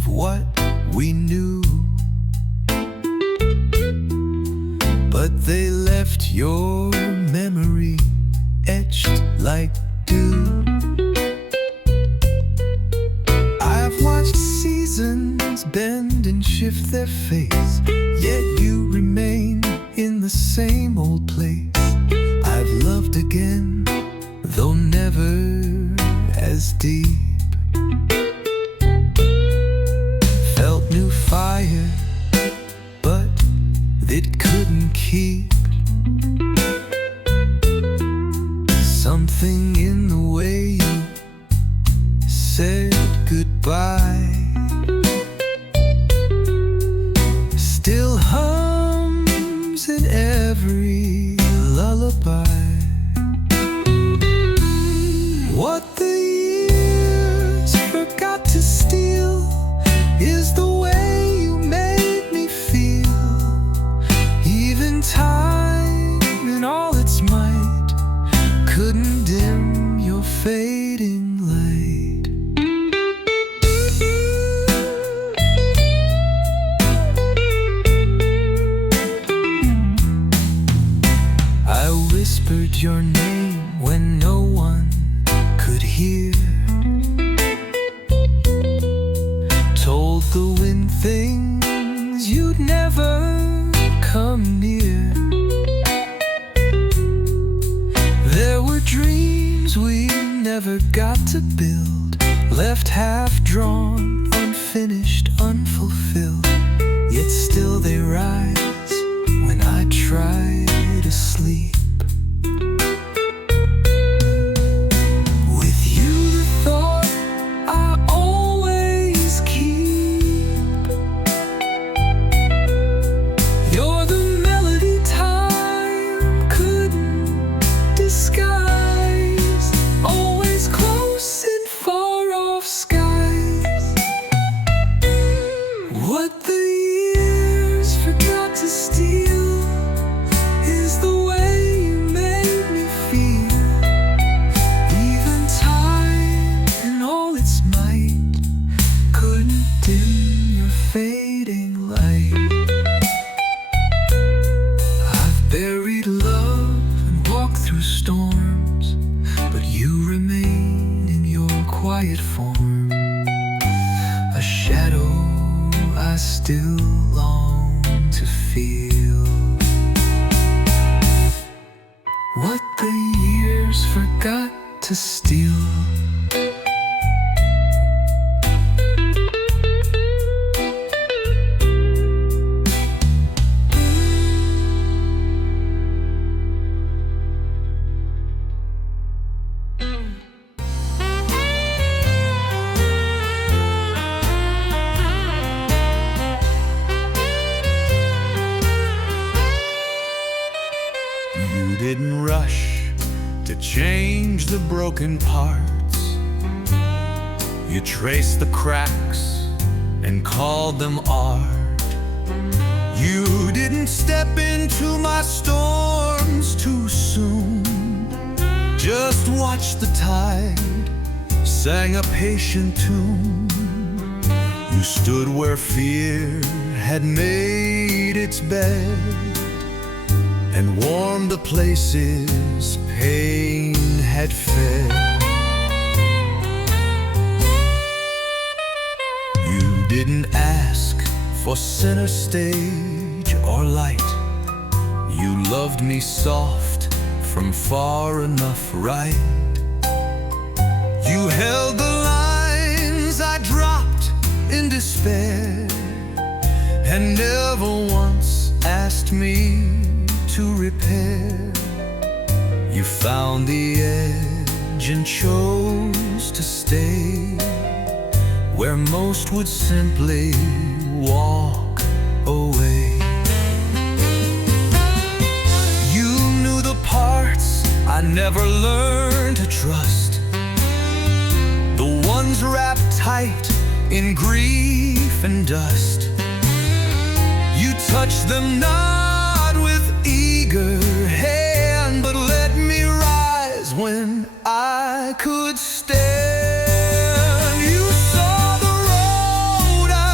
of what we knew, but they left your memory etched like dew. I've watched seasons bend and shift their face, yet you remain in the same old place. I've loved again, though never as deep. Felt new fire, but it couldn't keep. Something in the way you said goodbye still hums in every lullaby. What the years forgot to steal is the way you made me feel. Even time in all its might couldn't dim your fading light. I whispered your name when no one could hear, told the wind things you'd never come near. There were dreams we never got to build, left half-drawn, unfinished, unfulfilled, yet still they rise when I try to sleep. With you the thought I always keep, you're the melody time couldn't disguise, always close in far-off skies. What the years forgot to steal is the way you made me feel. Even time in all its might couldn't dim your fading light. I've buried love and walked through storms, but you remain in your quiet form, a shadow I still long to feel. What the years forgot to steal. You didn't rush to change the broken parts. You traced the cracks and called them art. You didn't step into my storms too soon, just watched the tide, sang a patient tune. You stood where fear had made its bed and warmed the places pain had fed. You didn't ask for center stage or light. You loved me soft from far enough right. You held the lines I dropped in despair, and never once asked me to repair. You found the edge and chose to stay where most would simply walk away. You knew the parts I never learned to trust, the ones wrapped tight in grief and dust. You touched them not with eager hand, but let me rise when I could stand. You saw the road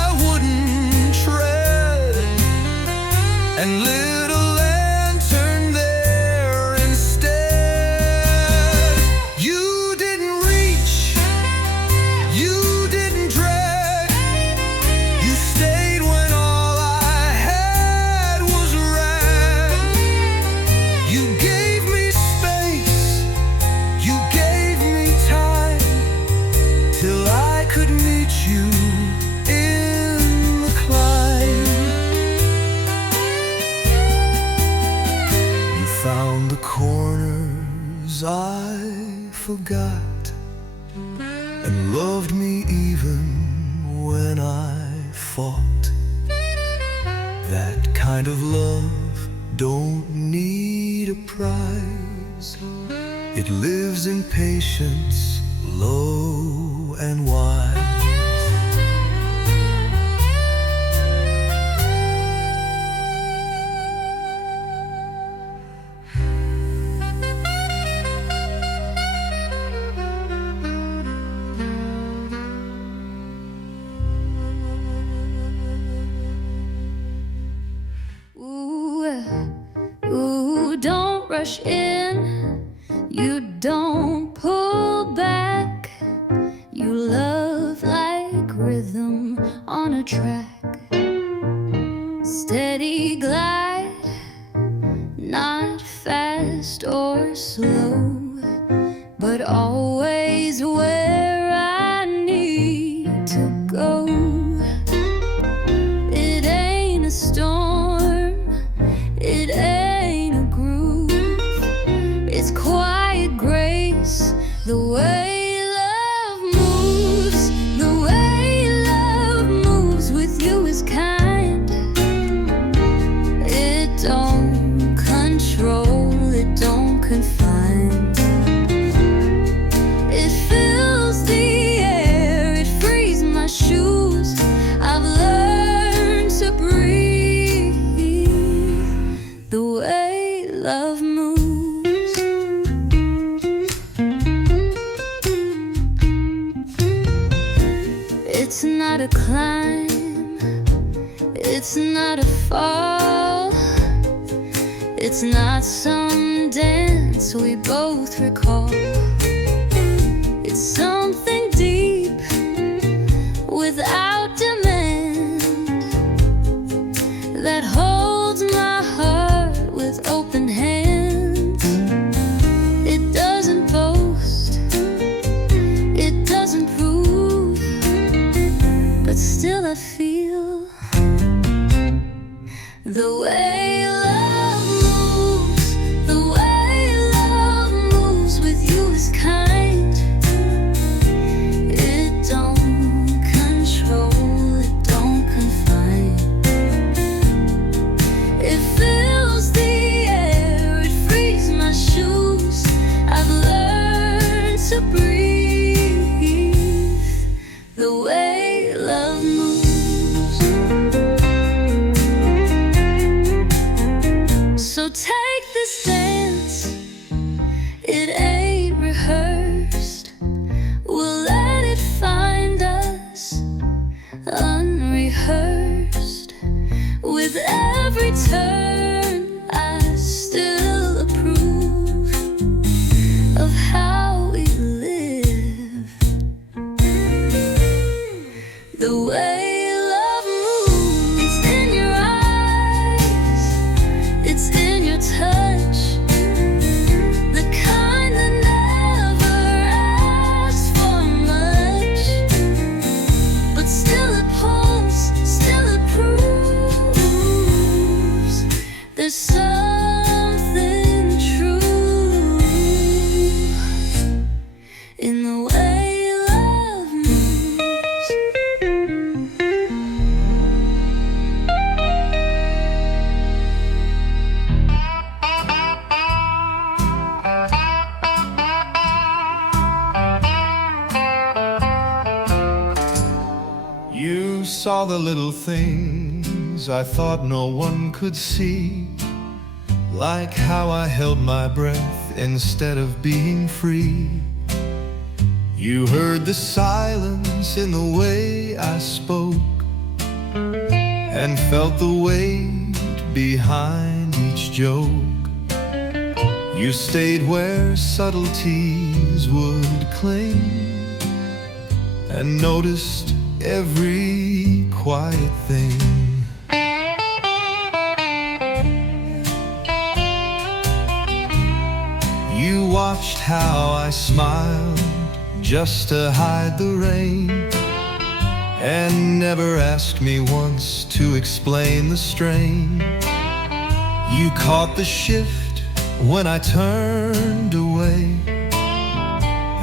forgot, and loved me even when I fought. That kind of love don't need a prize. It lives in patience, low and wide. Ooh, don't rush in, you don't pull back. You love like rhythm on a track. Steady glide, not fast or slow, but always where I need to go. It ain't a storm, it ain't a groove, it's quiet grace, the way love moves. The way love moves with you is kind. It don't control, it don't confine. It fills the air, it frees my shoes. I've learned to breathe the way love moves. It's not a climb, it's not a fall, it's not some dance we both recall. It's something deep without demand that holds my heart with open hands. It doesn't boast, it doesn't prove, but still I feel the way love moves. The way love moves with you is kind. It don't control, it don't confine. It fills the air, it frees my shoes. I've learned to breathe the way love moves. So take this dance, it ain't rehearsed. We'll let it find us unrehearsed. With every turn, I still approve of how we live. The way love moves in your eyes, it's in your touch, the kind that never asks for much, but still it pulls, still it proves there's something true in the way love moves. You saw the little things I thought no one could see, like how I held my breath instead of being free. You heard the silence in the way I spoke, and felt the weight behind each joke. You stayed where subtleties would cling, and noticed every quiet thing. You watched how I smiled just to hide the rain, and never asked me once to explain the strain. You caught the shift when I turned away,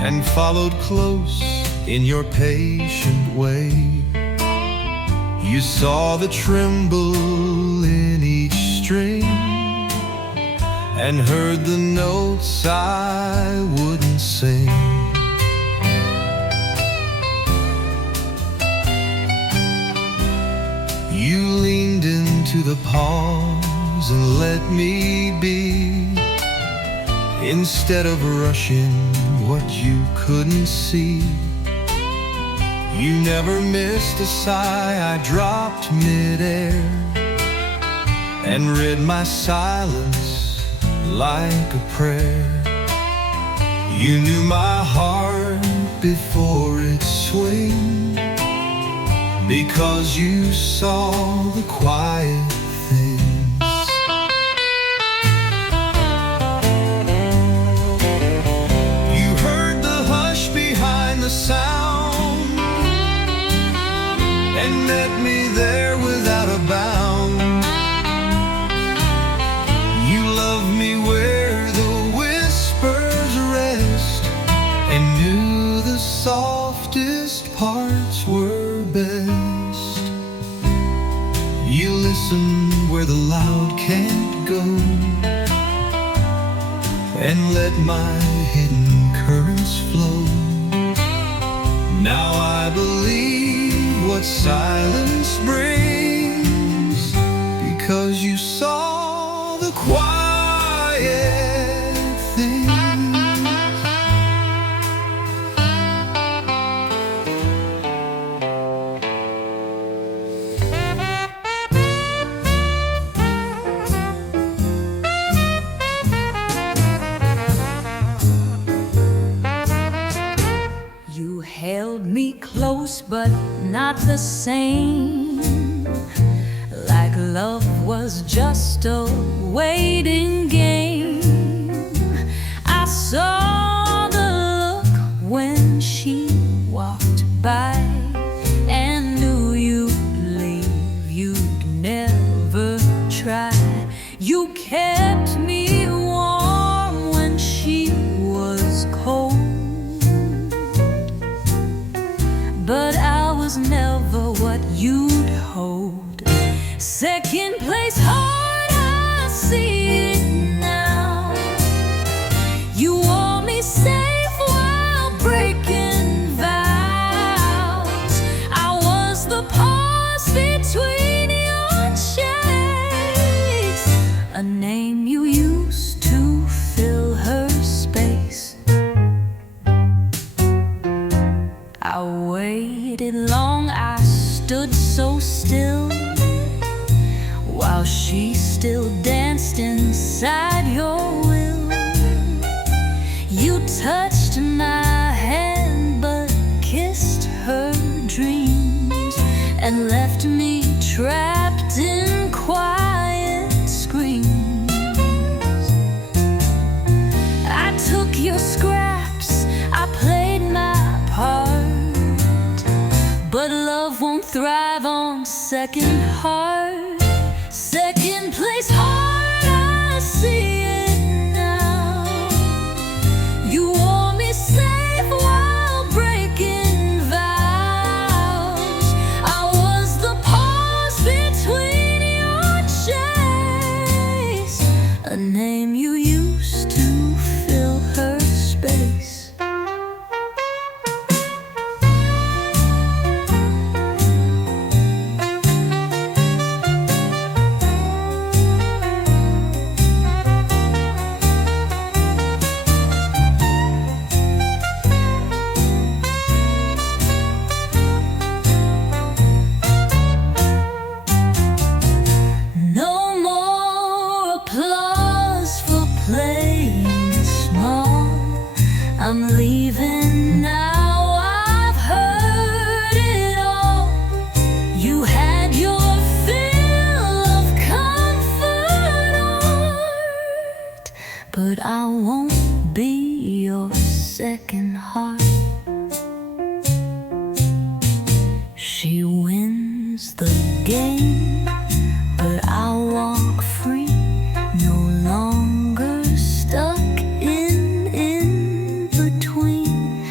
and followed close in your patient way. You saw the tremble in each string and heard the notes I wouldn't sing. You leaned into the pause and let me be, instead of rushing what you couldn't see. You never missed a sigh I dropped midair, and read my silence like a prayer. You knew my heart before it swing, because you saw the quiet things. You heard the hush behind the sound and met me there without a bound. You loved me where the whispers rest and knew the softest parts were best. You listen where the loud can't go and let my hidden currents flow. Now I believe what silence brings, because you saw the quiet things. You held me close, but not the same, like love was just a waiting game. I saw the look when she walked by and knew you'd leave, you'd never try. You kept me warm when she was cold, but I was never what you'd hold. Second place heart, I see it now. You wore me safe while breaking vows. I was the pause between your chase, a name you used to fill her space. I waited long, I stood so still, while she still danced inside your will. You touched my hand but kissed her dreams and left me trapped in quiet screams. I took your scraps, I played my part, but love won't thrive on second heart. Second place heart, I see it now. You wore me safe while breaking vows. I was the pause between your chase, a name you used to fill her space. I'm leaving now, I've heard it all. You had your fill of comfort art, but I won't be your second heart. She wins the game, but I walk free, no longer stuck in between.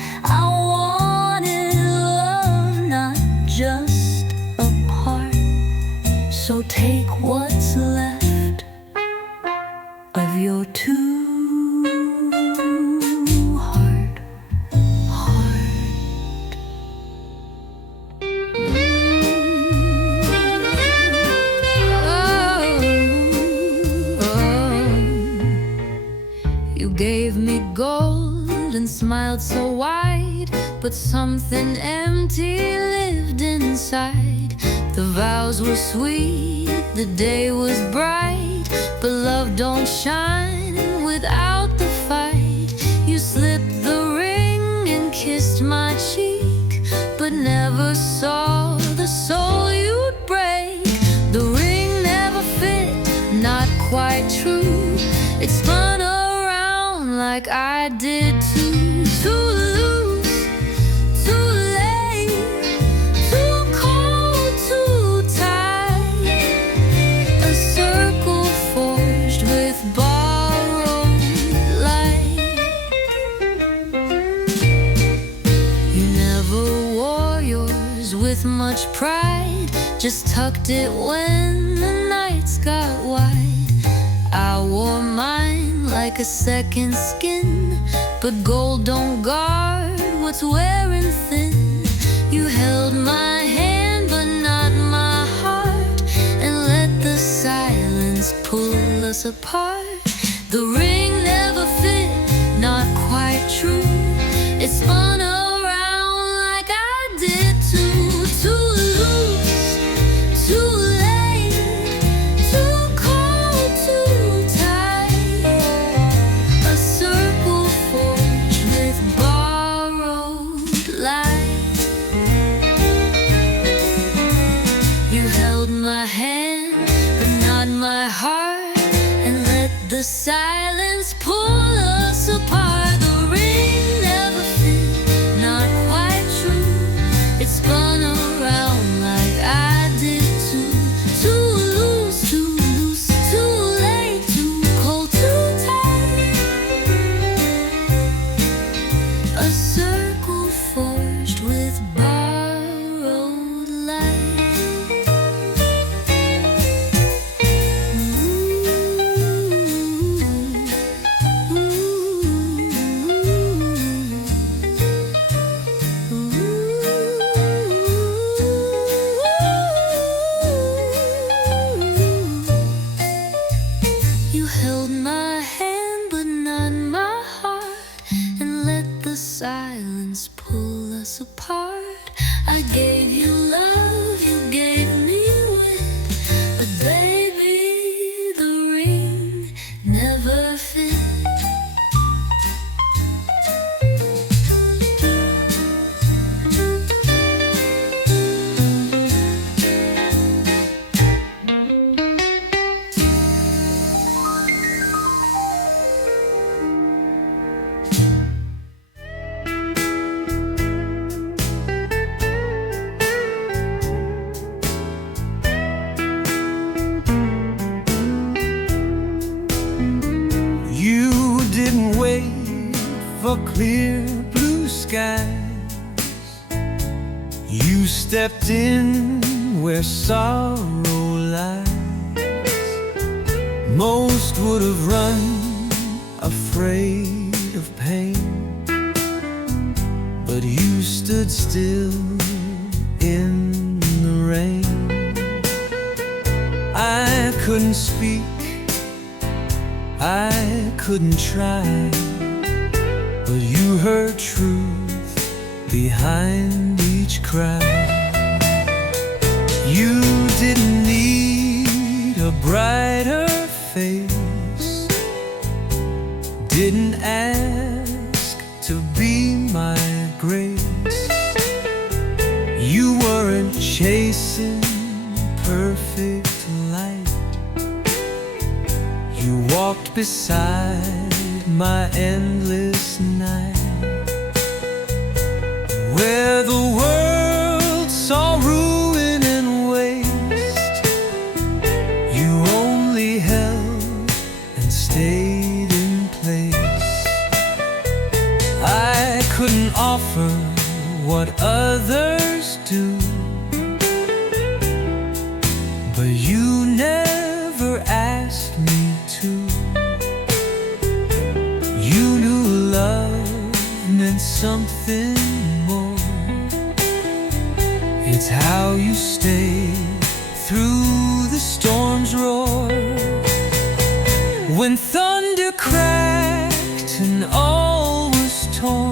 and smiled so wide, but something empty lived inside. The vows were sweet, the day was bright, but love don't shine without the fight. You slipped the ring and kissed my cheek, but never saw the soul you'd break. The ring never fit, not quite true. It spun around like I did too. Too loose, too late, too cold, too tight. A circle forged with borrowed light. You never wore yours with much pride, just tucked it when the nights got wide. I wore mine like a second skin, but gold don't guard what's wearing thin. You held my hand but not my heart, and let the silence pull us apart. The ring never fit, not quite true. It spun around like I did too. Too loose, too late, too cold, too tight. A circle forged with borrowed light. You held my hand, but not my heart, and let the silence pull us apart. The ring never fit, not quite true. It spun around like I did too. Too loose, too late, too cold, too tight. A circle forged with borrowed light. You held my hand but not my heart, and let the silence pull us apart. I gave you love, you gave me wit, but baby, the ring never fit. You didn't wait for clear blue skies. You stepped in where sorrow lies. Most would have run, afraid of pain, but you stood still in the rain. I couldn't speak, I couldn't try, but you heard truth behind each cry. You didn't need a brighter face, didn't ask to be my grace. You weren't chasing perfect light, you walked beside my endless night. Where the world saw ruin and waste, you only held and stayed in place. I couldn't offer what others do, but you never asked me to. You knew love meant something more. It's how you stayed through the storm's roar. When thunder cracked and all was torn,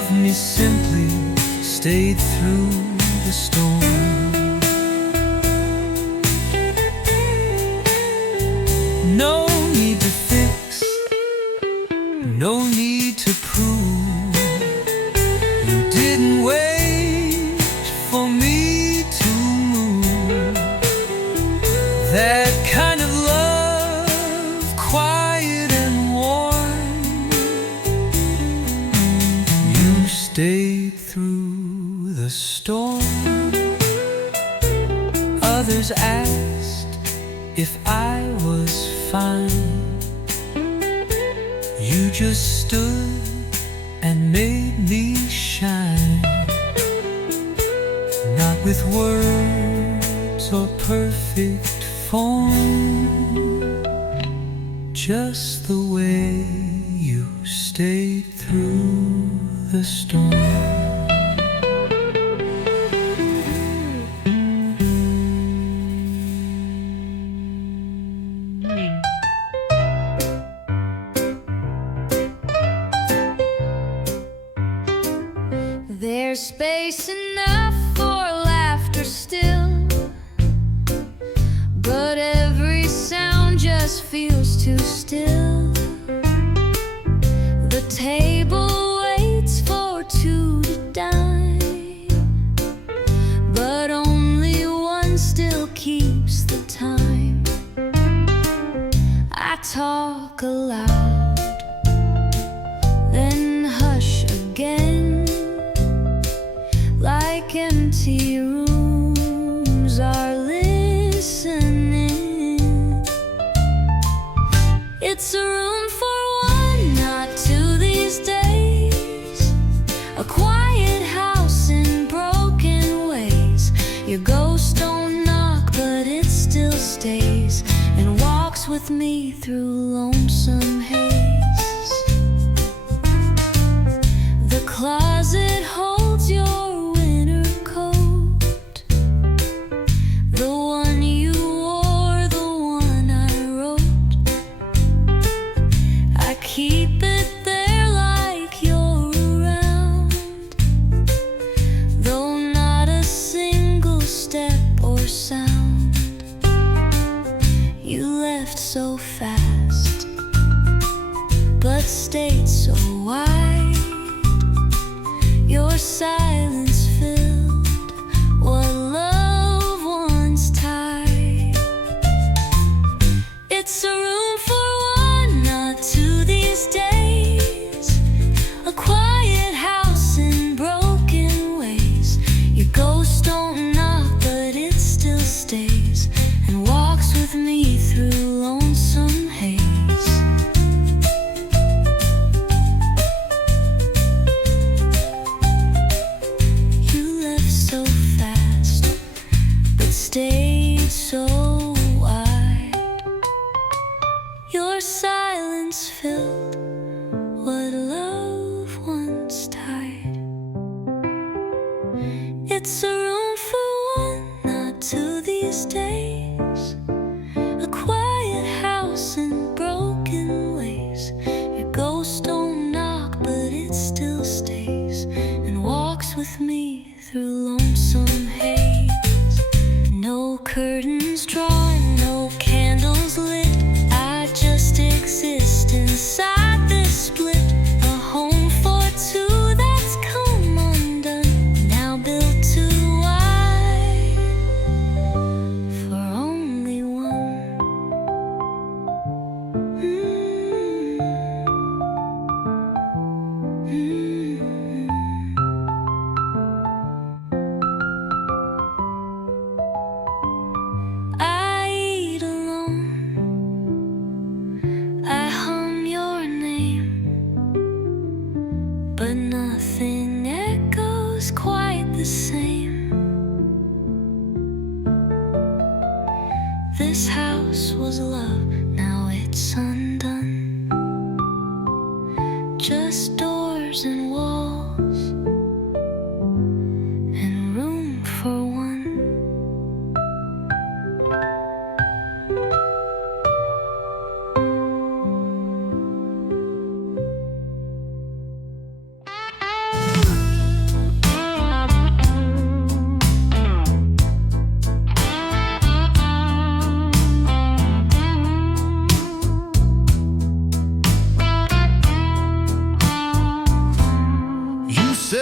loved me simply stayed through the storm. No need to fix, no need to prove. You didn't wait for me to move. That kind of love, quiet and warm. You stayed through the storm. Others asked if I was fine. You just stood and made me shine. Not with words or perfect form, just the way you stayed through the storm. There's space enough for laughter still, but every sound just feels too still. The table waits for two to dine, but only one still keeps the time. I talk aloud, then hush again, like empty rooms are listening. It's a room for one, not two these days. A quiet house in broken ways. Your ghost don't knock, but it still stays and walks with me through lonesome haze. The closet holds your keep it there like you're around, though not a single step or sound. You left so fast, but stayed so wide. Your silence filled what love once tied. It's a room for one, not two these days. A quiet house in broken ways. Your ghost don't knock, but it still stays and walks with me through lonesome haze. You left so fast, but stayed so wide. Your silence filled what love once tied. It's a room for one, not two these days. A quiet house in broken ways. Your ghost don't knock, but it still stays and walks with me through lonesome haze. No curtains drawn, no candles lit. I just exist inside this split. A home for two that's come undone, now built too wide for only one. I eat alone, I hum your name, but nothing echoes quite the same. This house was love, now it's undone. Just doors and walls and room for one.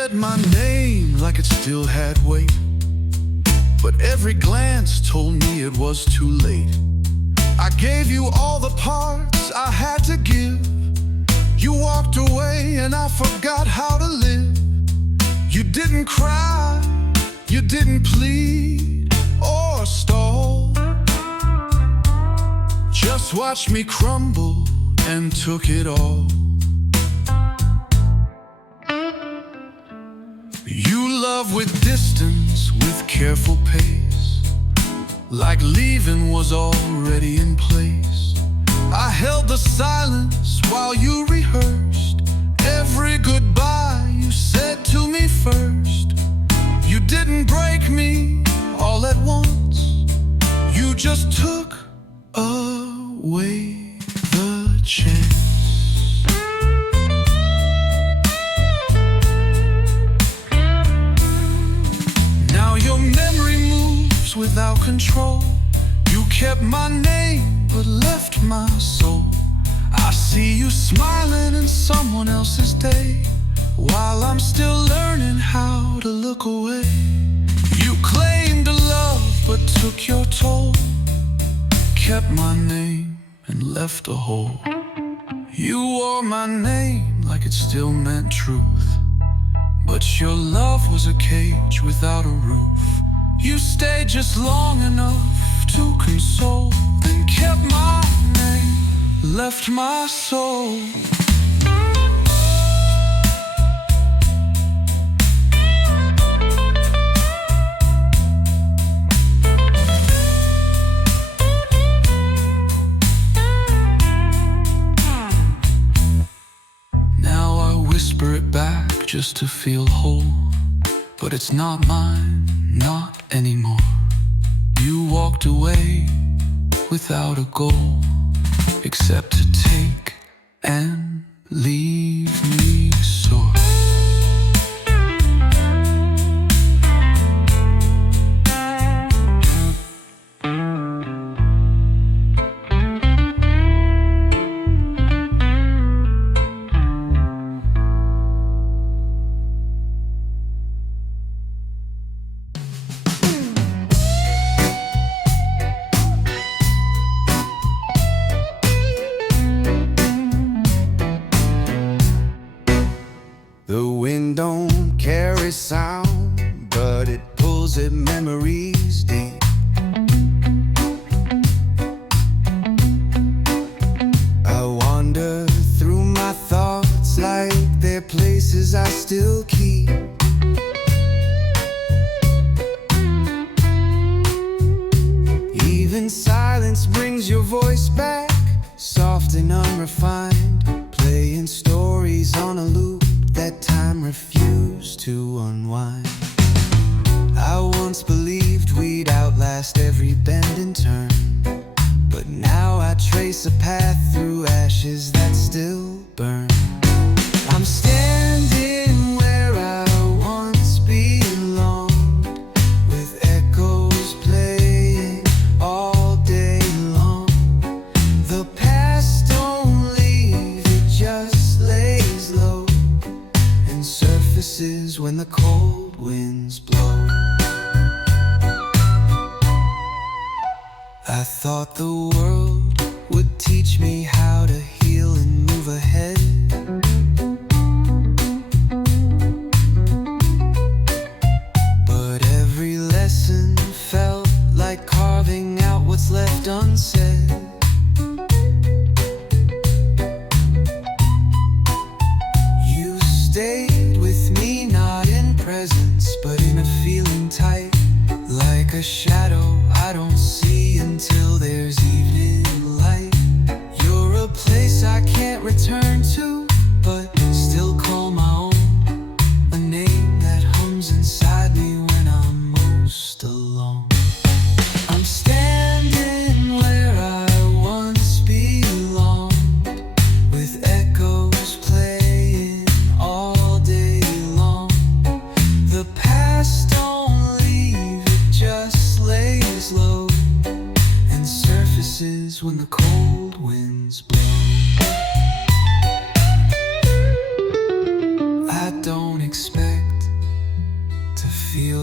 said my name like it still had weight, but every glance told me it was too late. I gave you all the parts I had to give. You walked away and I forgot how to live. You didn't cry, you didn't plead or stall. Just watched me crumble and took it all. You love with distance, with careful pace, like leaving was already in place. I held the silence while you rehearsed every goodbye you said to me first. You didn't break me all at once, you just took away the chance. Now your memory moves without control. You kept my name but left my soul. I see you smiling in someone else's day, while I'm still learning how to look away. You claimed to love but took your toll, kept my name and left a hole. You wore my name like it still meant truth, but your love was a cage without a roof. You stayed just long enough to console, then kept my name, left my soul. Now I whisper it back just to feel whole, but it's not mine, not anymore. You walked away without a goal, except to take and leave me sore. The wind don't carry sound, but it pulls at memories deep. I wander through my thoughts like they're places I still keep. Even silence brings your voice back, soft and unrefined, playing stories on a loop that time refused to unwind. I once believed we'd outlast every bend and turn, but now I trace a path through ashes that still burn. I'm standing where I once belonged, with echoes playing all day long. The past don't leave, it just lays low and surfaces when the cold winds blow. I thought the world would teach me how to heal and move ahead, but every lesson felt like carving out what's left unsaid. You stayed with me, not in presence, but in a feeling tight, like a shadow I don't see until there's evening light. You're a place I can't return to, but still call my own, a name that hums inside me when I'm most alone. I'm standing where I once belonged, with echoes playing all day long. The past don't leave, it just lays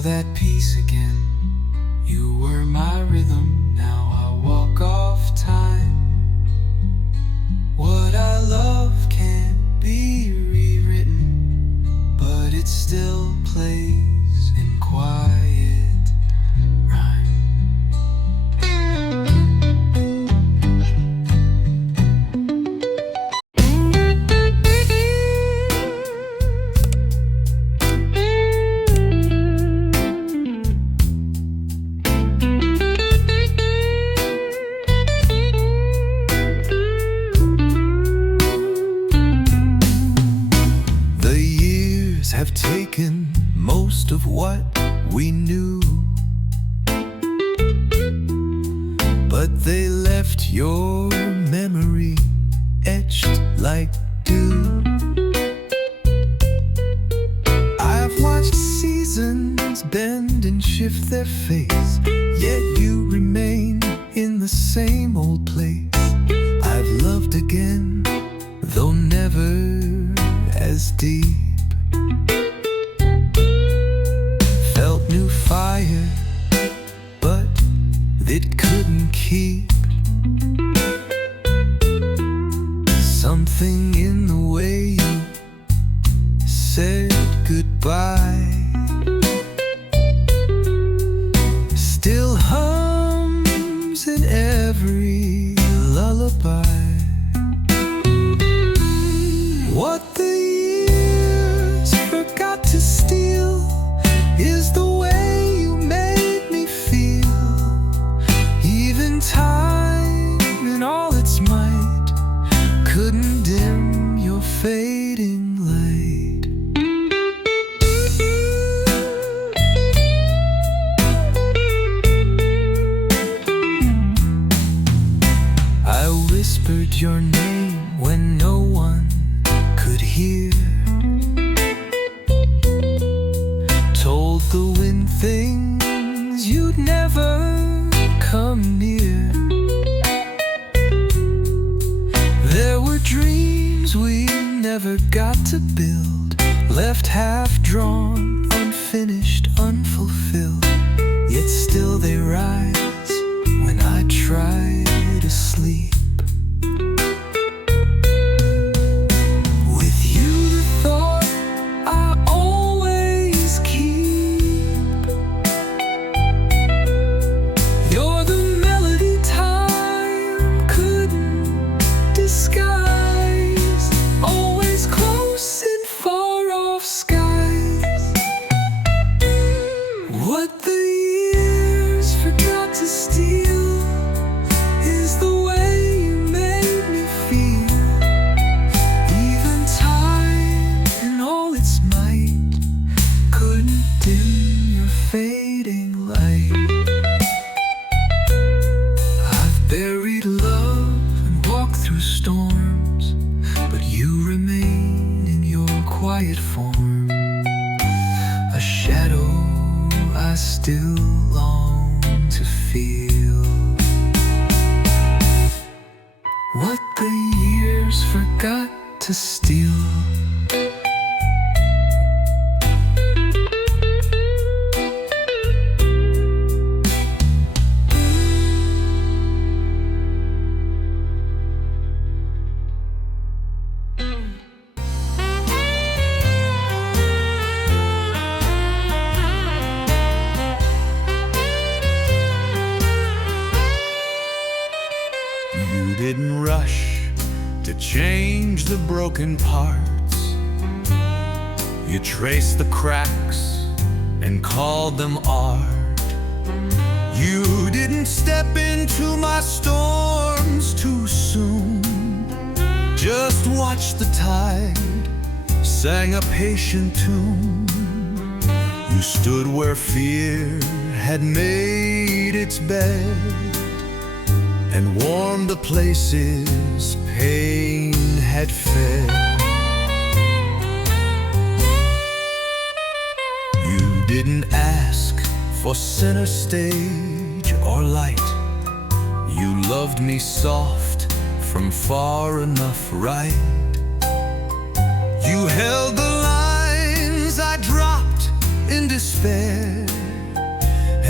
that peace again. You were my rhythm, now I walk off time. What I love can't be rewritten, but it still plays in quiet rhyme. Have taken most of what we knew, but they left your memory etched like dew. I've watched seasons bend and shift their face, yet you remain in the same old place. I've loved again, though never as deep. Felt new fire, but it couldn't keep. Something in the way you said goodbye still hums in every lullaby. What the years forgot to steal is the way you made me feel. Even time in all its might couldn't dim your fading light. I whispered your name when no one could hear, told the wind things you'd never come near. There were dreams we never got to build, left half drawn, unfinished, unfulfilled, yet still they rise when I try to sleep. With you the thought I always keep, you're the melody time couldn't disguise, always close in far off skies. What the years forgot to steal is the way you made me feel. Even time in all its might couldn't dim your fading light. I've buried love and walked through storms, but you remain in your quiet form, a shadow I still long to feel. What the years forgot to steal. You didn't rush to change the broken parts. You traced the cracks and called them art. You didn't step into my storms too soon. Just watched the tide, sang a patient tune. You stood where fear had made its bed and warmed the places pain had fed. You didn't ask for center stage or light. You loved me soft from far enough right. You held the lines I dropped in despair.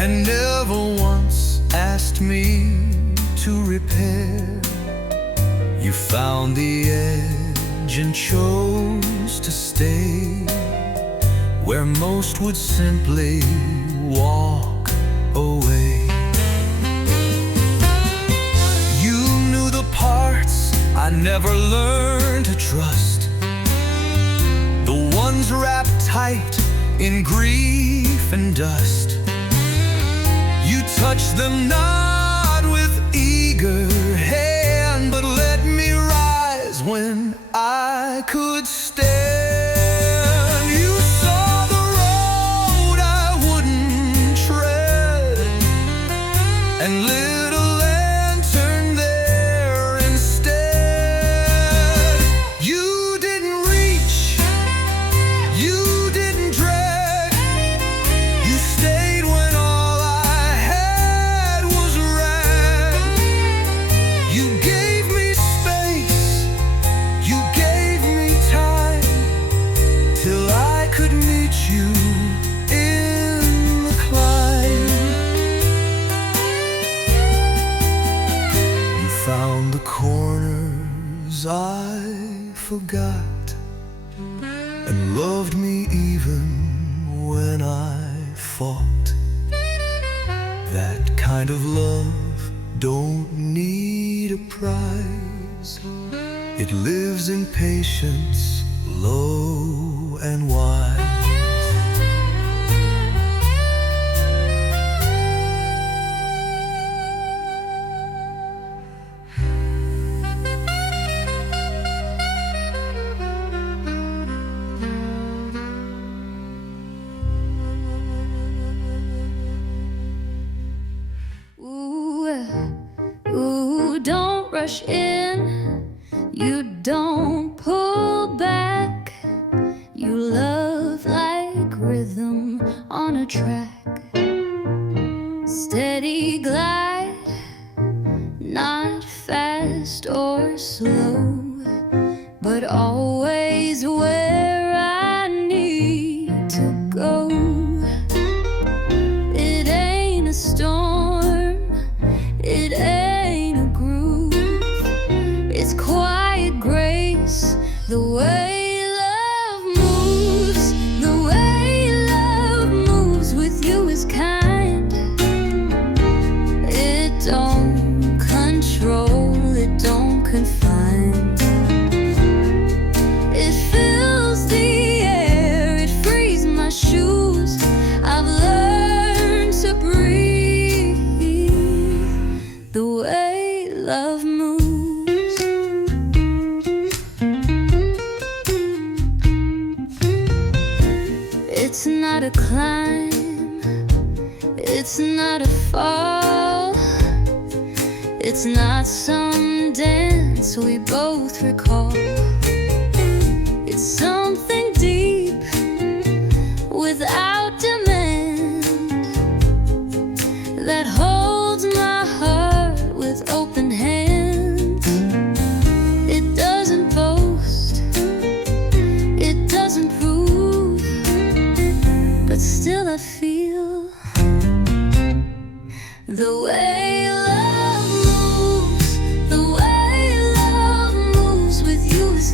and never once asked me to repair. You found the edge and chose to stay where most would simply walk away. You knew the parts I never learned to trust, the ones wrapped tight in grief and dust. You touched them not with eager hand, but let me rise when I could stand. You saw the road I wouldn't tread and lit a lantern there instead. You didn't reach, you didn't drag, you stayed when all I had was rag. You gave me space, you gave me time, till I could meet you in the climb. You found the corners I forgot, and loved me even when I fought. That kind of love don't need a prize. It lives in patience, low and wide. Ooh, don't rush in, you don't pull back. You love like rhythm on a track. Steady glide, not fast or slow, but always where I need to go. It ain't a storm, it ain't a groove, it's quiet grace, the way love moves. The way love moves with you is kind. It don't control, it don't confine. It fills the air, it frees my shoes. I've learned to breathe the way love moves. It's not a climb, it's not a fall, it's not some dance we both recall. It's something deep without demand that holds my heart with open hands. It doesn't boast, it doesn't prove, but still I feel the way love moves. The way love moves with you is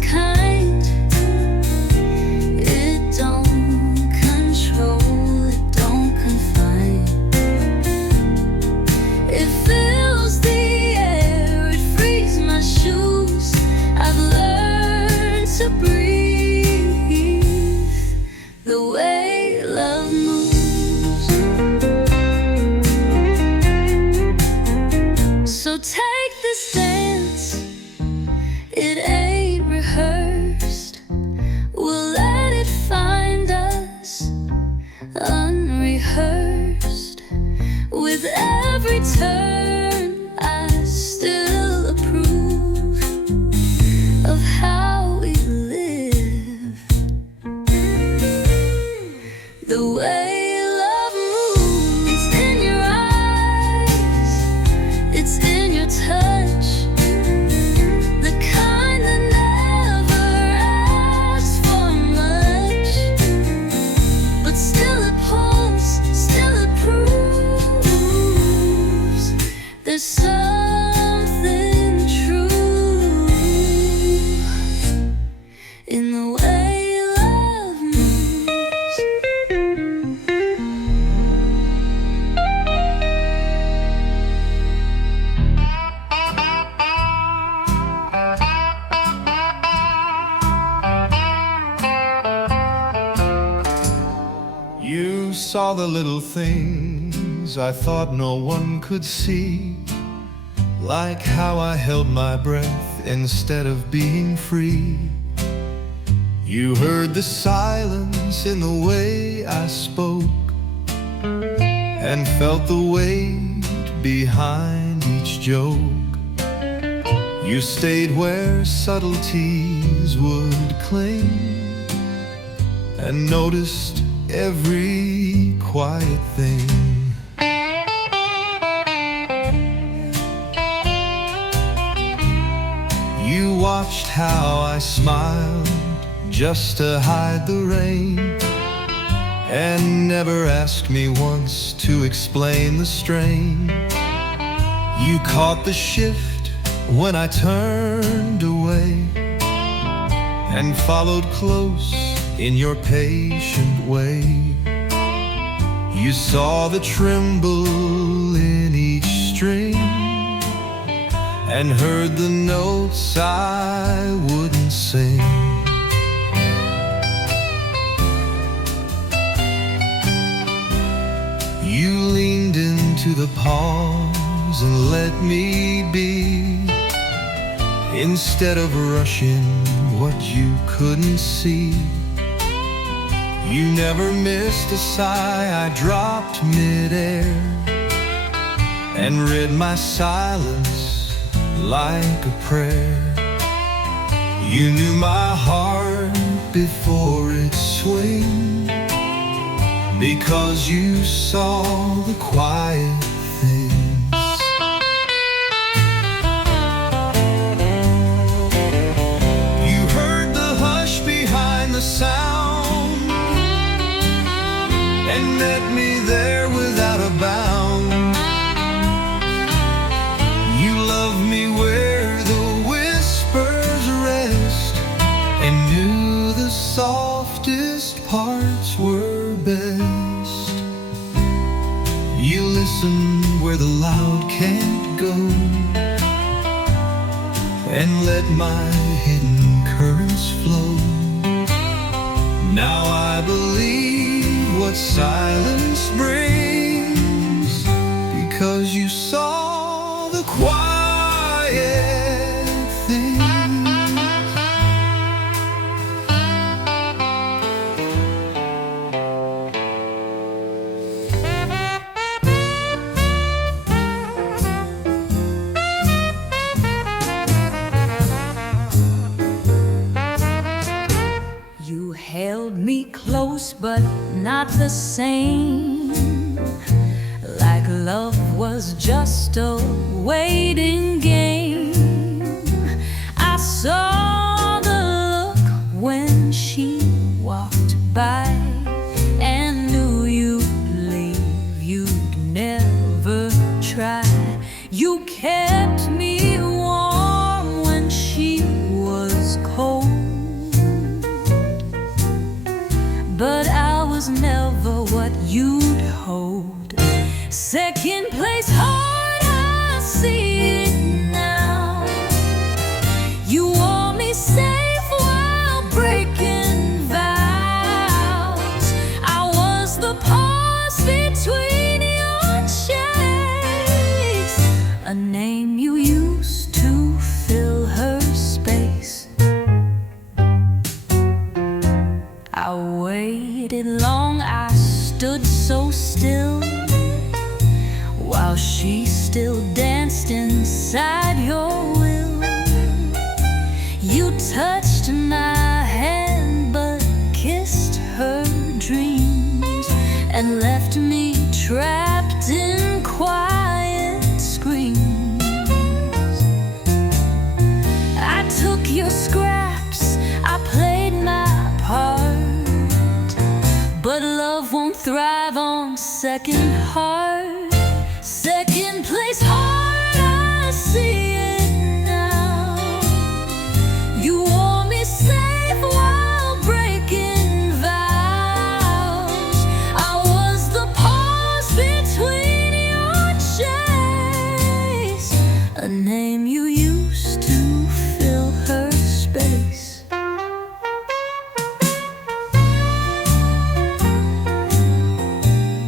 saw the little things I thought no one could see, like how I held my breath instead of being free. You heard the silence in the way I spoke, and felt the weight behind each joke. You stayed where subtleties would cling, and noticed every quiet thing. You watched how I smiled just to hide the rain, and never asked me once to explain the strain. You caught the shift when I turned away, and followed close in your patient way. You saw the tremble in each string, and heard the notes I wouldn't sing. You leaned into the pause and let me be, instead of rushing what you couldn't see. You never missed a sigh I dropped midair, and read my silence like a prayer. You knew my heart before it swing, because you saw the quiet things. You heard the hush behind the sound, and met me there without a bound. You loved me where the whispers rest, and knew the softest parts were best. You listen where the loud can't go, and let my hidden currents flow. Now I believe what silence brings, because you saw the quiet things. You held me close, but not the same, like love was just a waiting game. I saw the look when she walked by, and knew you'd leave, you'd never try. You kept me warm when she was cold, but I was never what you'd hold. Second place heart, I see it now. You wore me safe while breaking vows. I was the pause between your chase, a name you used to fill her space. I waited long, I stood so still, while she still danced inside your will. You touched my hand but kissed her dreams, and left me trapped in quiet screams. I took your scraps, I played my part, but love won't thrive on second heart. Second place heart, I see it now. You wore me safe while breaking vows. I was the pause between your chase, a name you used to fill her space.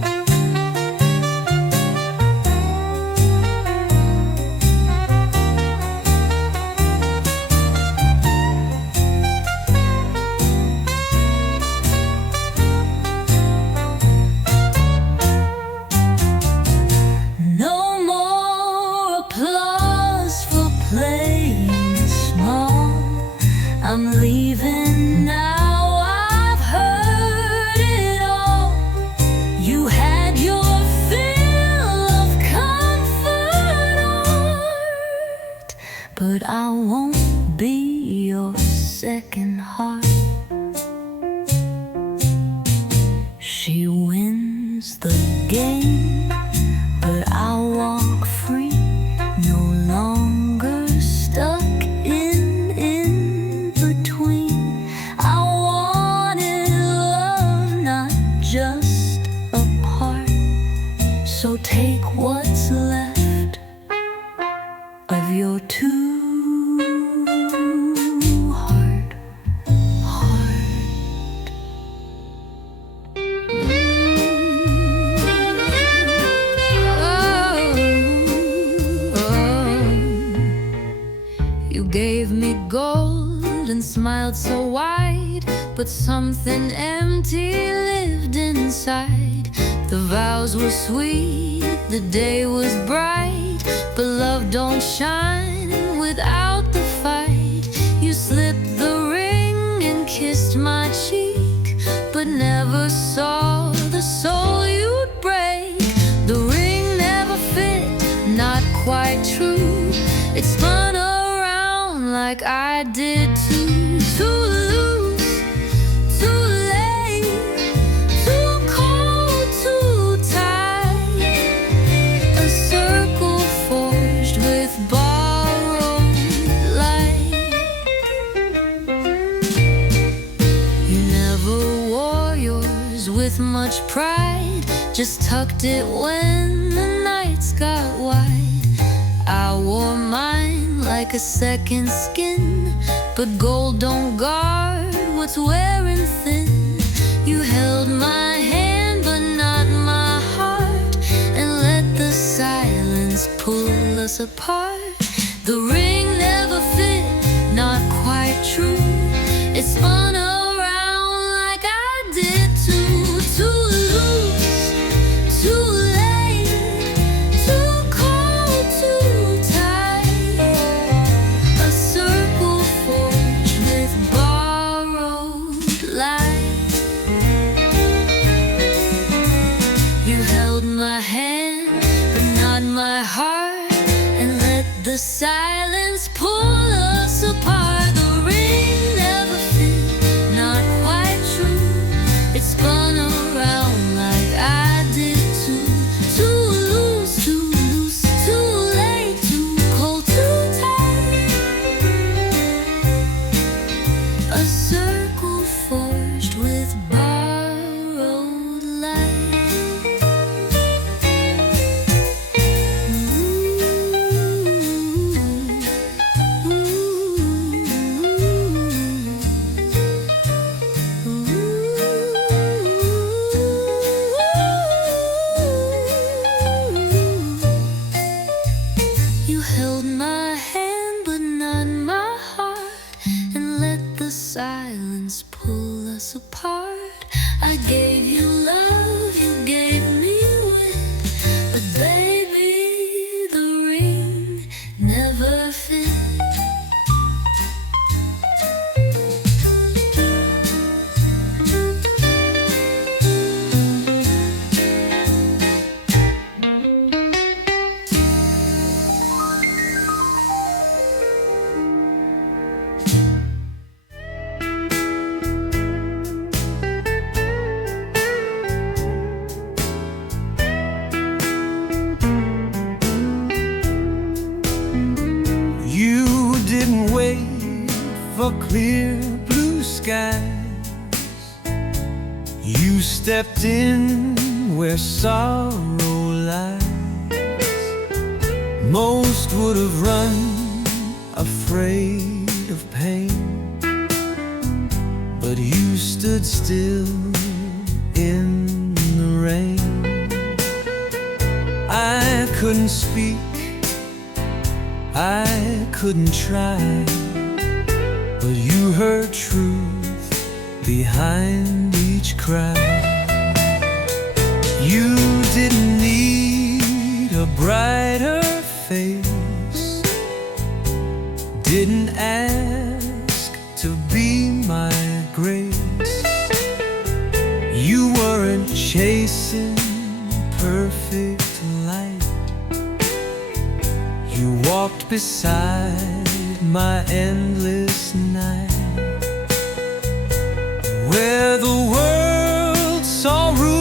She wins the game, but I'll walk free, no longer stuck in between. I wanted love, not just a part. So take what's left of your two-heart heart. You gave me gold and smiled so wide, but something empty lived inside. The vows were sweet, the day was bright, but love don't shine without the fight. You slipped the ring and kissed my cheek, but never saw the soul you'd break. The ring never fit, not quite true. It spun around like I did too. Too loose, too late, too cold, too tight. A circle forged with borrowed light. You never wore yours with much pride, just tucked it when the nights got wide. I wore mine like a second skin, but gold don't guard what's wearing thin. You held my hand but not my heart, and let the silence pull us apart. The ring never fit, not quite true. It spun around like I did too. Too loose, too late, too cold, too tight. A circle forged with borrowed light. You held my hand, but not my heart, and let the silence pull us apart. The ring never fit, not quite true. It spun around like I did too. Too loose, too late, too cold, too tight. A circle forged with borrowed light. You held my hand but not my heart, and let the silence pull us apart. I gave you love, you gave me wit, but baby, the ring never fit. You didn't wait for clear blue skies. You stepped in where sorrow lies. Most would have run, afraid of pain, but you stood still in the rain. I couldn't speak, I couldn't try, but you heard truth behind each cry. You didn't need a brighter face, didn't ask to be my grace. You weren't chasing perfect light, you walked beside my endless night. Where the world saw room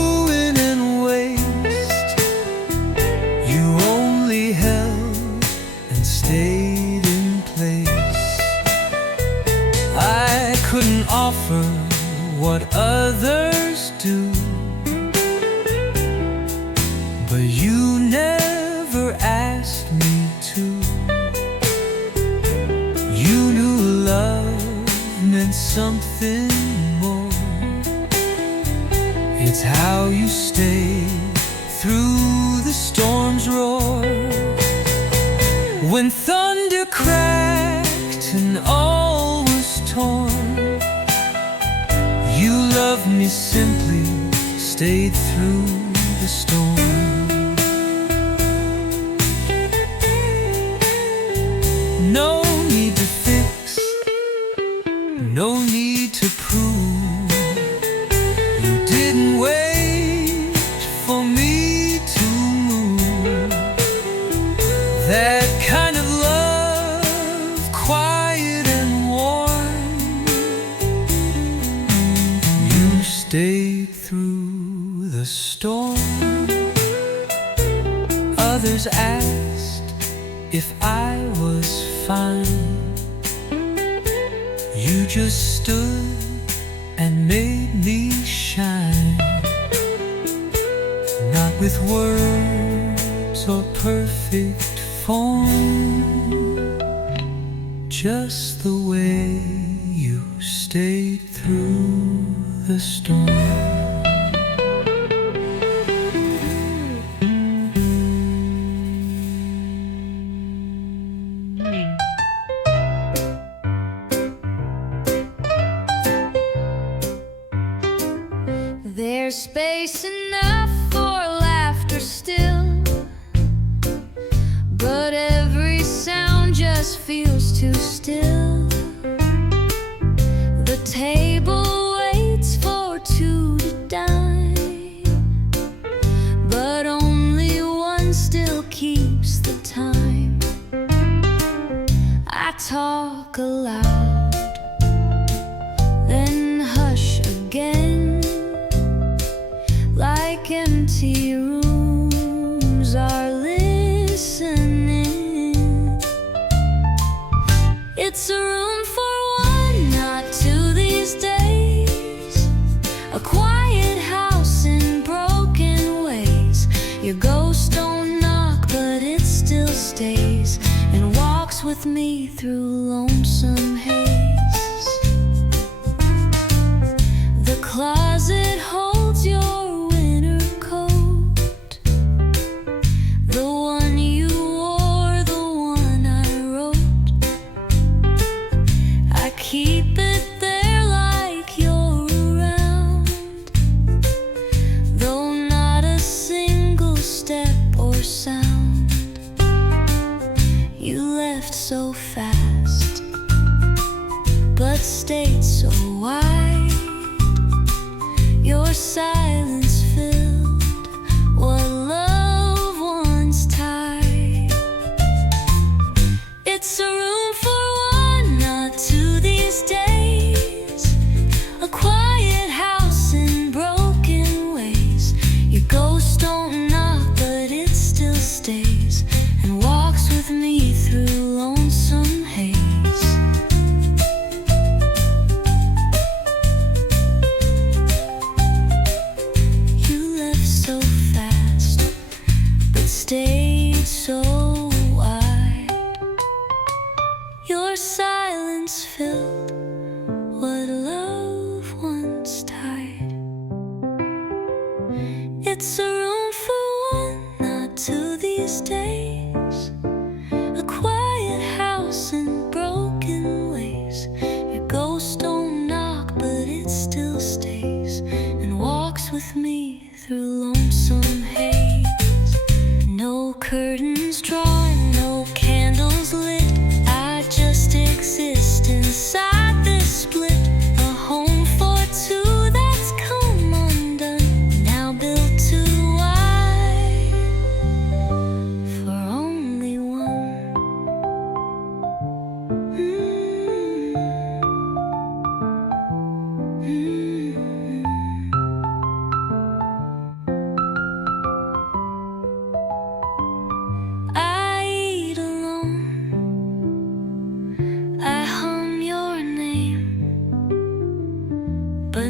what others do, but you never asked me to. You knew love meant something more. It's how you stayed through the storm's roar. When thunder cracked and all was torn, you loved me simply, stayed through the storm. No need to fix, no need to prove. You didn't wait for me to move. That kind of love, quiet and warm, you stayed through the storm. Others asked if I was fine. You just stood and made me shine. Not with words or perfect form, just the way you stayed through the storm. There's space enough for laughter still, but every sound just feels too still. The table waits for two to dine, but only one still keeps the time. I talk aloud, then hush again, like empty rooms are listening. It's a room for one, not two these days. A quiet house in broken ways. Your ghost don't knock, but it still stays and walks with me through lonesome haze. The closet holds your keep it there like you're around, though not a single step or sound. You left so fast, but stayed so wide. Your silence filled what love once tied. It's a room for one, not two these days. A quiet house in broken ways. Your ghost don't knock, but it still stays and walks with me through lonesome haze. You left so fast, but stayed so wide. Your silence filled what love once tied. It's a room for one, not two these days. A quiet house in broken ways. Your ghost don't knock, but it still stays and walks with me through lonesome haze. No curtains drawn, no candles lit. I just exist inside this split. A home for two that's come undone, now built too wide for only one.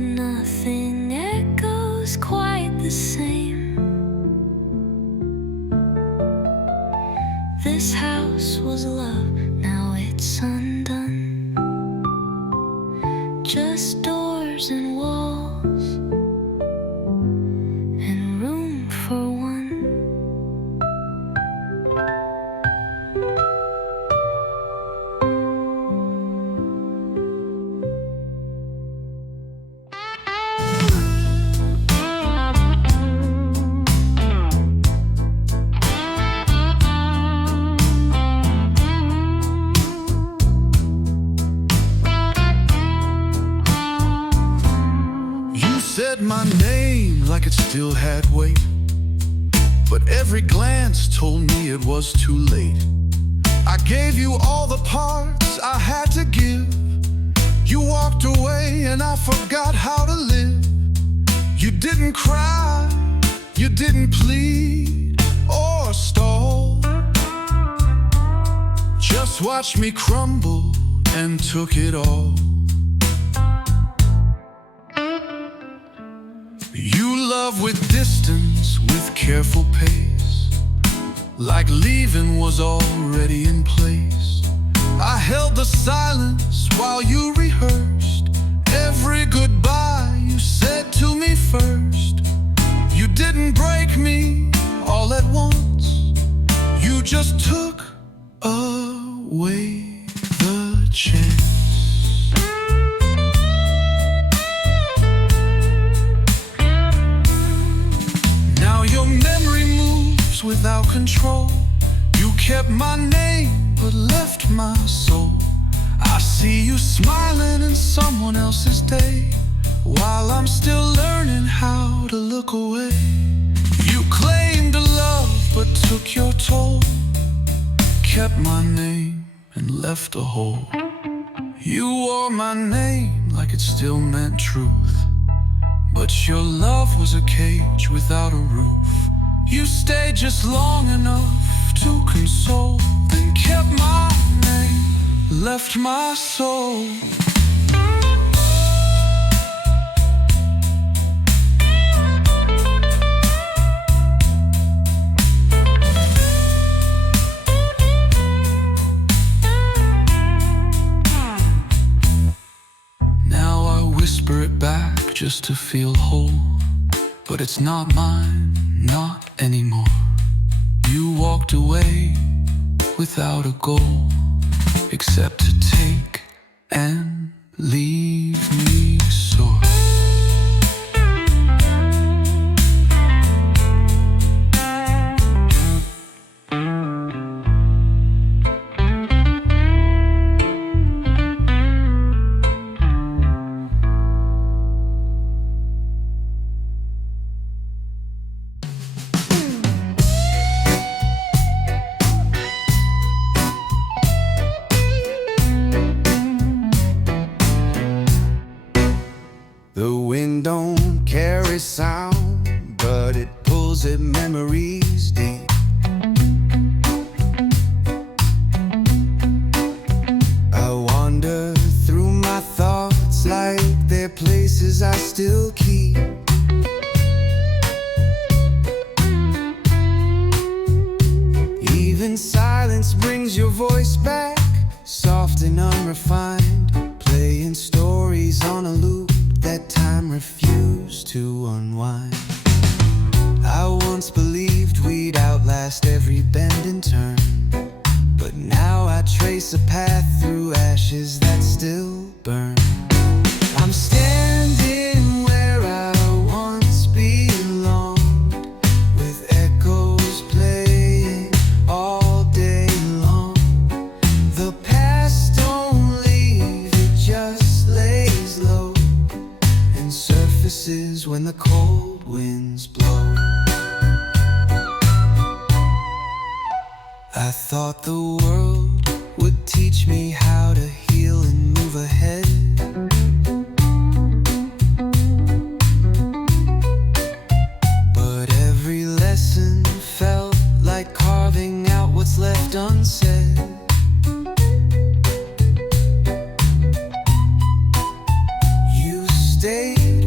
nothing echoes quite the same. This house was love, now it's undone. Just doors and walls and room for one. Said my name like it still had weight, but every glance told me it was too late. I gave you all the parts I had to give. You walked away and I forgot how to live. You didn't cry, you didn't plead or stall. Just watched me crumble and took it all. You love with distance, with careful pace, like leaving was already in place. I held the silence while you rehearsed every goodbye you said to me first. You didn't break me all at once, you just took away the chance. Your memory moves without control. You kept my name but left my soul. I see you smiling in someone else's day, while I'm still learning how to look away. You claimed a love but took your toll, kept my name and left a hole. You wore my name like it still meant truth, but your love was a cage without a roof. You stayed just long enough to console, then kept my name, left my soul. Now I whisper it back just to feel whole, but it's not mine, not anymore. You walked away without a goal, except to take and leave me sore. The wind don't carry sound, but it pulls at memories deep. I wander through my thoughts like they're places I still keep. Even silence brings your voice back, soft and unrefined, playing stories on a loop that time refused to unwind. I once believed we'd outlast every bend and turn, but now I trace a path through ashes that still burn. I'm standing where I once belonged, with echoes playing all day long. The past don't leave, it just lays low and surfaces when the cold winds blow. I thought the world would teach me how to heal and move ahead, but every lesson felt like carving out what's left unsaid. You stayed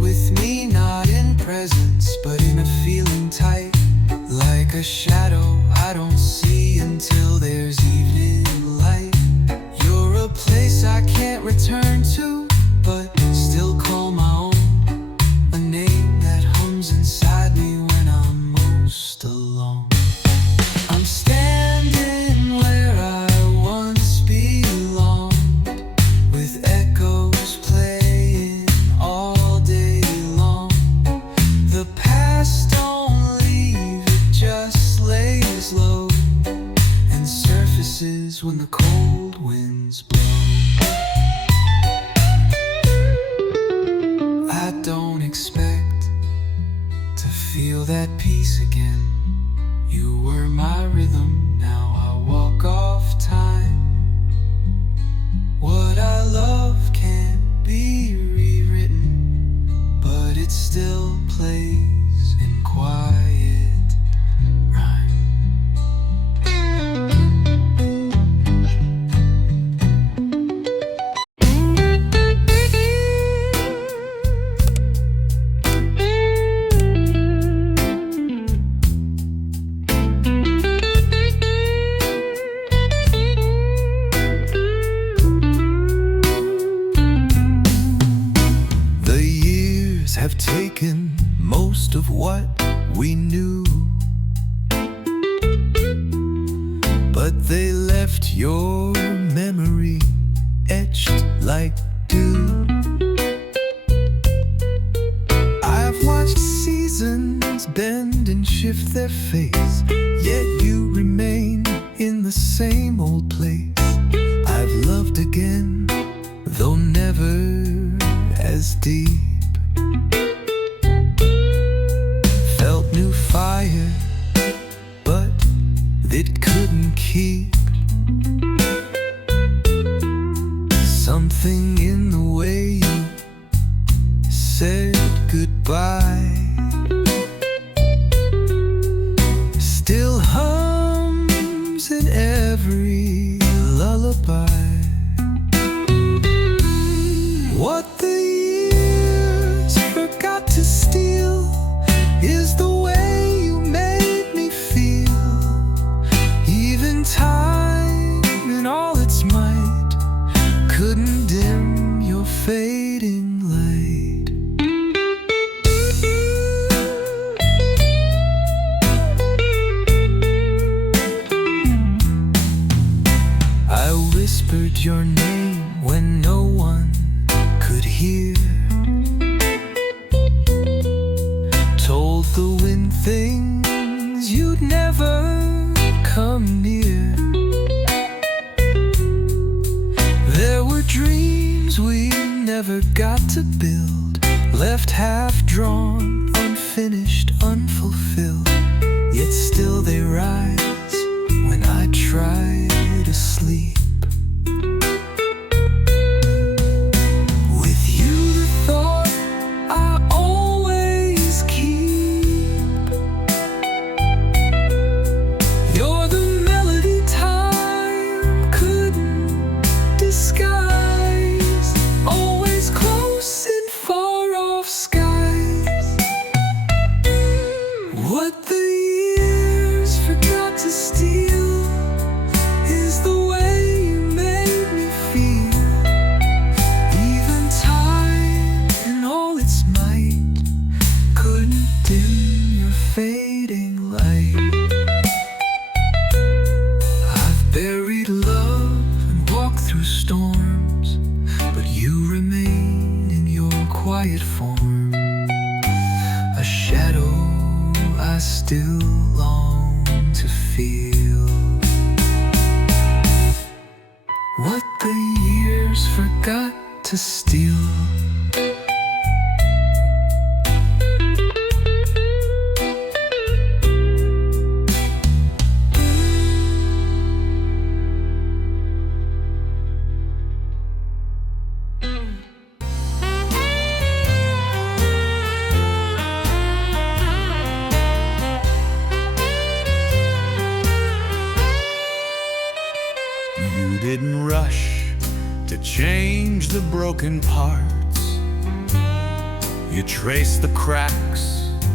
presence, but in a feeling tight, like a shadow I don't see until there's evening light. You're a place I can't return to, but still call my own, a name that hums inside me when I'm most alone. I'm standing where I once belonged, with echoes playing all day long. The past don't leave, it just lays low and surfaces when the cold winds blow. I don't expect to feel that peace again. You were my rhythm, now I walk off time. What I love can't be rewritten, but it still plays in quiet rhyme. The years have taken most of what we knew, but they left your memory etched like dew. I've watched seasons bend and shift their face, yet you remain in the same old place. I've loved again, though never as deep. Felt new fire, but it couldn't keep. Something in the way you said goodbye still hums in every lullaby. What the years forgot to steal is the way you made me feel. Even time in all its might couldn't dim your fading light. I whispered your name when no one could hear, told the wind things you'd never come near. There were dreams we never got to build, left half drawn, unfinished, unfulfilled, yet still they rise when I try to sleep. What the years forgot to steal is the way you made me feel. Even time in all its might couldn't dim your fading light. I've buried love and walked through storms, but you remain in your quiet form, a shadow I still long to feel. What the years forgot to steal. You didn't rush to change the broken parts. You traced the cracks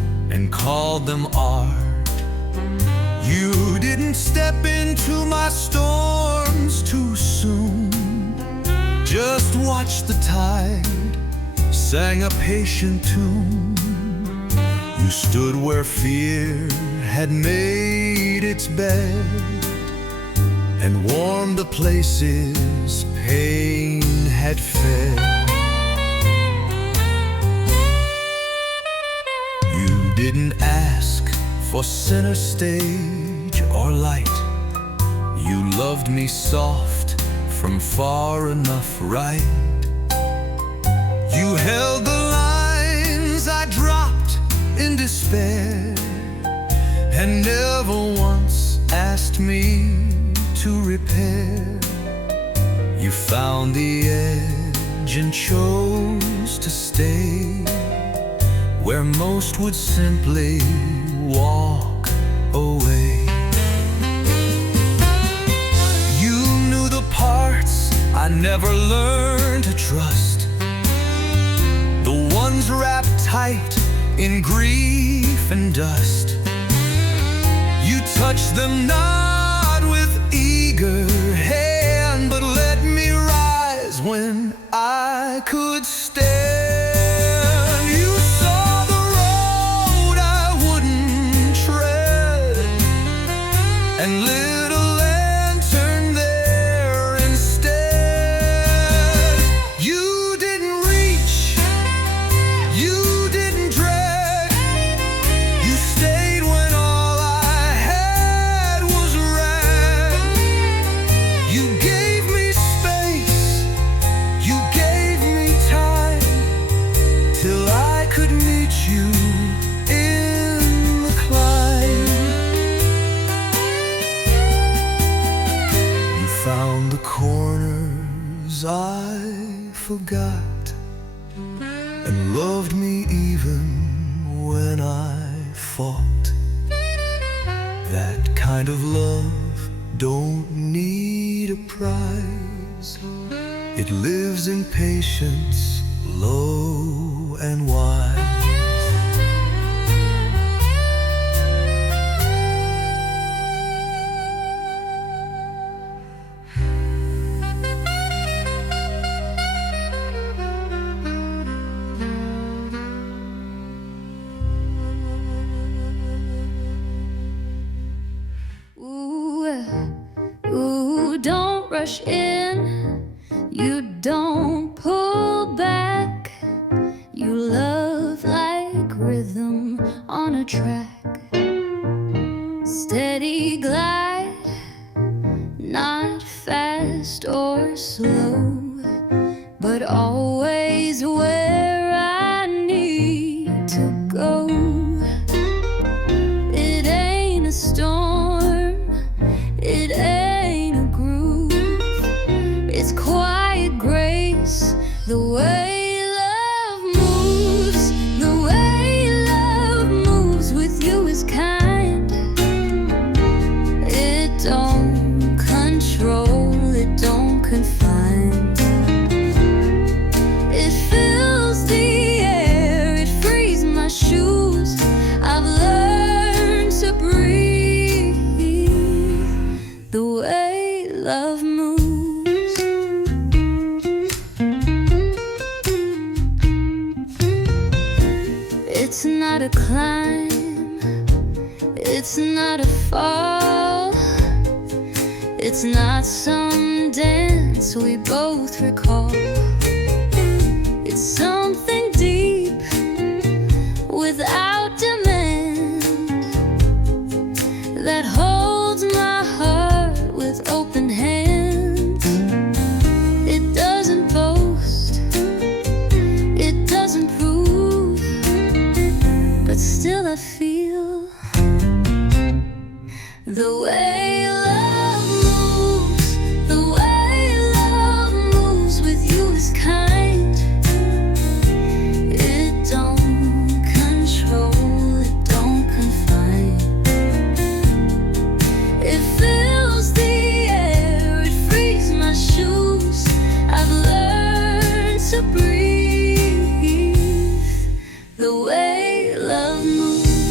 and called them art. You didn't step into my storms too soon. Just watched the tide, sang a patient tune. You stood where fear had made its bed and warmed the places pain had fed. You didn't ask for center stage or light. You loved me soft from far enough right. You held the lines I dropped in despair, and never once asked me to repair. You found the edge and chose to stay where most would simply walk away. You knew the parts I never learned to trust, the ones wrapped tight in grief and dust. You touched them not with eager hand, but let me rise when I could stand. You saw the road I wouldn't tread and lit a lantern there instead. You didn't reach, you didn't drag, you stayed when all I had was rag. You gave me space, you gave me time, till I could meet you in the climb. You found the corners I forgot and loved me even when I fought. That kind of love don't need a prize. It lives in patience, low and wide. Ooh, don't rush in, you don't pull back. You love like rhythm on a track. Steady glide, not fast or slow, but always where I need to go. It ain't a storm, it ain't a groove, it's quiet grace, the way love moves. The way love moves with you is kind. It don't control, it don't confine. It fills the air, it frees my shoes. I've learned to breathe the way love moves. It's not a climb, it's not a fall, it's not some dance we both recall. It's something deep without demand that holds my heart with open hands. It doesn't boast, it doesn't prove, but still I feel the way love moves. The way love moves with you is kind. It don't control, it don't confine. It fills the air, it frees my shoes. I've learned to breathe the way love moves.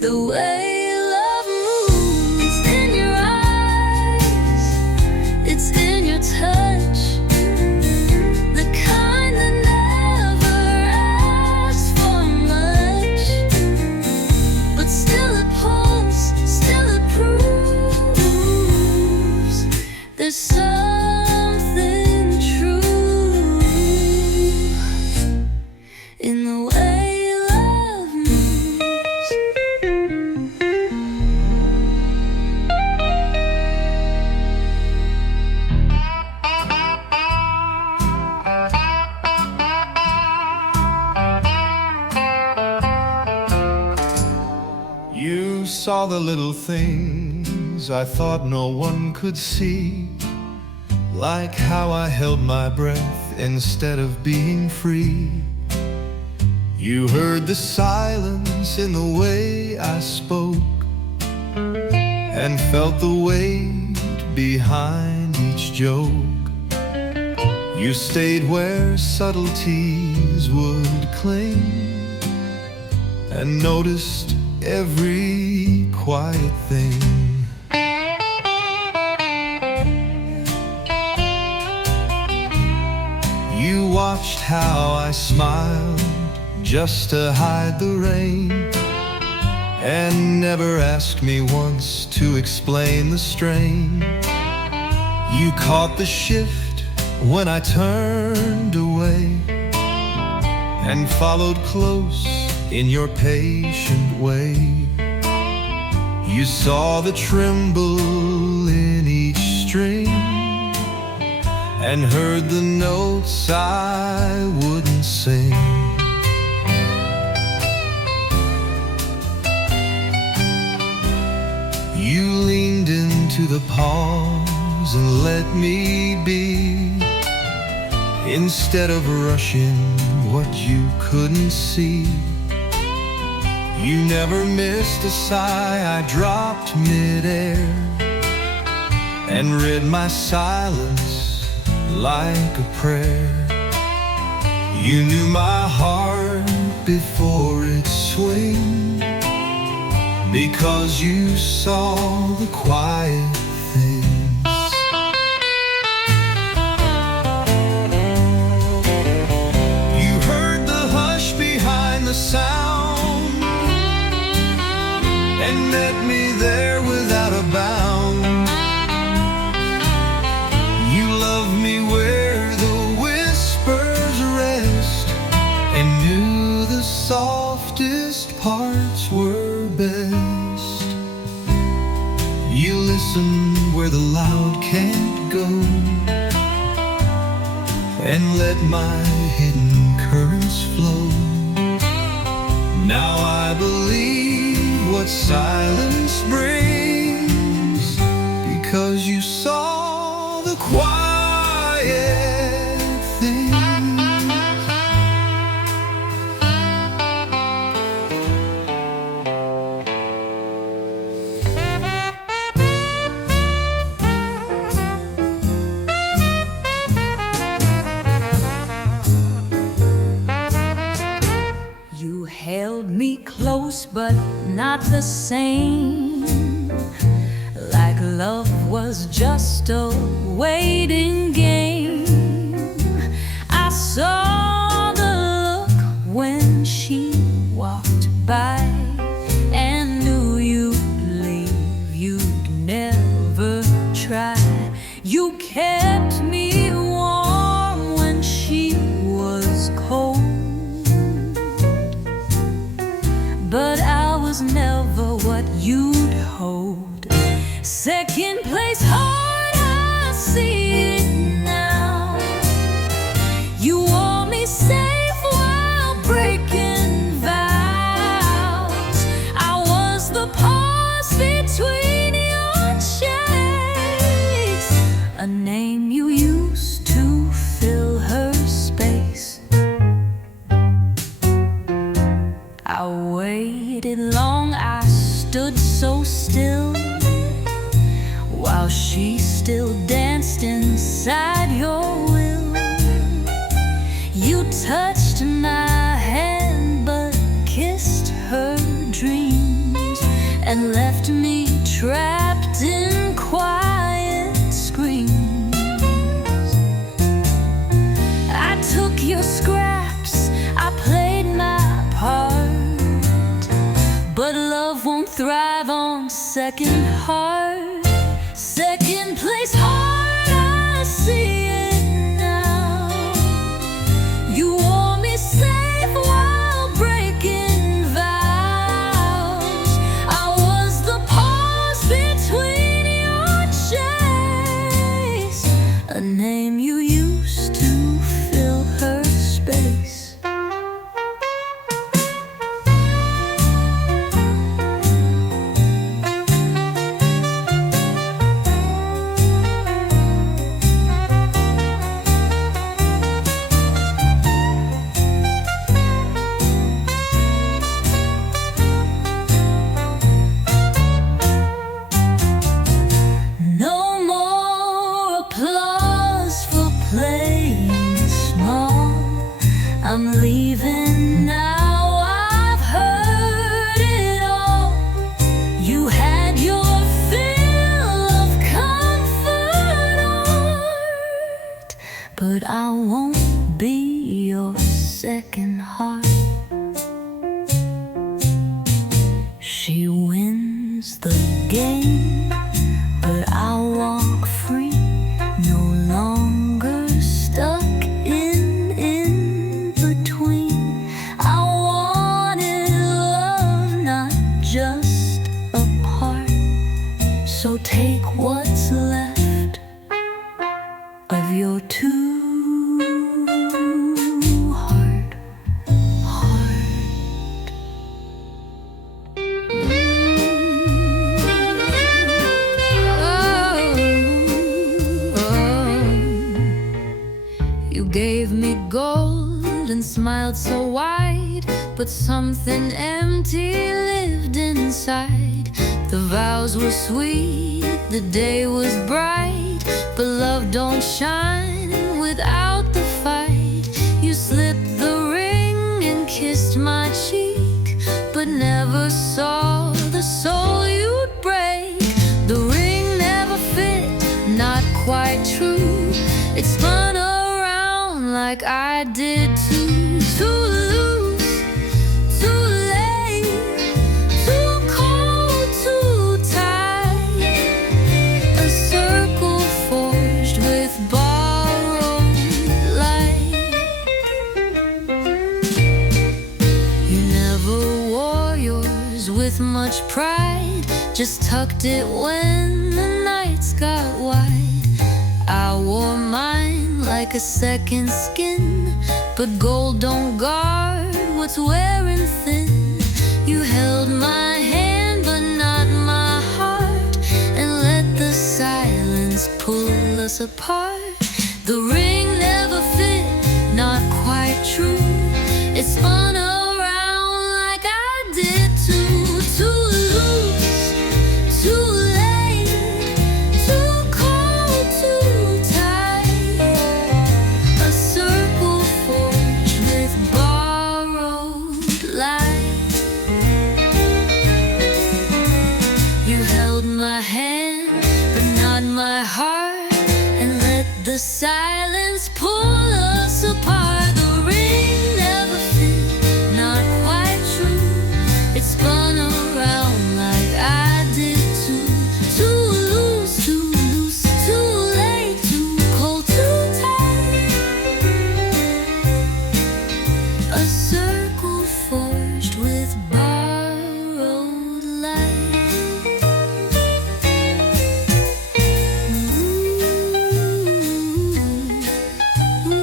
The way love moves in your eyes, it's in your touch, the kind that never asks for much, but still it pulls, still it proves there's something true in the way. You saw the little things I thought no one could see, like how I held my breath instead of being free. You heard the silence in the way I spoke, and felt the weight behind each joke. You stayed where subtleties would cling, and noticed every quiet thing. You watched how I smiled just to hide the rain, and never asked me once to explain the strain. You caught the shift when I turned away, and followed close in your patient way. You saw the tremble in each string, and heard the notes I wouldn't sing. You leaned into the pause and let me be, instead of rushing what you couldn't see. You never missed a sigh I dropped midair, and read my silence like a prayer. You knew my heart before it swing, because you saw the quiet things. You heard the hush behind the sound, and met me there without a bound. You loved me where the whispers rest, and knew the softest parts were best. You listen where the loud can't go, and let my hidden currents flow. Now I believe what silence brings, because you saw the quiet things. You held me close, but not the same, like love was just a waiting game. I saw the look when she walked by, and knew you'd leave, you'd never try. You kept me warm when she was cold, but I was never what you'd hold. Second place heart, I see it now. You wore me safe while breaking vows. I was the pause between your shades, a name you used to fill her space. I waited long, I stood so still, while she still danced inside your will. You touched my hand, but kissed her dreams and left me trapped in quiet screams. I took your scraps, I played my part, but love won't thrive on second heart. Second place heart, I see it now. You wore me safe while breaking vows. I was the pause between your chase, a name you used to fill her space. No more applause for playing small. I'm leaving now, I've heard it all. You had your fill of comfort art, but I won't be your second heart. She wins the game, but I walk free, no longer stuck in between. I wanted love, not just a part. So take what's left of your two heart. You gave me gold and smiled so wide, but something empty lived inside. The vows were sweet, the day was bright, but love don't shine without the fight. You slipped the ring and kissed my cheek, but never saw the soul you'd break. The ring never fit, not quite true. It spun around like I did too. Too loose, too late, too cold, too tight. A circle forged with borrowed light. You never wore yours with much pride, just tucked it when the nights got wide. I wore mine like a second skin, but gold don't guard what's wearing thin. You held my hand but not my heart, and let the silence pull us apart. The ring never fit, not quite true. It spun around like I did too. Too loose, too late, too cold, too tight. A circle forged with borrowed light. You held my hand, but not my heart, and let the silence pull us apart. The ring never fit, not quite true. It spun around like I did too. Too loose, too late, too cold, too tight. A circle forged with borrowed light. Ooh, ooh.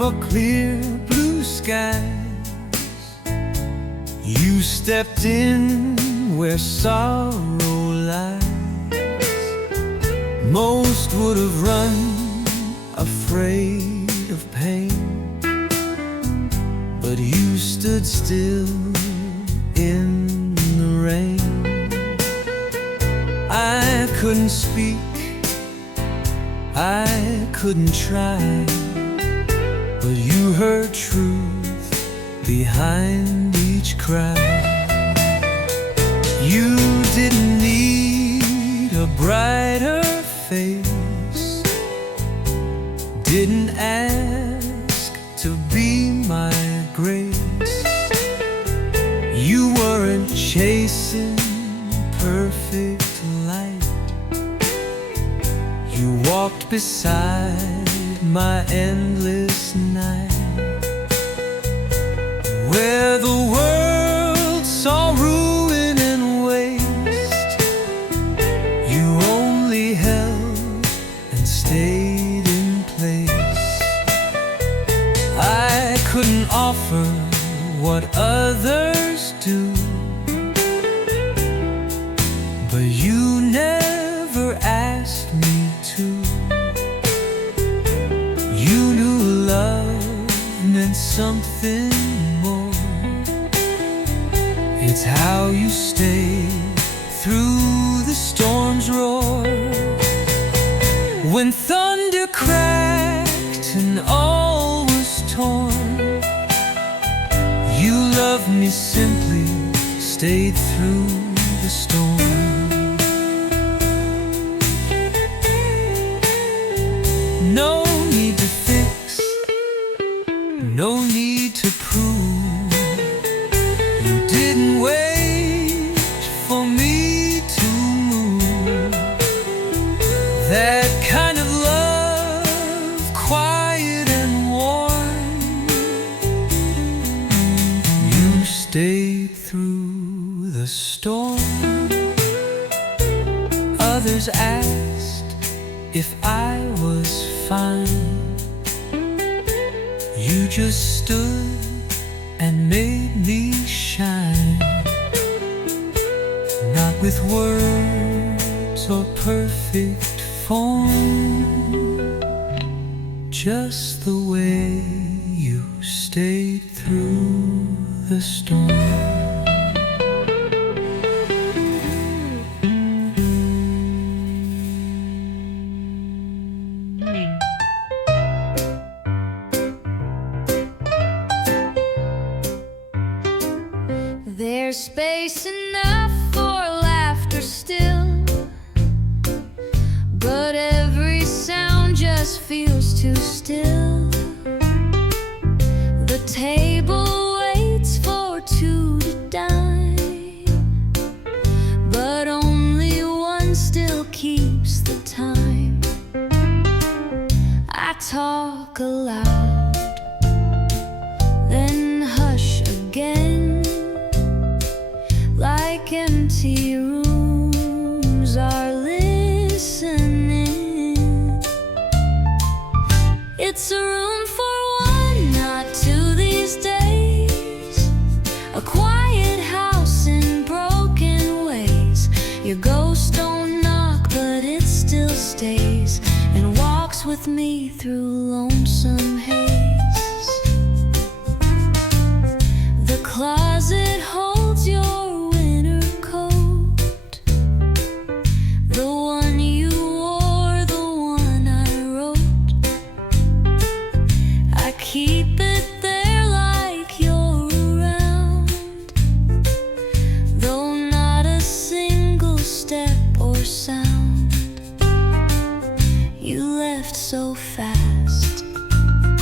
over clear blue skies. You stepped in where sorrow lies. Most would have run, afraid of pain, but you stood still in the rain. I couldn't speak, I couldn't try, but you heard truth behind each cry. You didn't need a brighter face, didn't ask to be my grace. You weren't chasing perfect light, you walked beside my endless night. Where the world saw ruin and waste, you only held and stayed in place. I couldn't offer what others do, but you never asked me to. You knew love meant something more. It's how you stayed through the storm's roar. When thunder cracked and all was torn, you loved me simply, stayed through the storm. No need to fix, no need to prove. You didn't wait for me to move. That kind of love, quiet and warm, you stayed through the storm. Others asked if I was fine. You just stood and made me shine. Not with words or perfect form, just the way you stayed through the storm. There's space enough for laughter still, but every sound just feels too still. The table waits for two to dine, but only one still keeps the time. I talk aloud, then hush again, like empty rooms are listening. It's a room for one, not two these days. A quiet house in broken ways. Your ghost don't knock, but it still stays and walks with me through lonesome haze. The closet holds your keep it there like you're around, though not a single step or sound. You left so fast,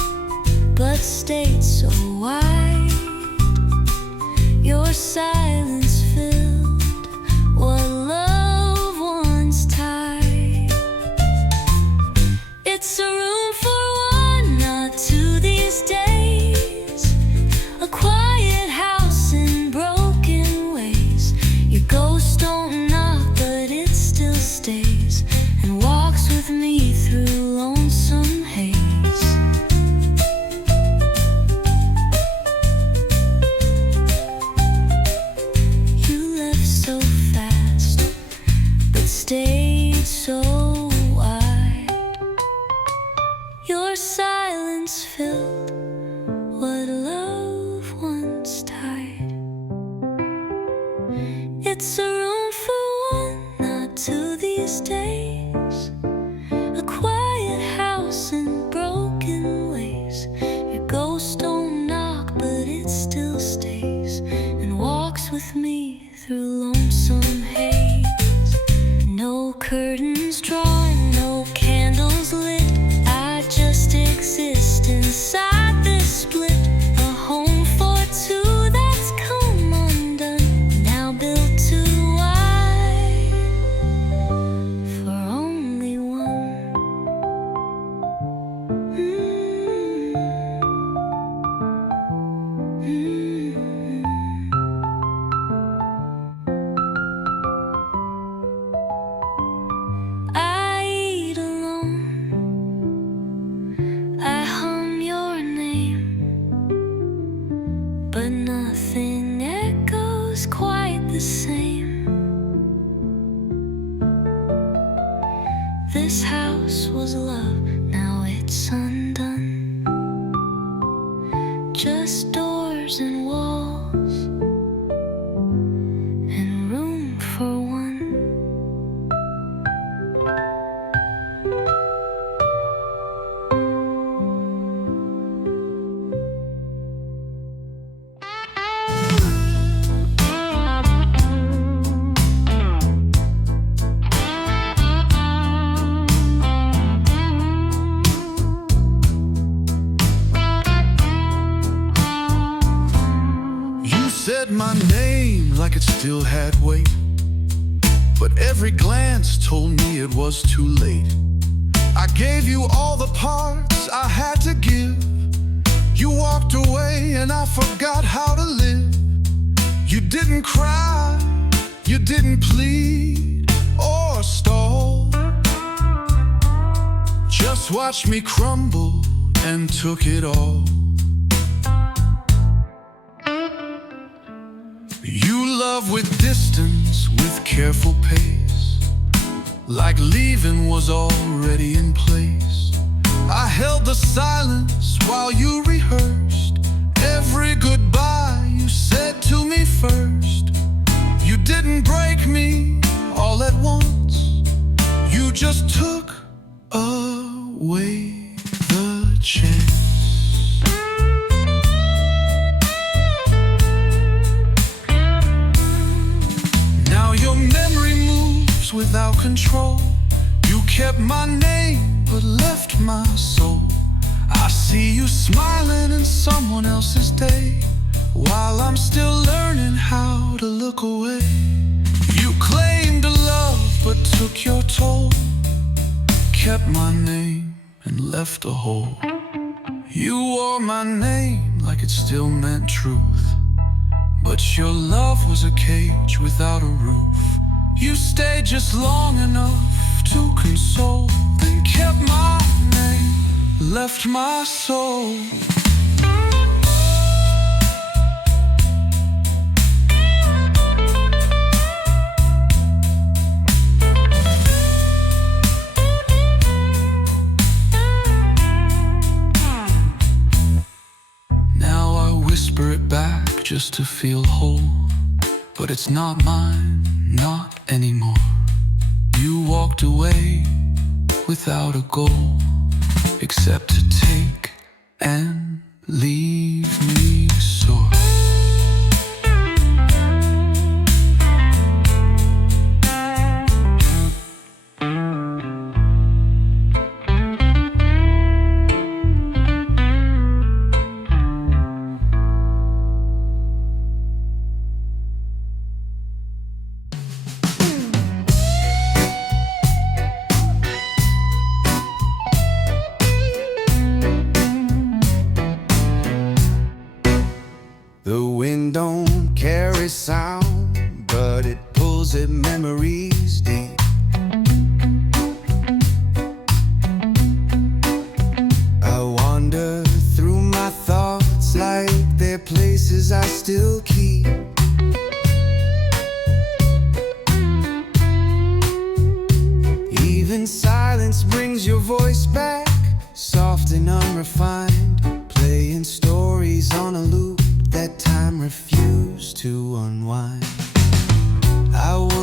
It's a room for one, not two these days. A quiet house in broken ways. Your ghost don't knock, but it still stays and walks with me through lonesome haze. No curtains drawn, no candles lit. I just exist inside this split. A home for two that's come undone, now built too wide for only one. I eat alone, I hum your name, but nothing echoes quite the same. This house was love, now it's undone. Just doors and walls and room for one. You said my name like it still had weight, but every glance told me it was too late. I gave you all the parts I had to give. You walked away and I forgot how to live. You didn't cry, you didn't plead or stall. Just watched me crumble and took it all. You love with distance, with careful pace, like leaving was already in place. I held the silence while you rehearsed every goodbye you said to me first. You didn't break me all at once, you just took away the chance. Now your memory moves without control. You kept my name but left my soul. I see you smiling in someone else's day, while I'm still learning how to look away. You claimed to love but took your toll, kept my name and left a hole. You wore my name like it still meant truth, but your love was a cage without a roof. You stayed just long enough to console, then kept my name, left my soul. Now I whisper it back just to feel whole, but it's not mine, not anymore. You walked away without a goal, except to take and leave me sore. The wind don't carry sound, but it pulls at memories deep. I wander through my thoughts like they're places I still keep. Even silence brings your voice back, soft and unrefined, playing stories on a loop that time refused to unwind.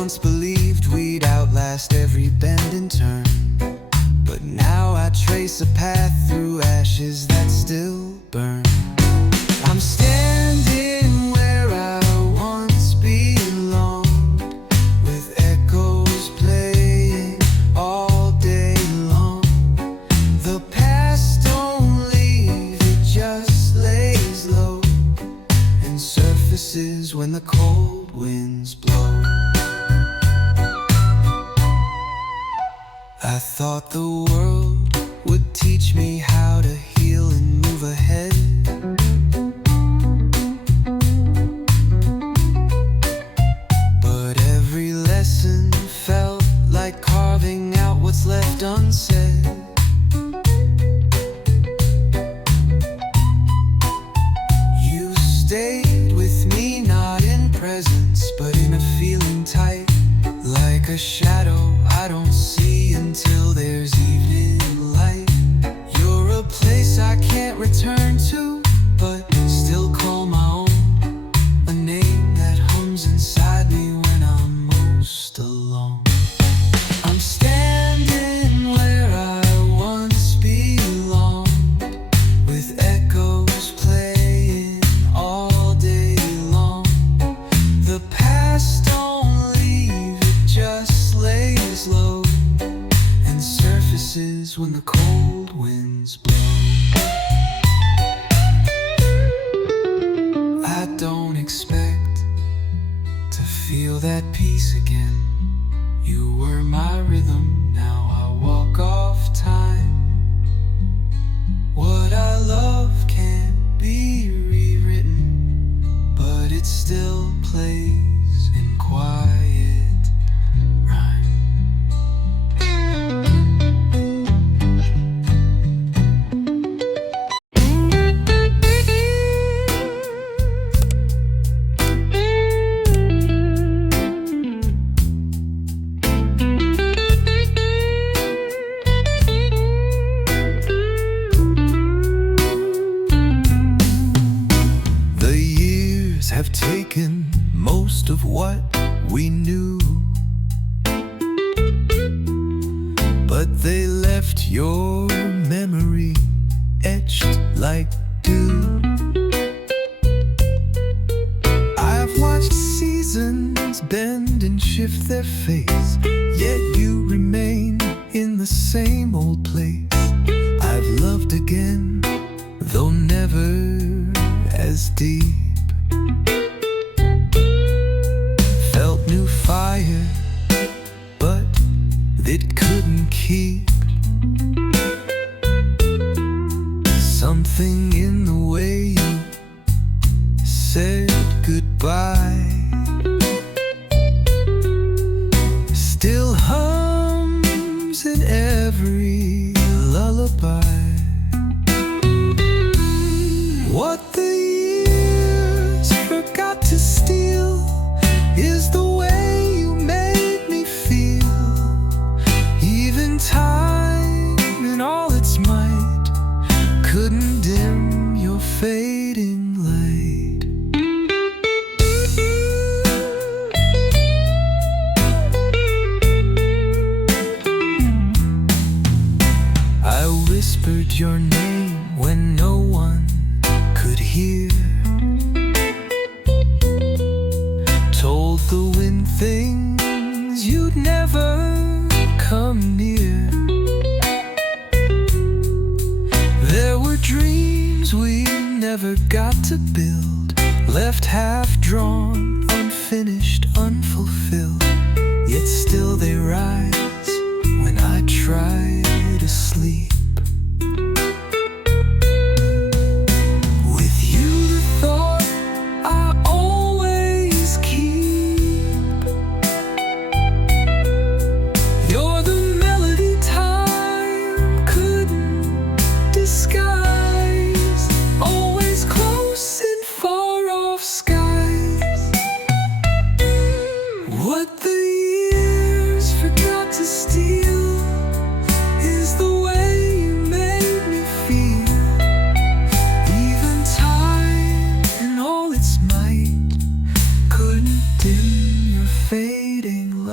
once believed we'd outlast every bend and turn, but now I trace a path through ashes that still burn. I'm standing where I once belonged, with echoes playing all day long. The past don't leave, it just lays low and surfaces when the cold winds blow. I thought the world would teach me how to heal and move ahead, but every lesson felt like carving out what's left unsaid. You stayed with me, not in presence, but in a feeling tight, like a shadow I don't see until there's evening light. You're a place I can't return to, but still call my own, a name that hums inside me when I'm most alone. I'm standing where I once belonged, with echoes playing all day long. The past don't leave, it just lays low and surfaces when the cold winds blow. I don't expect to feel that peace again. You were my rhythm, now I walk off time. What I love can't be rewritten, but it still plays in quiet rhyme. The years have taken most of what we knew, but they left your memory etched like dew. I've watched seasons bend and shift their face, yet you remain in the same old place. I've loved again, though never as deep. Felt new fire, but it couldn't keep. Something in the way you said goodbye still hums in every lullaby. What the years forgot to steal is the way you made me feel. Even time in all its might couldn't dim your fading light. I whispered your name when no one could hear, told the wind things you'd never come near. There were dreams we never got to build, left half drawn, unfinished, unfulfilled, yet still they rise when I try to sleep. With you the thought I always keep, you're the melody time couldn't disguise, always close in far off skies. What the years forgot to steal is the way you made me feel. Even time in all its might couldn't dim your fading light.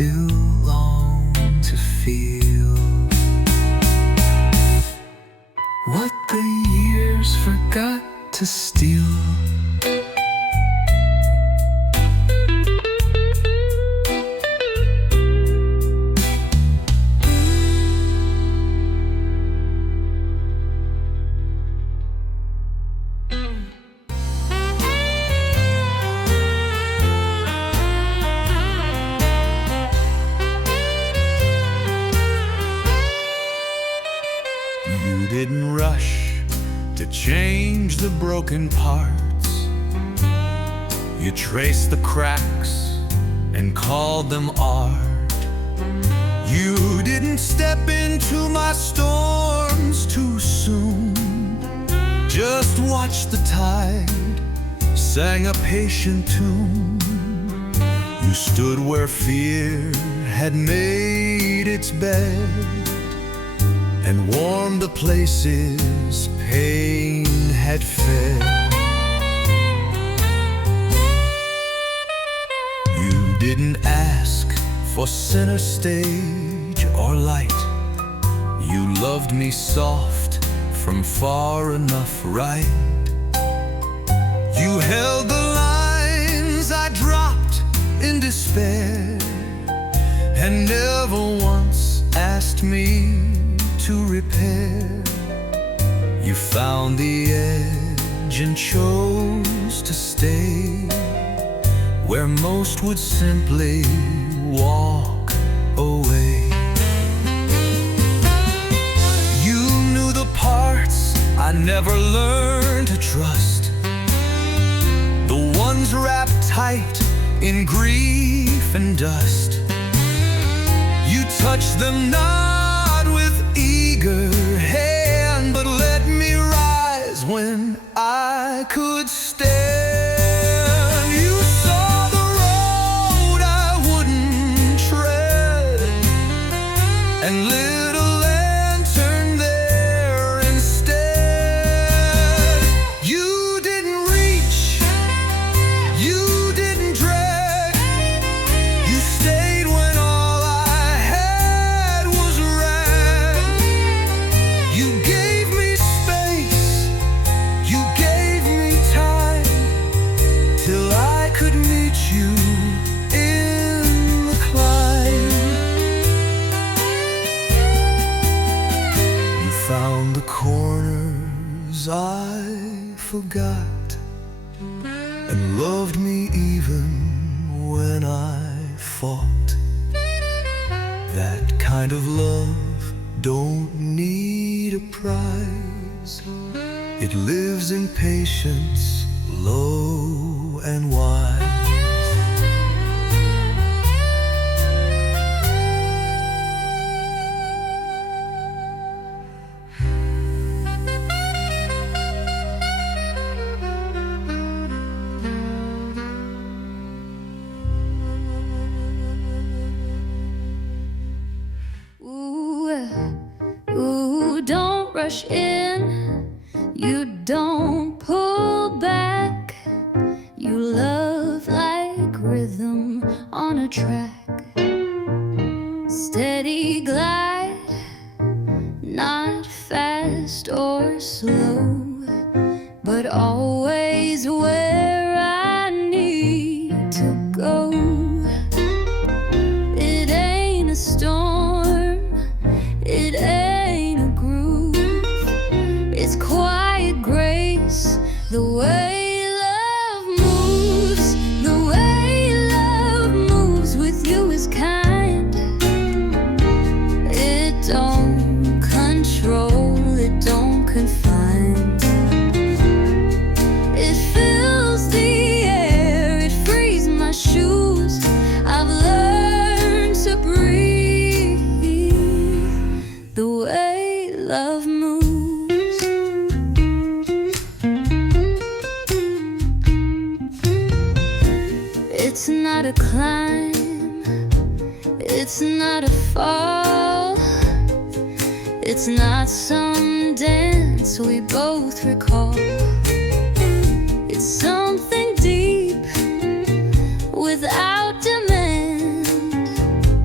still long to feel what the years forgot to steal. You didn't rush to change the broken parts. You traced the cracks and called them art. You didn't step into my storms too soon. Just watched the tide, sang a patient tune. You stood where fear had made its bed and warmed the places pain had fed. You didn't ask for center stage or light. You loved me soft from far enough right. You held the lines I dropped in despair and never once asked me to repair. You found the edge and chose to stay where most would simply walk away. You knew the parts I never learned to trust, the ones wrapped tight in grief and dust. You touched them not with eager hand, but let me rise when I could stand. You saw the road I wouldn't tread and lit a lantern there instead. You didn't reach, you didn't drag, you stayed when all I had was rag. You gave me space, you gave me time, till I could meet you in the climb. You found the corners I forgot and loved me even when I fought. That kind of love don't need a prize. It lives in patience, low and wide. Ooh, don't rush in, you don't pull back. You love like rhythm on a track. Steady glide, not fast or slow, but always where I need to go. It ain't a storm, it ain't a groove, it's quiet grace, the way love moves. The way love moves with you is kind. It don't control, it don't confine. It fills the air, it frees my shoes. I've learned to breathe the way love moves. It's not a climb, it's not a fall, it's not some dance we both recall. It's something deep without demand,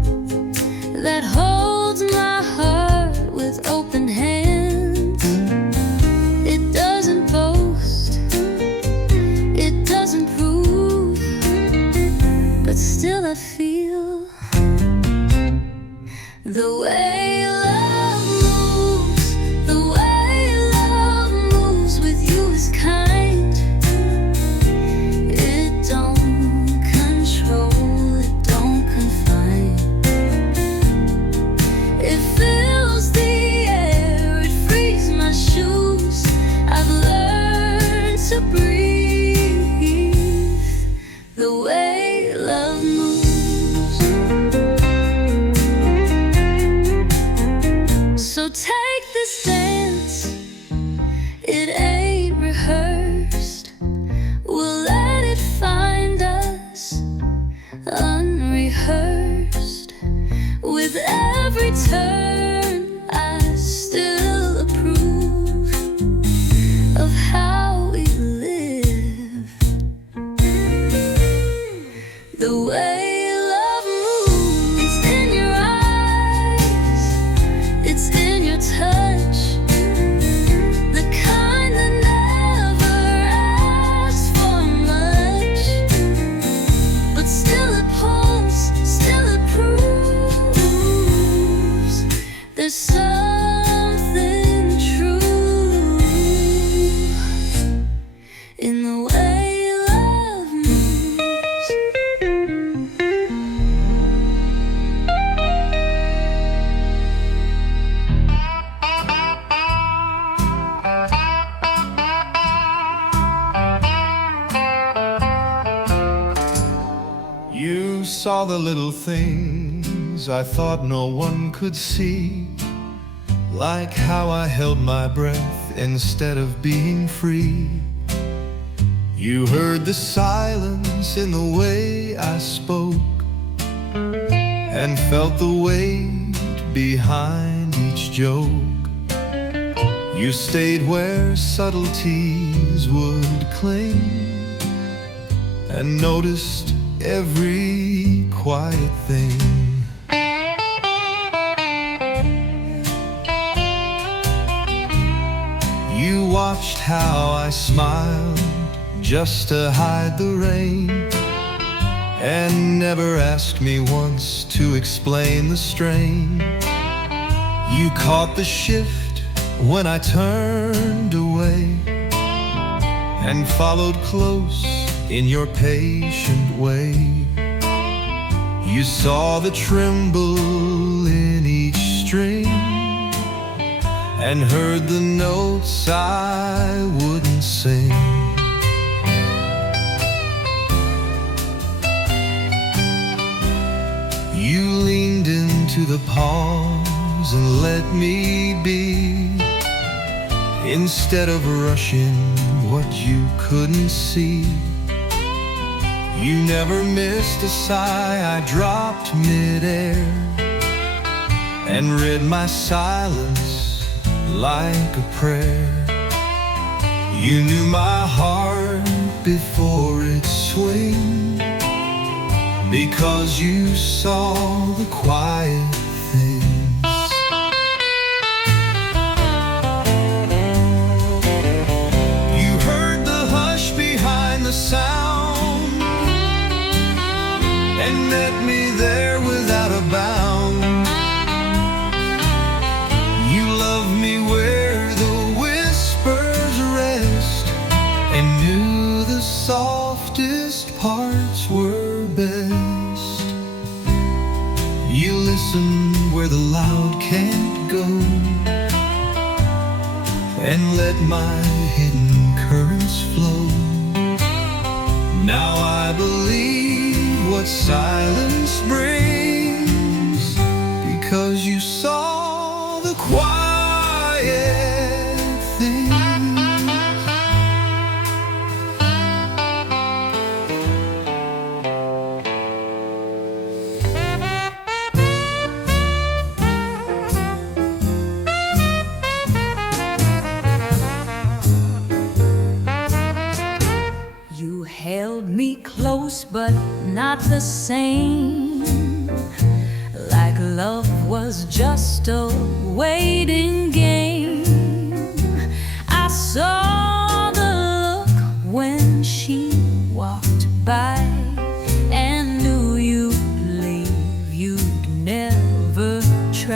The way love moves, the way love moves with you is kind. It don't control, it don't confine. It fills the air, it frees my shoes. I've learned to breathe the way love moves. So take this dance, it ain't rehearsed. We'll let it find us unrehearsed. With every turn, I still approve of how we live. The way love moves in your eyes, it's in your touch, the kind that never asks for much, but still it pulls, still it proves there's something true in the way love moves. You saw the little things I thought no one could see, like how I held my breath instead of being free. You heard the silence in the way I spoke, and felt the weight behind each joke. You stayed where subtleties would cling, and noticed every quiet thing. You watched how I smiled just to hide the rain, and never asked me once to explain the strain. You caught the shift when I turned away, and followed close in your patient way. You saw the tremble in each string, and heard the notes I wouldn't sing. You leaned into the pause and let me be, instead of rushing what you couldn't see. You never missed a sigh I dropped midair, and read my silence like a prayer. You knew my heart before it swing, because you saw the quiet things. You heard the hush behind the sound, and met me there without a bound. You loved me where the whispers rest, and knew the softest parts were best. You listened where the loud can't go, and let my hidden currents flow. Now I believe what silence brings, because you saw the quiet things. You held me close, but not the same. Like love was just a waiting game. I saw the look when she walked by, and knew you'd leave, you'd never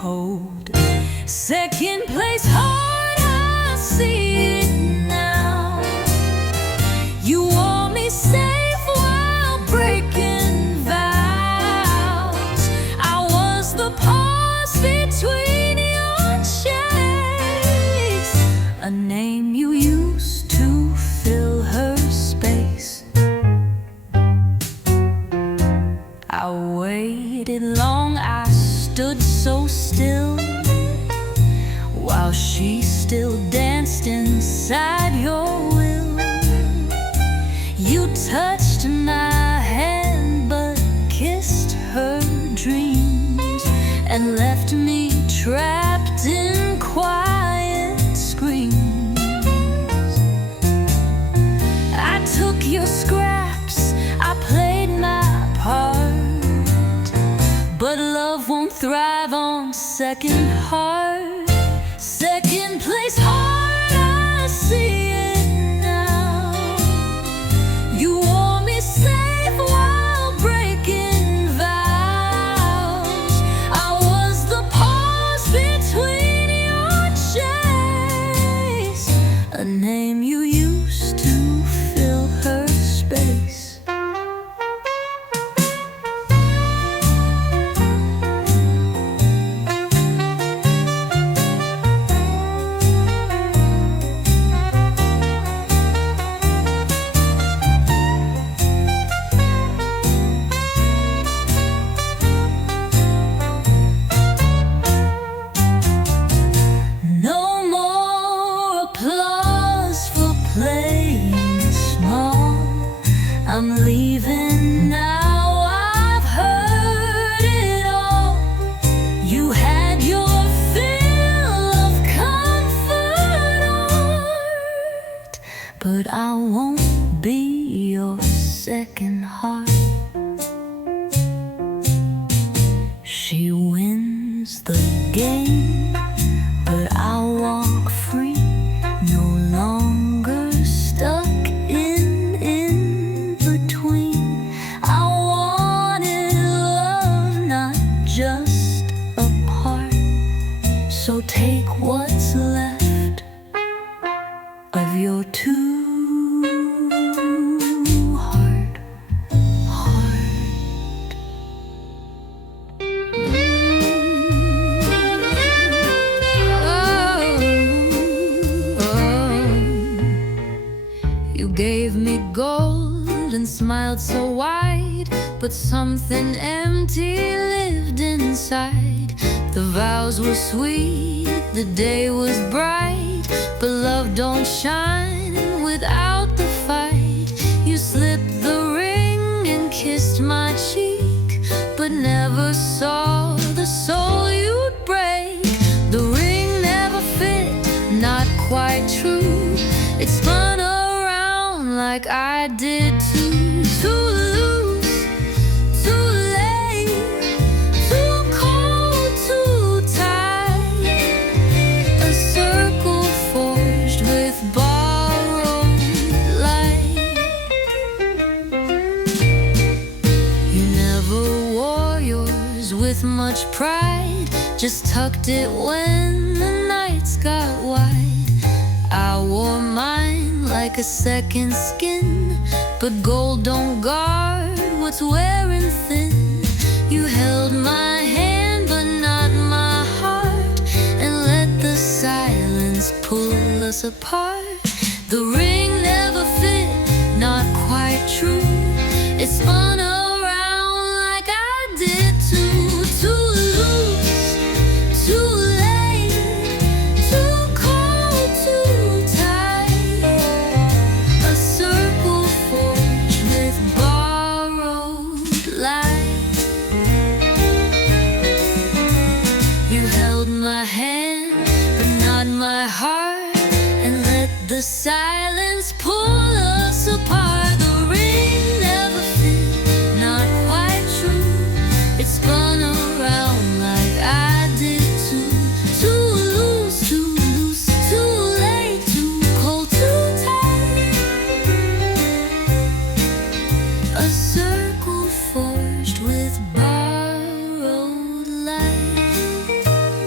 cold. Second place heart, I see it now. You want me safe while breaking vows. I was the pause between your chase, a name you used to fill her space. I waited long, I stood so still, while she still danced inside your will. You touched my hand but kissed her dreams, and left me trapped in quiet screams. I took your scraps, I played my part, but love won't thrive on second heart. Second place heart, I see it now. You want me safe while breaking vows. I was the pause between your chase, a name you used to fill her space. I'm leaving now, I've heard it all. You had your fill of comfort art, but I won't be your second heart. She wins the game, but I walk free, no longer stuck in between. I wanted love, not just a part. So take what's left of your two heart. You gave me gold and smiled so wide, but something empty lived inside. The vows were sweet, the day was bright, but love don't shine without the fight. You slipped the ring and kissed my cheek, but never saw the soul you'd break. The ring never fit, not quite true. It spun around like I did too. Too loose, too late, too cold, too tight. A circle forged with borrowed light. You never wore yours with much pride, just tucked it when the nights got wide. I wore mine like a second skin, but gold don't guard what's wearing thin. You held my hand but not my heart, and let the silence pull us apart. The ring never fit, not quite true. It spun around like I did too. Too loose, too late, too cold, too tight. A circle forged with borrowed light. You held my hand, but not my heart, and let the silence pull us apart. The ring never fit, not quite true. It spun around like I did too. Too loose, too loose, too late, too cold, too tight. A circle forged with borrowed light.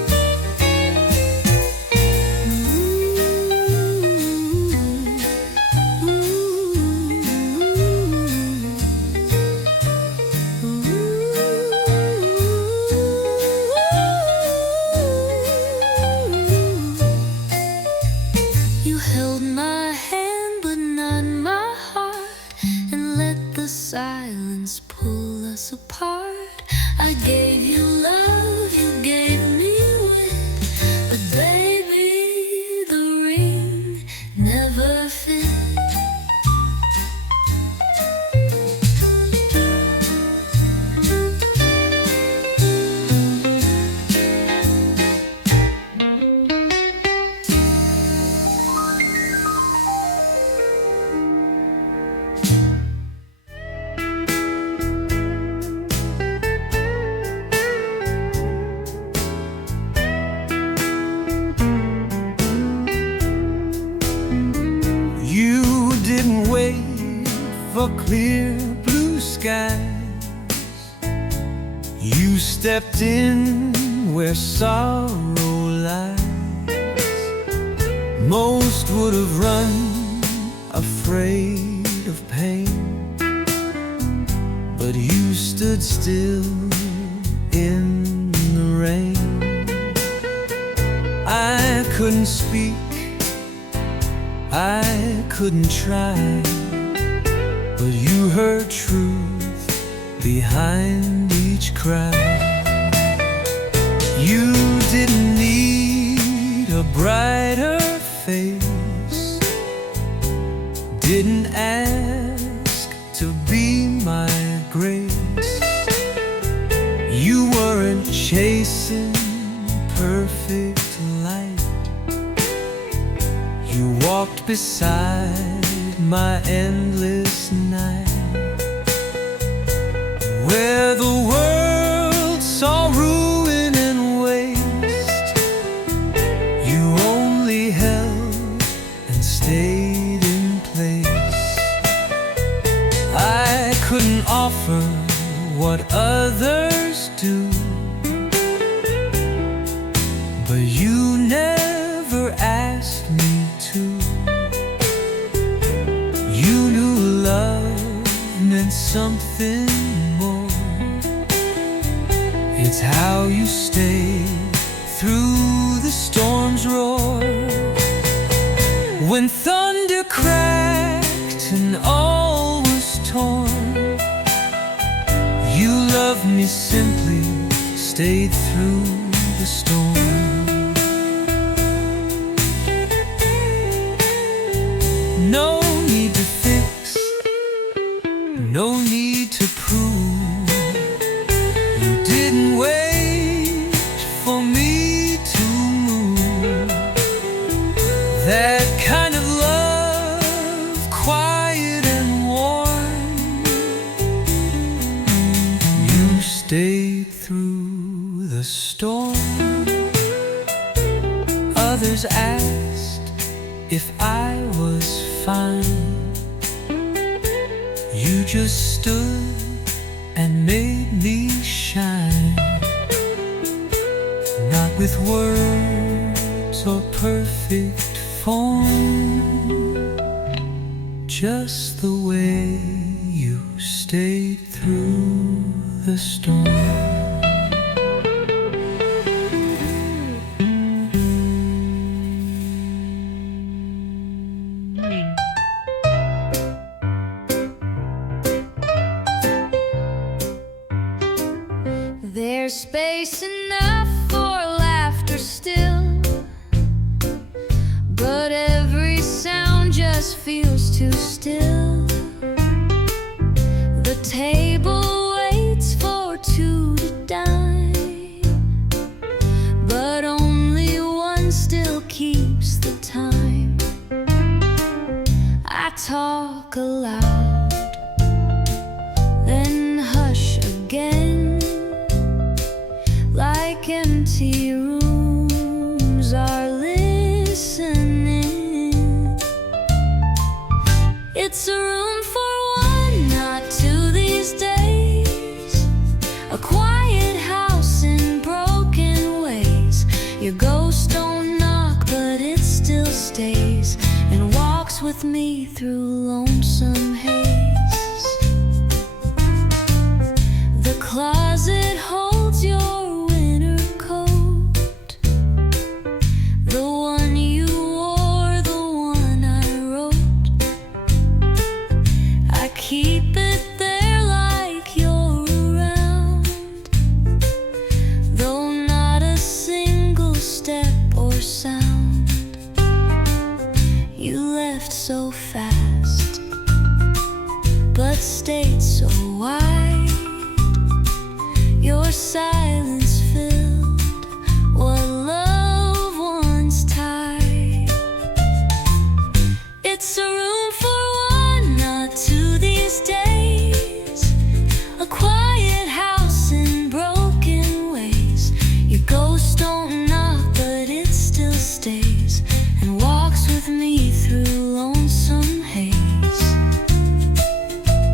your clear blue skies. You stepped in where sorrow lies. Most would have run, afraid of pain, but you stood still in the rain. I couldn't speak, I couldn't try, but you heard truth behind each cry. You didn't need a brighter face, didn't ask to be my grace. You weren't chasing perfect light, you walked beside my endless night. Where the world saw ruin and waste, you only held and stayed in place. I couldn't offer what others do, but you never asked me to. You knew love meant something more. It's how you stayed through the storm's roar. When thunder cracked and all was torn, you loved me simply, stayed through the storm. No need to fix, no need to prove. You didn't wait for me to move. That kind of love, quiet and warm, you stayed through the storm. Others asked if I was fine. You just stood and made me shine. Not with words or perfect form, just the way you stayed through the storm. There's space enough for laughter still, but every sound just feels too still. The table waits for two to dine, but only one still keeps the time. I talk aloud, then hush again, like empty rooms are listening. It's a room for one, not two these days. A quiet house in broken ways. Your ghost don't knock, but it still stays and walks with me through lonesome haze. The closet holds your keep it there like you're around, though not a single step or sound. You left so fast, but stayed so wide. Your silence filled what love once tied. It's a room for one, not two these days. A quiet house in broken ways. Your ghost don't knock, but it still stays and walks with me through lonesome haze.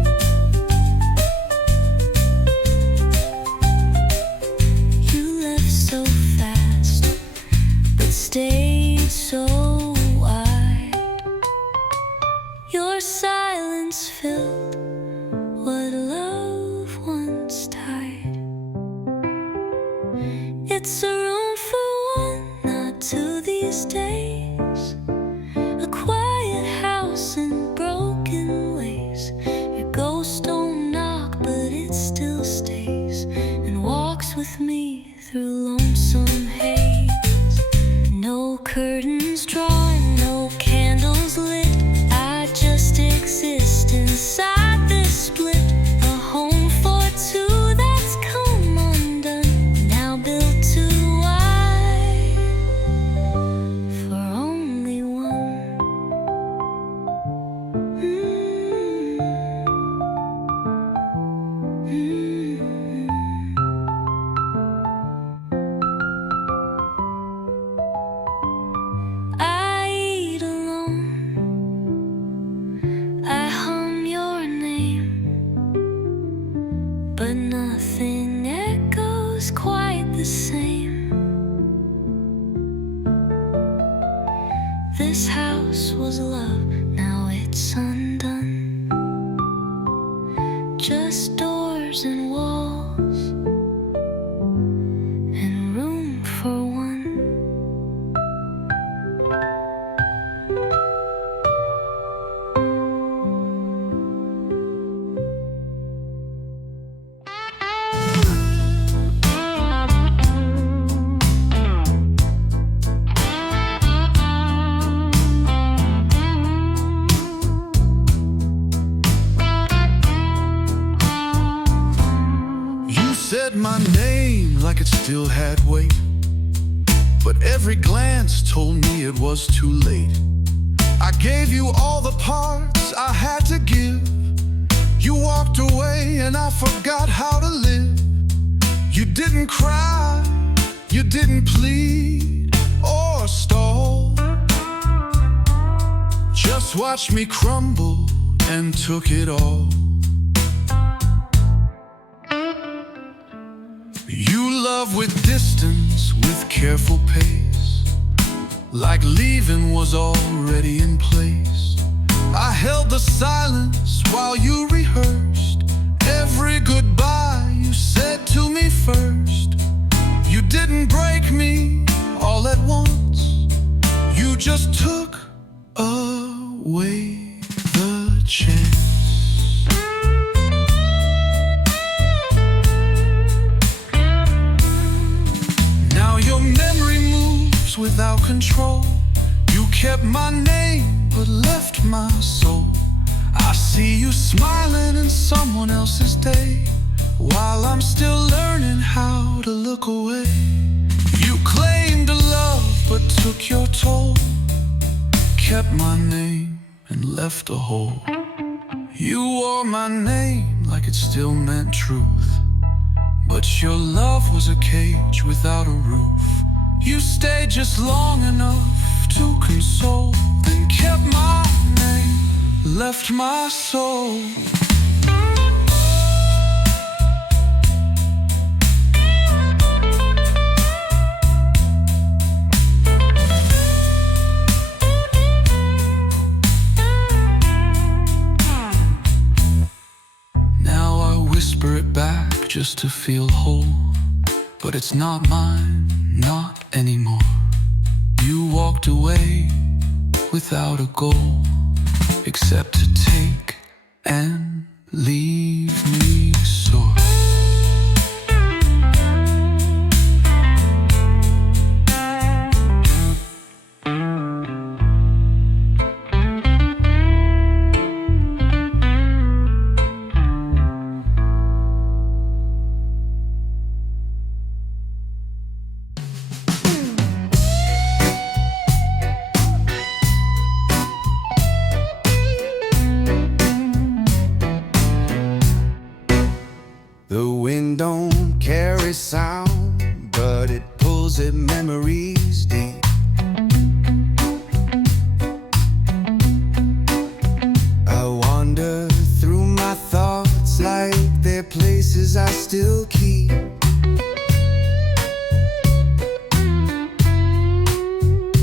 stayed so wide. Your silence filled what love once tied. It's a room for one, not two these days. A quiet house and broken ways. Your ghost don't knock, but it still stays and walks with me through lonesome haze. No curtains drawn, no candles lit. I just exist inside this split. A home for two that's come undone, now built too wide for only one. I eat alone, I hum your name, but nothing echoes quite the same. This house was love, now it's undone. Just doors and walls and room for one. You said my name like it still had weight, but every glance told me it was too late. I gave you all the parts I had to give. You walked away and I forgot how to live. You didn't cry, you didn't plead or stall. Just watched me crumble and took it all. You love with distance, with careful pace, like leaving was already in place. I held the silence while you rehearsed every goodbye you said to me first. You didn't break me all at once, you just took away the chance. Now your memory moves without control. You kept my name but left my soul. I see you smiling in someone else's day, while I'm still learning how to look away. You claimed to love but took your toll, kept my name and left a hole. You wore my name like it still meant truth, but your love was a cage without a roof. You stayed just long enough to console, then kept my name, left my soul. Now I whisper it back just to feel whole, but it's not mine, not anymore. You walked away without a goal, except to take and leave me sore. The wind don't carry sound, but it pulls at memories deep. I wander through my thoughts like they're places I still keep.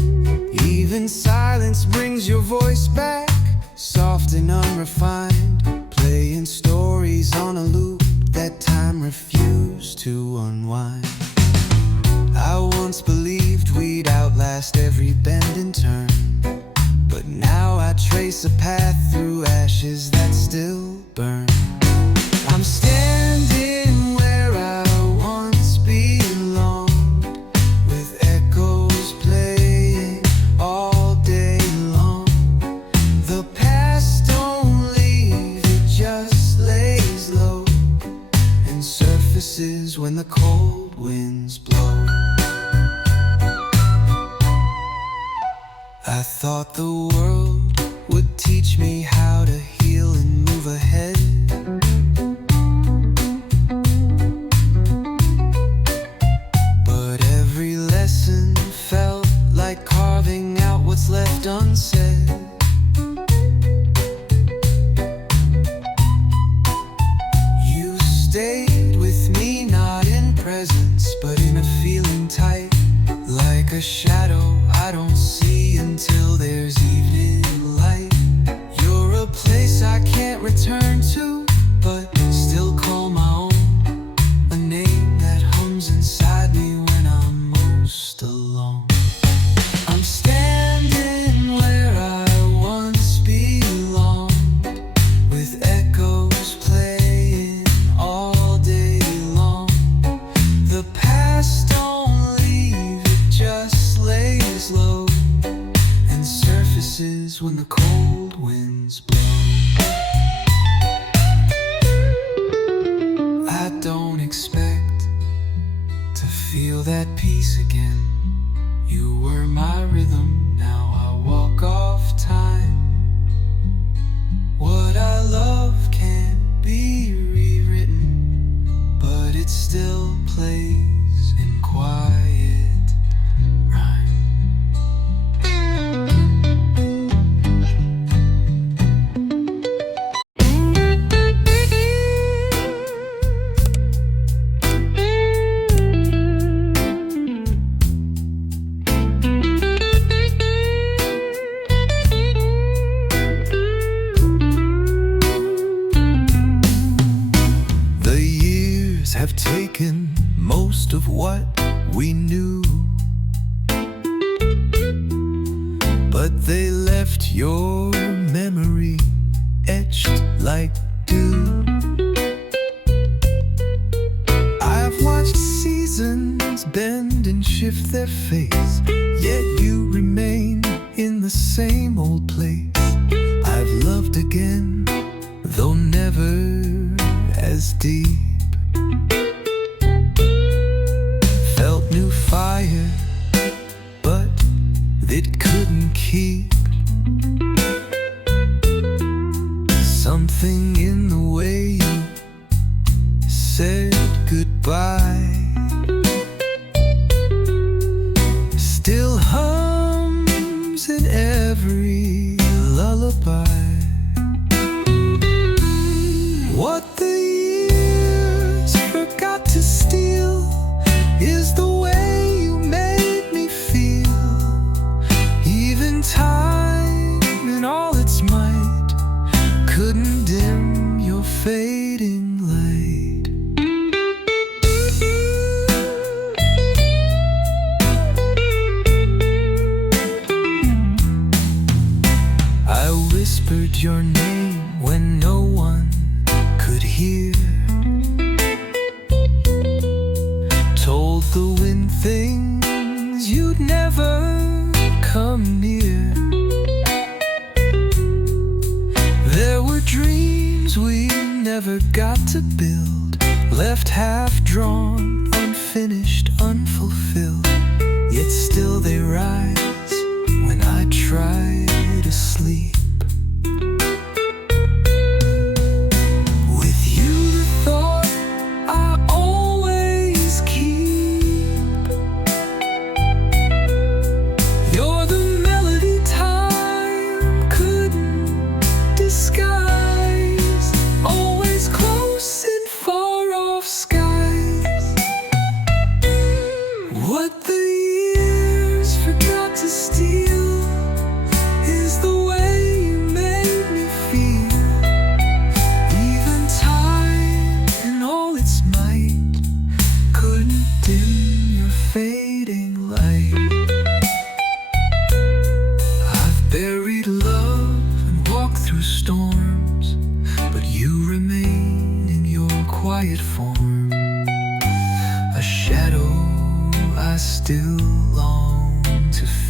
Even silence brings your voice back, soft and unrefined, playing stories on a loop that time refused to unwind. I once believed we'd outlast every bend and turn, but now I trace a path through ashes that still burn. I'm standing where I once belonged, with echoes playing all day long. The past don't leave, it just lays low and surfaces when the cold winds blow. I thought the world would teach me how to heal and move ahead, but every lesson felt like carving out what's left unsaid. You stayed with me, not in presence, but in a feeling tight, like a shadow I don't see until there's evening light. You're a place I can't return to, but still call my own, a name that hums inside me when I'm most alone. I'm standing where I once belonged, with echoes playing all day long. The past don't leave, it just lays low and surfaces when the cold winds blow. I don't expect to feel that peace again. You were my rhythm, now I walk off time. What I love can't be rewritten, but it still plays in quiet rhyme. The years have taken most of what we knew, but they left your memory etched like dew. I've watched seasons bend and shift their face, yet you remain in the same old place. I've loved again, though never as deep. Felt new fire, but it couldn't keep. Something in the way you said goodbye still hums in every lullaby. What the years forgot to steal is the way you made me feel. Even time in all its might couldn't dim your fading light. I whispered your name when no one could hear, told the wind things you'd never come near. There were dreams we never got to build, left half drawn, unfinished, unfulfilled, yet still they rise when I try to sleep. With you, the thought I always keep. You're the melody time couldn't disguise, always close in far off skies. What the years forgot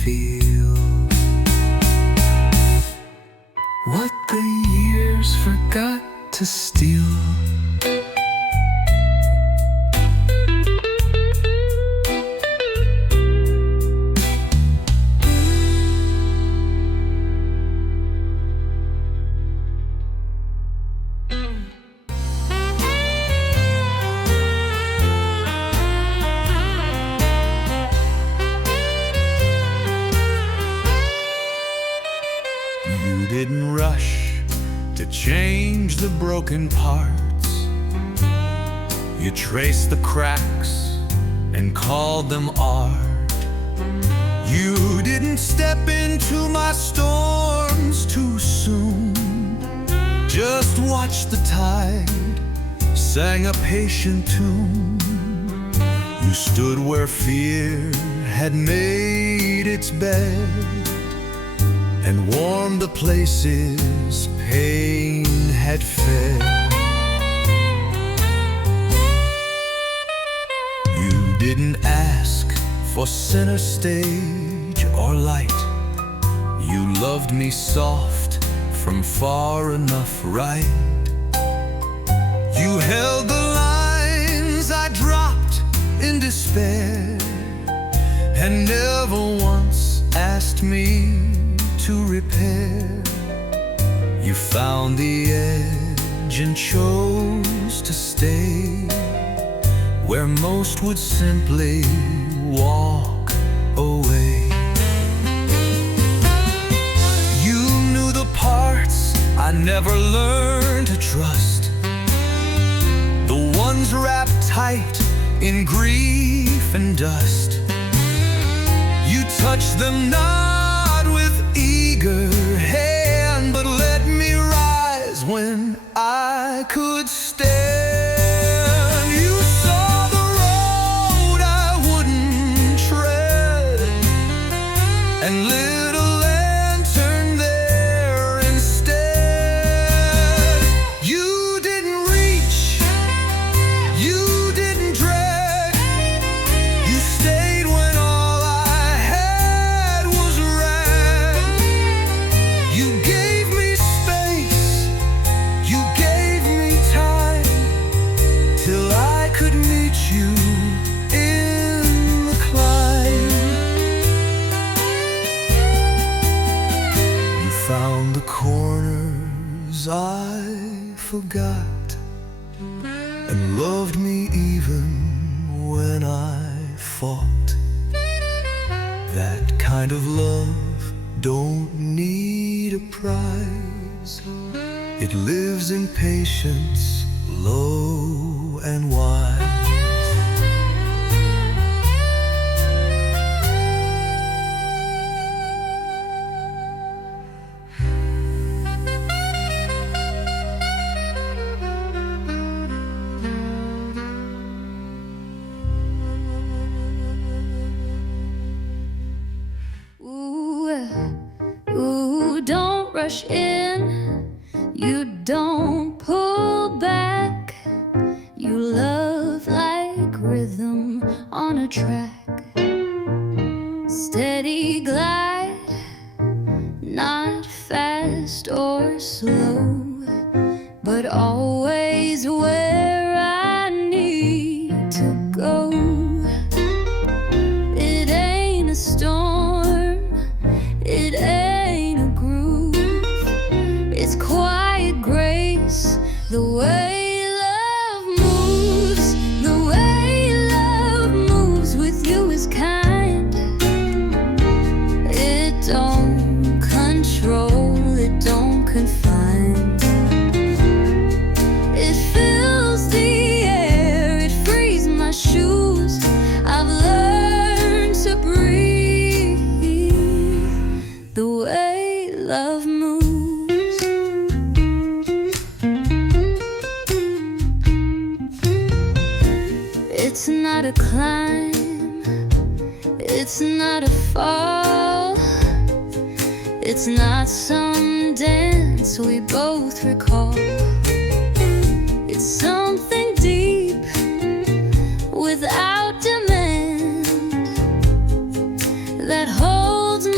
feel what the years forgot to steal. You didn't rush to change the broken parts. You traced the cracks and called them art. You didn't step into my storms too soon. Just watched the tide, sang a patient tune. You stood where fear had made its bed and warmed the places pain had fed. You didn't ask for center stage or light. You loved me soft from far enough right. You held the lines I dropped in despair and never once asked me to repair. You found the edge and chose to stay where most would simply walk away. You knew the parts I never learned to trust, the ones wrapped tight in grief and dust. You touched them not with eager hand, but let me rise when I could stand. You saw the road I wouldn't tread and lit a lantern there instead. You didn't reach, you didn't drag, you stayed when all I had was rag. You gave me space, you gave me time, till I could meet you in the climb. You found the corners I forgot and loved me even when I fought. That kind of love don't need a prize. It lives in patience, low and wide. Ooh, don't rush in, you don't pull back. You love like rhythm on a track. Steady glide, not fast or slow, but always where I need to go. It ain't a storm, it ain't a groove, it's quiet grace, the way love moves. The way love moves with you is kind. It don't control, it don't confine. It fills the air, it frees my shoes. I've learned to breathe the way love moves. It's not a climb, it's not a fall, it's not some dance we both recall. It's something deep without demand that holds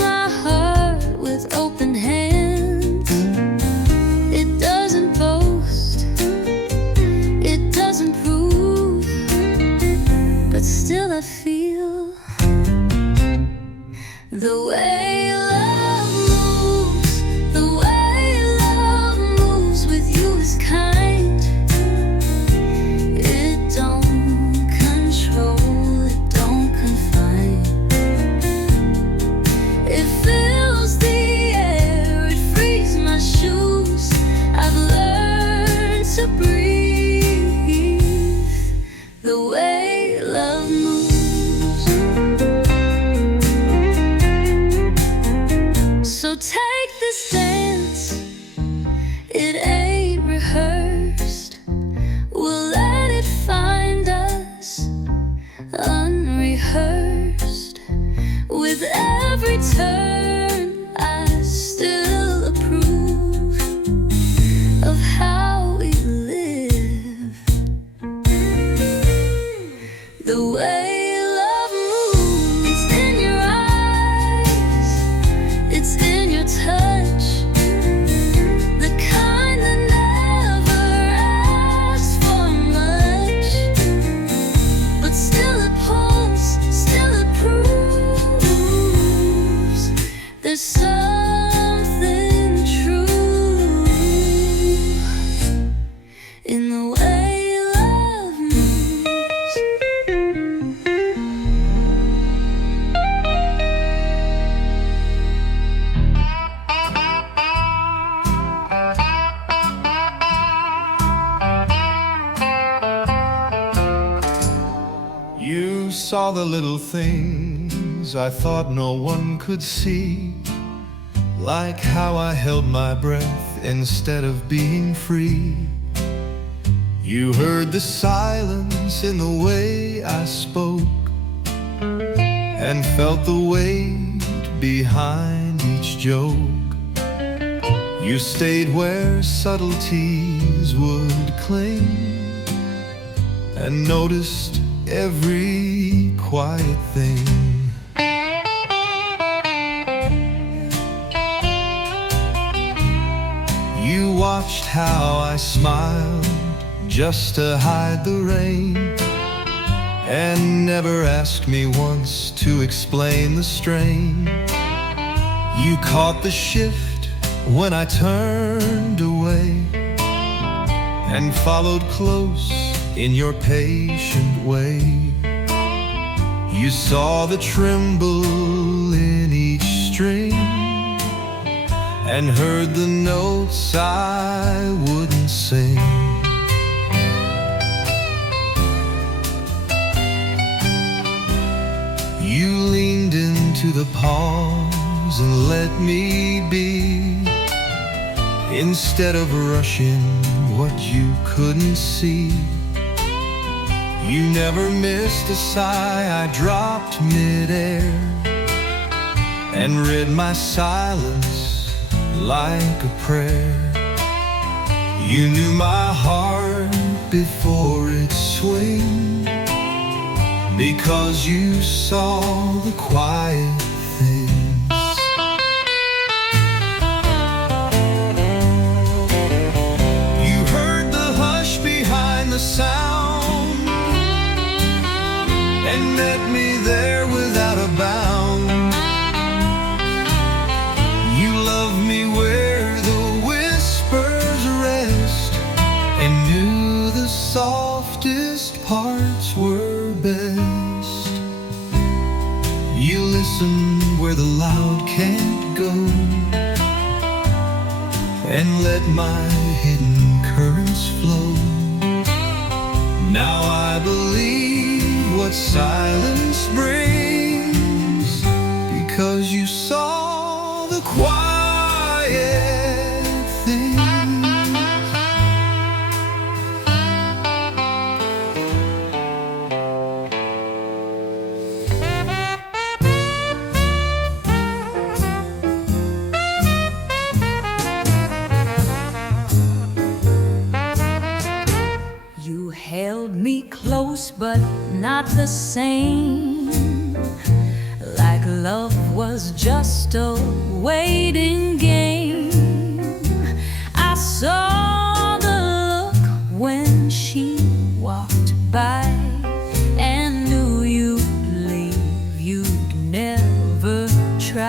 The way love moves, the way love moves with you is kind. It don't control, it don't confine. It fills the air, it frees my shoes. I've learned to breathe the way love moves. So take this dance, it ain't rehearsed. We'll let it find us unrehearsed. With every turn, I still approve of how we live. The way love moves in your eyes, it's in your touch, the kind that never asks for much, but still it pulls, still it proves there's something true in the way love moves. You saw the little things I thought no one could see, like how I held my breath instead of being free. You heard the silence in the way I spoke, and felt the weight behind each joke. You stayed where subtleties would cling, and noticed every quiet thing. You watched how I smiled just to hide the rain, and never asked me once to explain the strain. You caught the shift when I turned away, and followed close in your patient way. You saw the tremble in each string, and heard the notes I wouldn't sing. You leaned into the pause and let me be, instead of rushing what you couldn't see. You never missed a sigh I dropped midair, and read my silence like a prayer. You knew my heart before it swing, because you saw the quiet things. You heard the hush behind the sound, and met me there without a bound. You loved me where the whispers rest, and knew the softest parts were best. You listen where the loud can't go, and let my hidden currents flow. Now I believe what silence brings, because you saw the quiet things. You held me close, but not the same, like love was just a waiting game. I saw the look when she walked by, and knew you'd leave, you'd never try.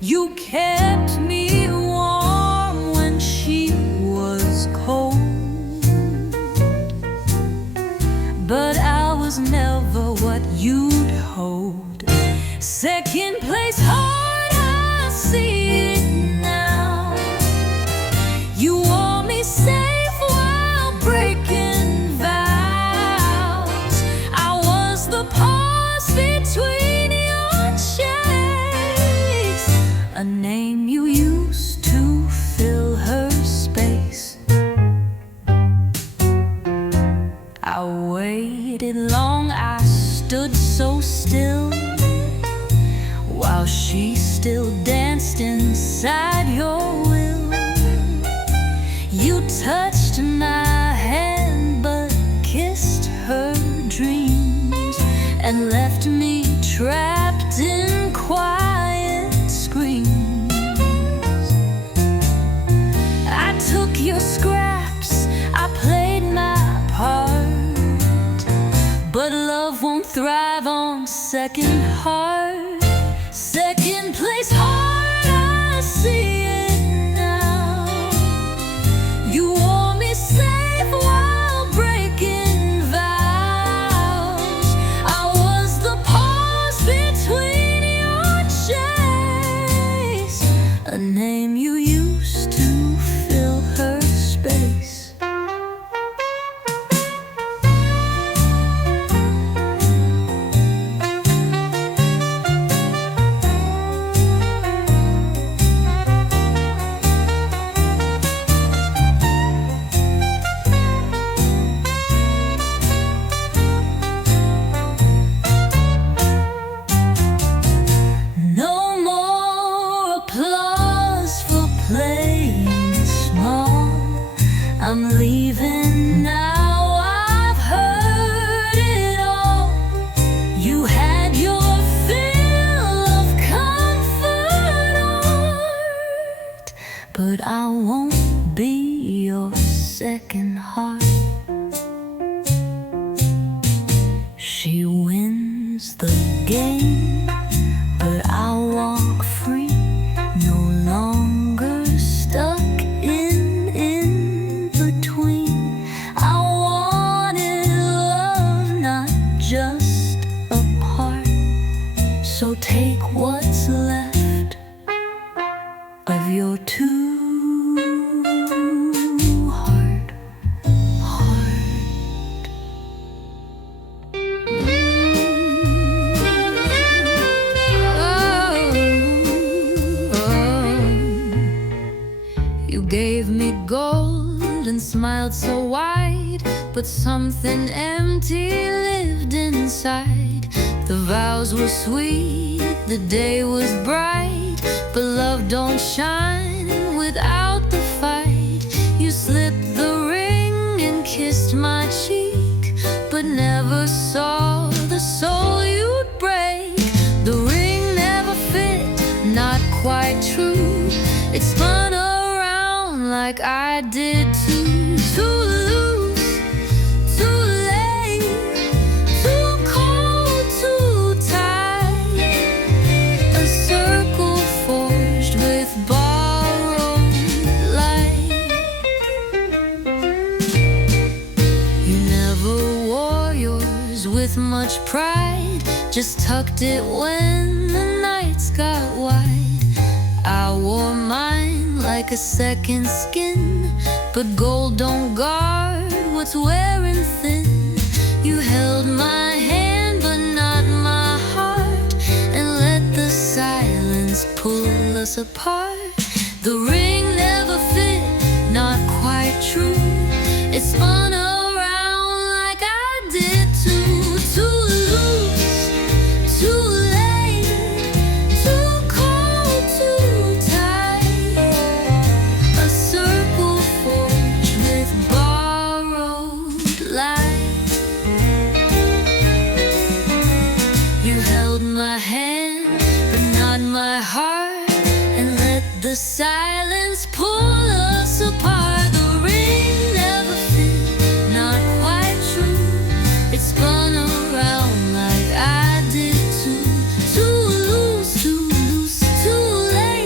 You kept me warm when she was cold, but I was never what you'd hoped. Second place heart, I see it now. You wore me safe while breaking vows. I was the pause between your shakes, a name you used to fill her space. I waited long, I stood so still, while she still danced inside your will. You touched my hand but kissed her dreams, and left me trapped in quiet screams. I took your scraps, I played my part, but love won't thrive on second heart. Second place heart, I see it now. You wore me safe while breaking vows. I was the pause between your chase, a name you used to fill her space. I'm leaving now, I've heard it all. You had your fill of comfort art, but I won't be your second heart. She wins the game, but I walk free, no longer stuck in between. I wanted love, not just a part. So take what's left of your two heart. You gave me gold and smiled so wide, but something empty lived inside. The vows were sweet, the day was bright, but love don't shine without the fight. You slipped the ring and kissed my cheek, but never saw the soul you'd break. The ring never fit, not quite true. It spun around like I did too. Too loose, too late, too cold, too tight. A circle forged with borrowed light. You never wore yours with much pride, just tucked it when the nights got wide. I wore mine like a second skin, but gold don't guard what's wearing thin. You held my hand but not my heart, and let the silence pull us apart. The ring never fit, not quite true. It spun around like I did too. Too loose, too late, too cold, too tight. A circle forged with borrowed light. You held my hand, but not my heart, and let the silence pull us apart. The ring never fit, not quite true. It spun around like I did too. Too loose, too loose, too late.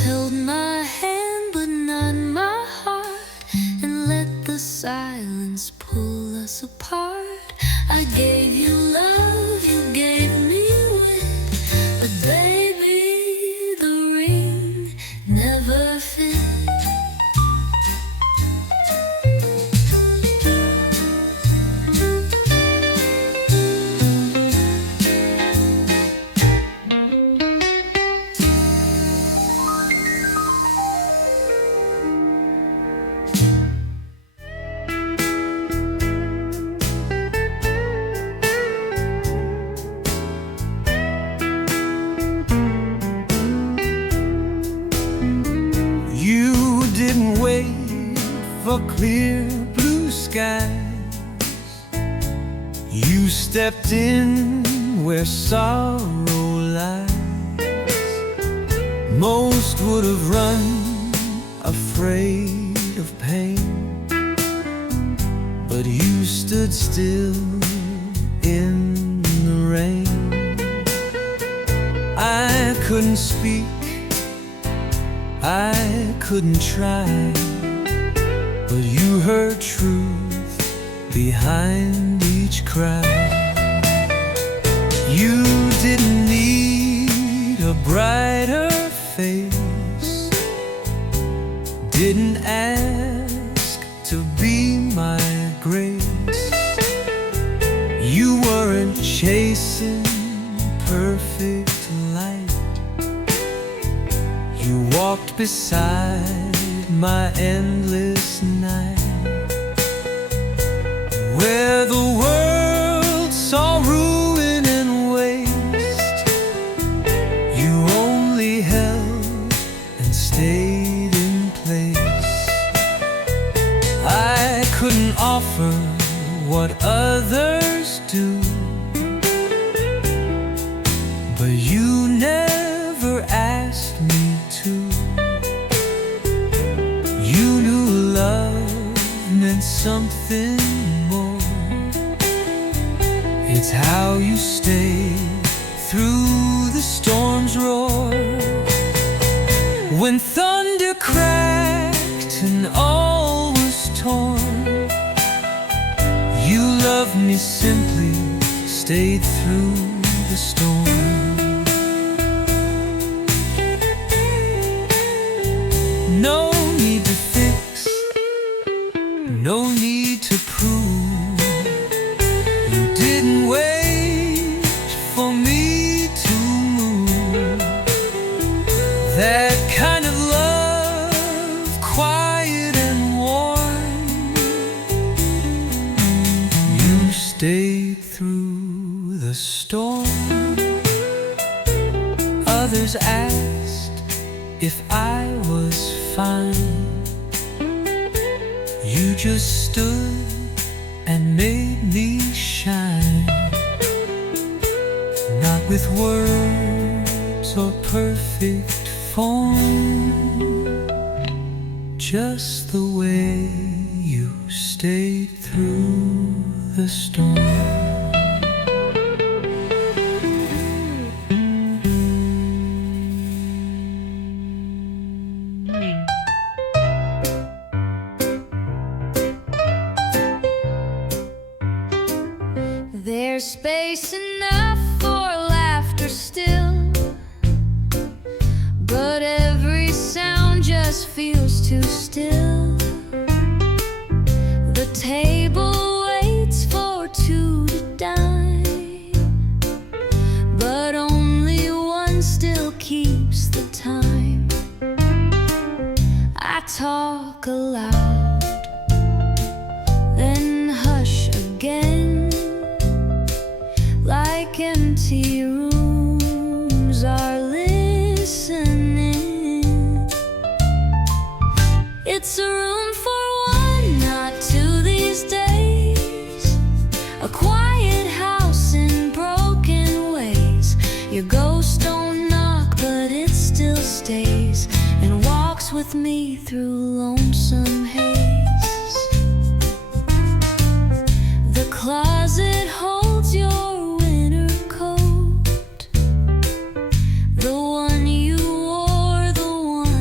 held my hand but not my heart, and let the silence pull us apart. I gave you love, you gave me wit, but baby, the ring never fit. You didn't wait for clear blue skies. You stepped in where sorrow lies. Most would have run, afraid of pain, but you stood still in the rain. I couldn't speak, I couldn't try, but you heard truth behind each cry. You didn't need a brighter face, didn't ask to be my grace. You weren't chasing perfect light, you walked beside my endless night. Where the world saw ruin and waste, you only held and stayed in place. I couldn't offer what others do, but you never asked me to. You knew love meant something more. It's how you stayed through the storm's roar. When thunder cracked and all was torn, you loved me simply, stayed through the storm. No need to fix, no need to prove. You didn't wait for me to move. That kind of love, quiet and warm, you stayed through the storm. Others asked if I was fine. You just stood and made me shine. Not with words or perfect form, just the way you stayed through the storm. There's space enough for laughter still, but every sound just feels too still. The table waits for two to dine, but only one still keeps the time. I talk aloud, then hush again, like empty rooms are listening. It's a room for one, not two these days. A quiet house in broken ways. Your ghost don't knock, but it still stays and walks with me through lonesome haze. The closet holds your winter coat, the one you wore, the one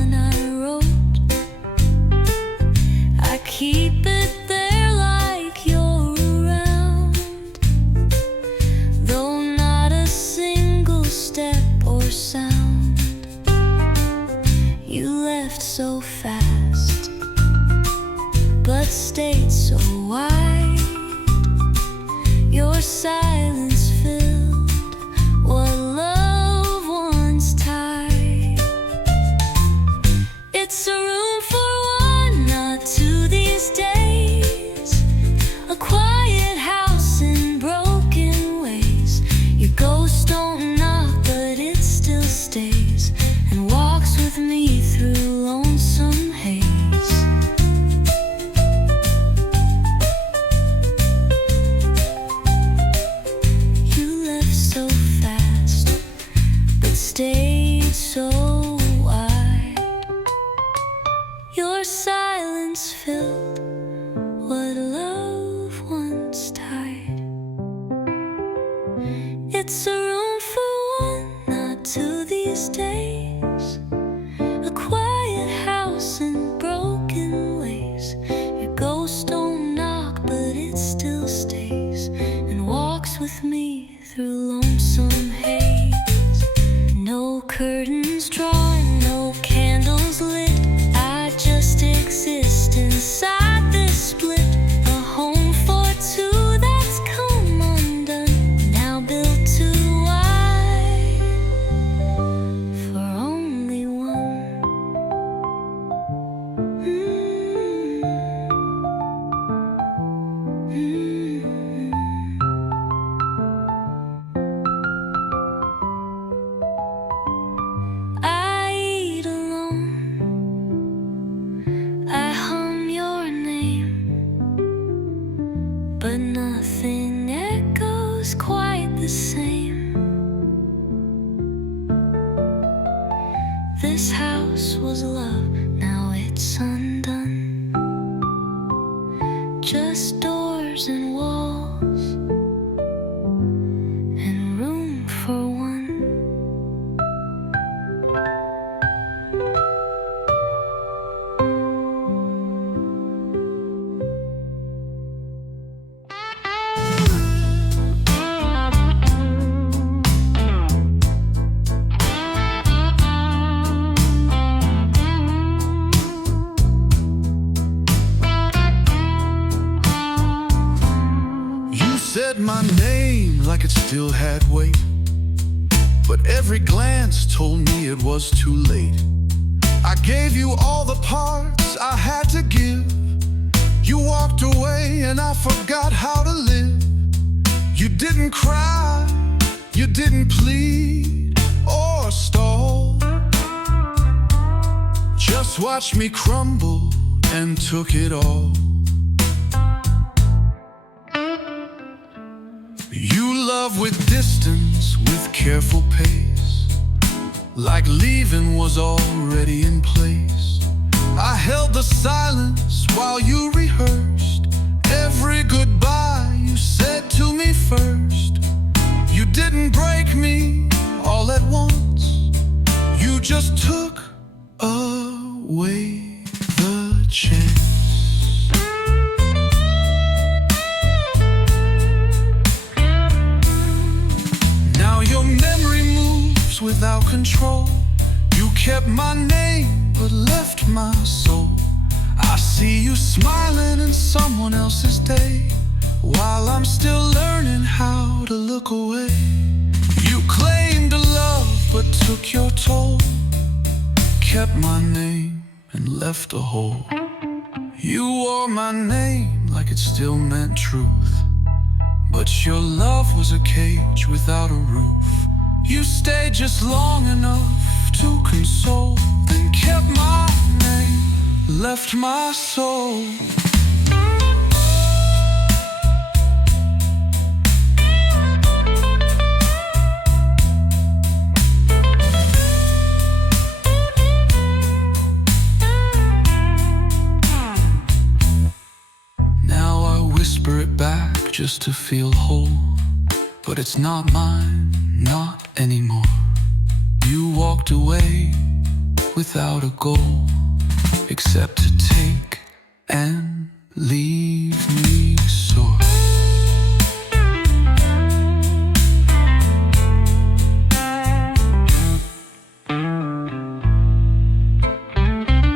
left so fast, but stayed so wide. Your silence filled what love once tied. It's a room for one, not two these days. A quiet house in broken ways. Your ghost don't knock, but it still stays and walks with me through lonesome haze. You left so fast, but stayed so wide. Your silence filled what love once tied. It's a room for one, not two these days. A quiet house in broken ways. Your ghost don't knock, but it still stays and walks with me through lonesome haze. No curtains drawn, no candles lit. I just exist inside this split. A home for two that's come undone, now built too wide for only one. I eat alone, I hum your name, but nothing echoes quite the same. This house was love, now it's undone. Just doors and walls and room for one. You said my name like it still had weight, but every glance told me it was too late. I gave you all the parts I had to give. You walked away and I forgot how to live. You didn't cry, you didn't plead or stall. Just watched me crumble and took it all. You love with distance, with careful pace, like leaving was already in place. I held the silence while you rehearsed every goodbye you said to me first. You didn't break me all at once, you just took away the chance. Now your memory moves without control. You kept my name but left my soul. I see you smiling in someone else's day, while I'm still learning how to look away. You claimed to love but took your toll, kept my name and left a hole. You wore my name like it still meant truth, but your love was a cage without a roof. You stayed just long enough to console, then kept my name, left my soul. Now I whisper it back just to feel whole, but it's not mine, not anymore. You walked away without a goal, except to take and leave me sore.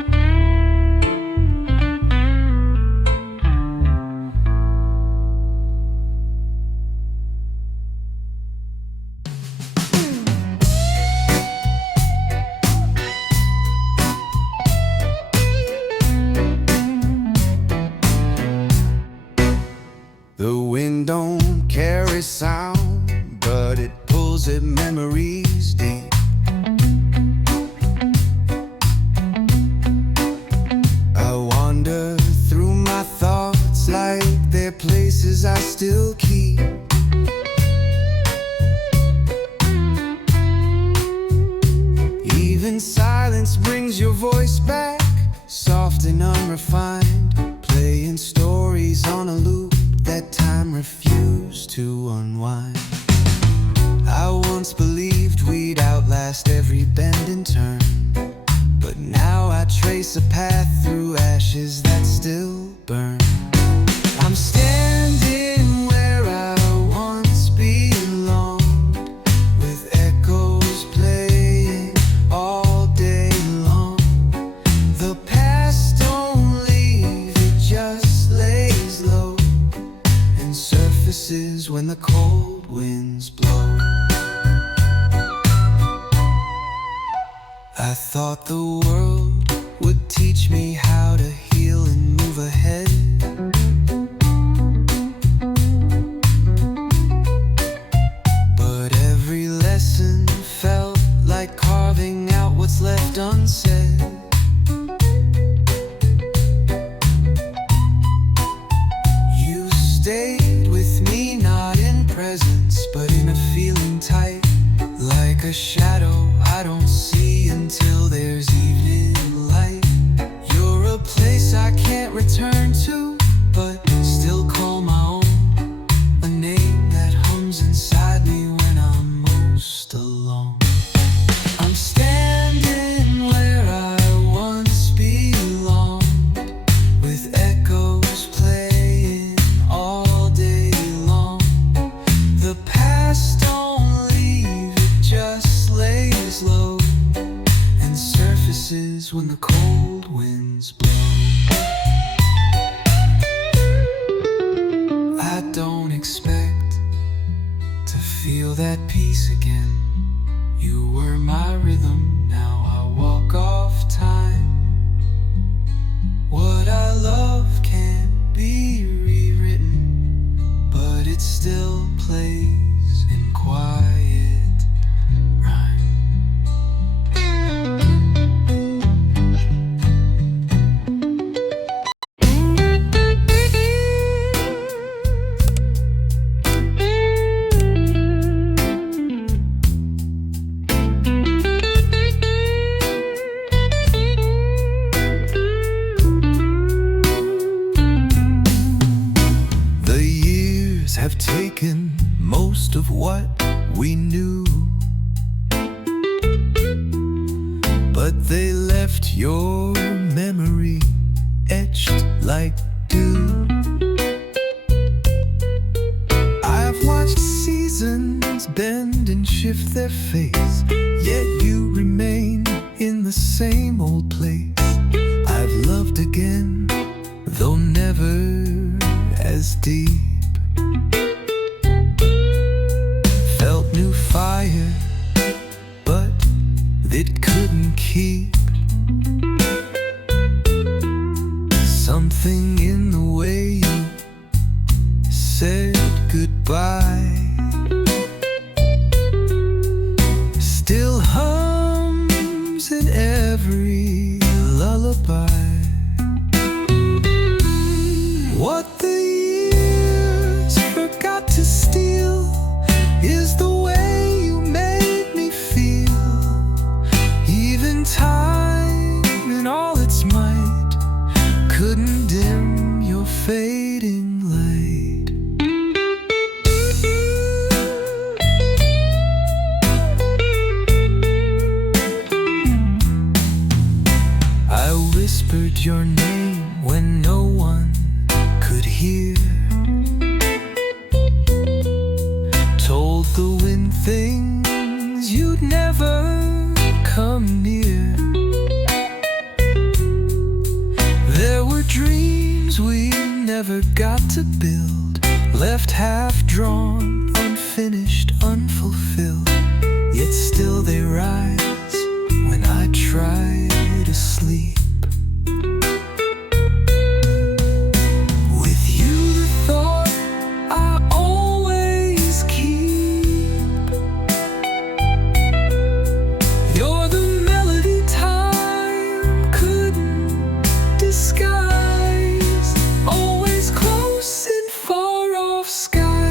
silence brings your voice back, soft and unrefined, playing stories on a loop that time refused to unwind. I once believed we'd outlast every bend and turn, but now I trace a path through ashes that still burn. I'm standing where I once belonged, with echoes playing all day long. The past don't leave, it just lays low and surfaces when the cold winds blow. I thought the world would teach me how to heal and move ahead, but every lesson felt like carving out what's left unsaid. You stayed with me, not in presence, but in a feeling tight, like a shadow I don't see until there's evening light. You're a place I can't return to, but still call my own, a name that hums inside me when I'm most alone. I'm standing where I once belonged, with echoes playing all day long. The past don't leave, it just lays low and surfaces when the cold winds blow. I don't expect to feel that peace again. You were my rhythm, now I walk off time. What I love can't be rewritten, but it still plays in quiet rhyme. The years have taken most of what we knew, but they left your memory etched like dew. I've watched seasons bend and shift their face, yet you remain in the same old place. I've loved again, though never as deep. Felt new fire, but it couldn't keep. Something in the way you said goodbye still hums in every lullaby. What the years forgot to steal is the way you made me feel. Even time in all its might couldn't dim your fading light. I whispered your name when no one could hear, told the wind things you'd never come near. There were dreams we never got to build, left half drawn, unfinished, unfulfilled, yet still they rise when I try to sleep. With you the thought I always keep, you're the melody time couldn't disguise, always close in far off skies.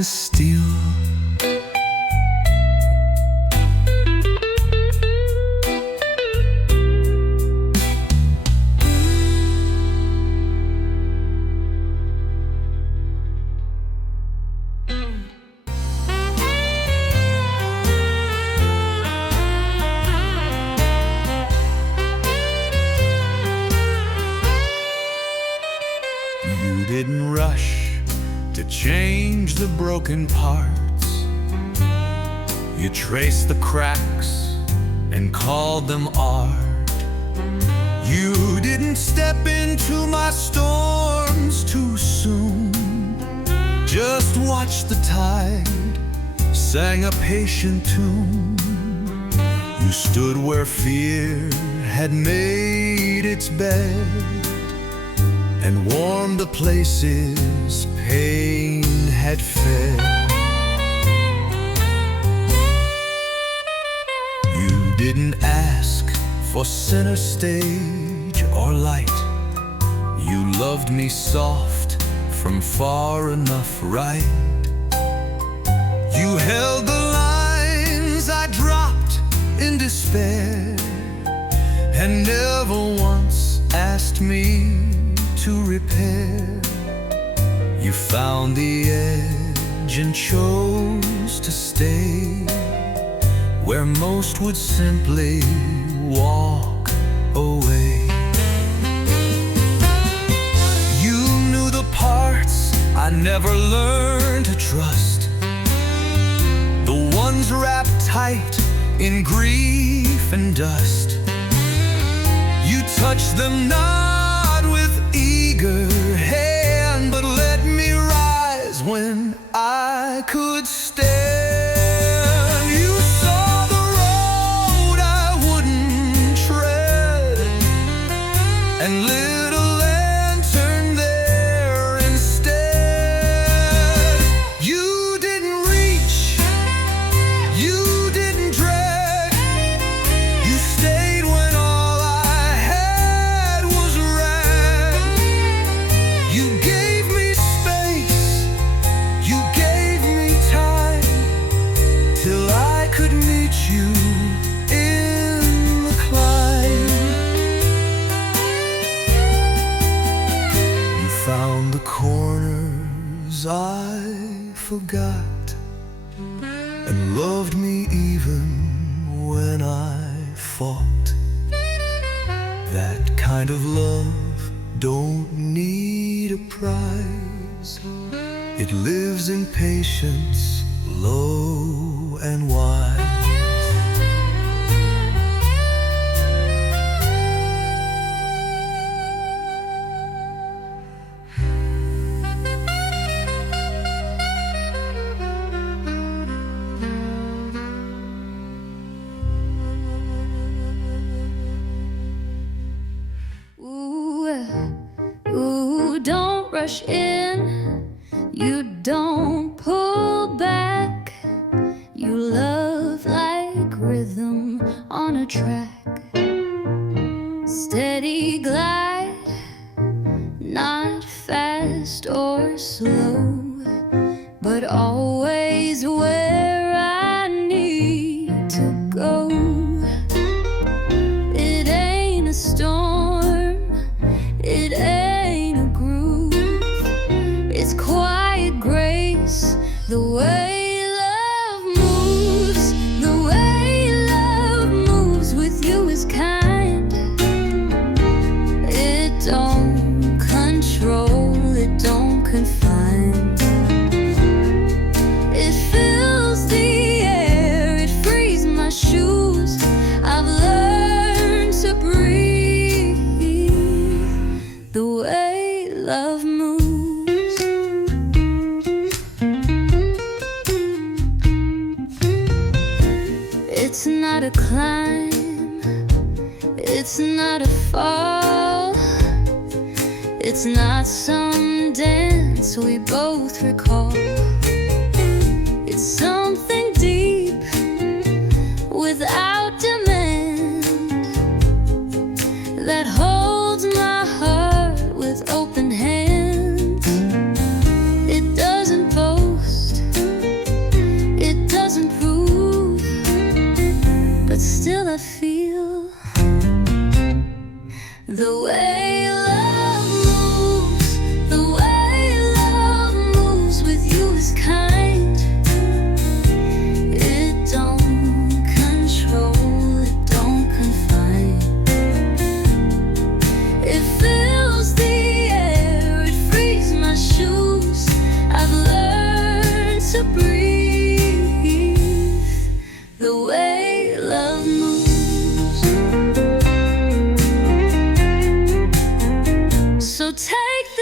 to steal. You didn't rush to change the broken parts. You traced the cracks and called them art. You didn't step into my storms too soon. Just watch the tide, sang a patient tune. You stood where fear had made its bed and warmed the places pain had fed. You didn't ask for center stage or light. You loved me soft from far enough right. You held the lines I dropped in despair and never once asked me to repair. You found the edge and chose to stay where most would simply walk away. You knew the parts I never learned to trust, the ones wrapped tight in grief and dust. You touched them not with eager hand, but let me rise when I could stand. You saw the road I wouldn't tread and lit a lantern there instead. You didn't reach, you didn't drag, you stayed when all I had was rag. You gave me space, you gave me time, till I could meet you in the climb. You found the corners I forgot and loved me even when I fought. That kind of love don't need a prize. It lives in patience, low and wide. Ooh, don't rush in, you don't pull back. You love like rhythm on a track. Steady glide, not fast or slow, but always where I need to go. It ain't a storm, it ain't a groove, it's quiet grace, the way love moves. The way love moves with you is kind. It don't control, it don't confine. It fills the air, it frees my shoes. I've learned to breathe the way love moves. It's not a climb, it's not a fall, it's not some dance we both recall. It's something deep without demand that holds my heart with open hands. It doesn't boast,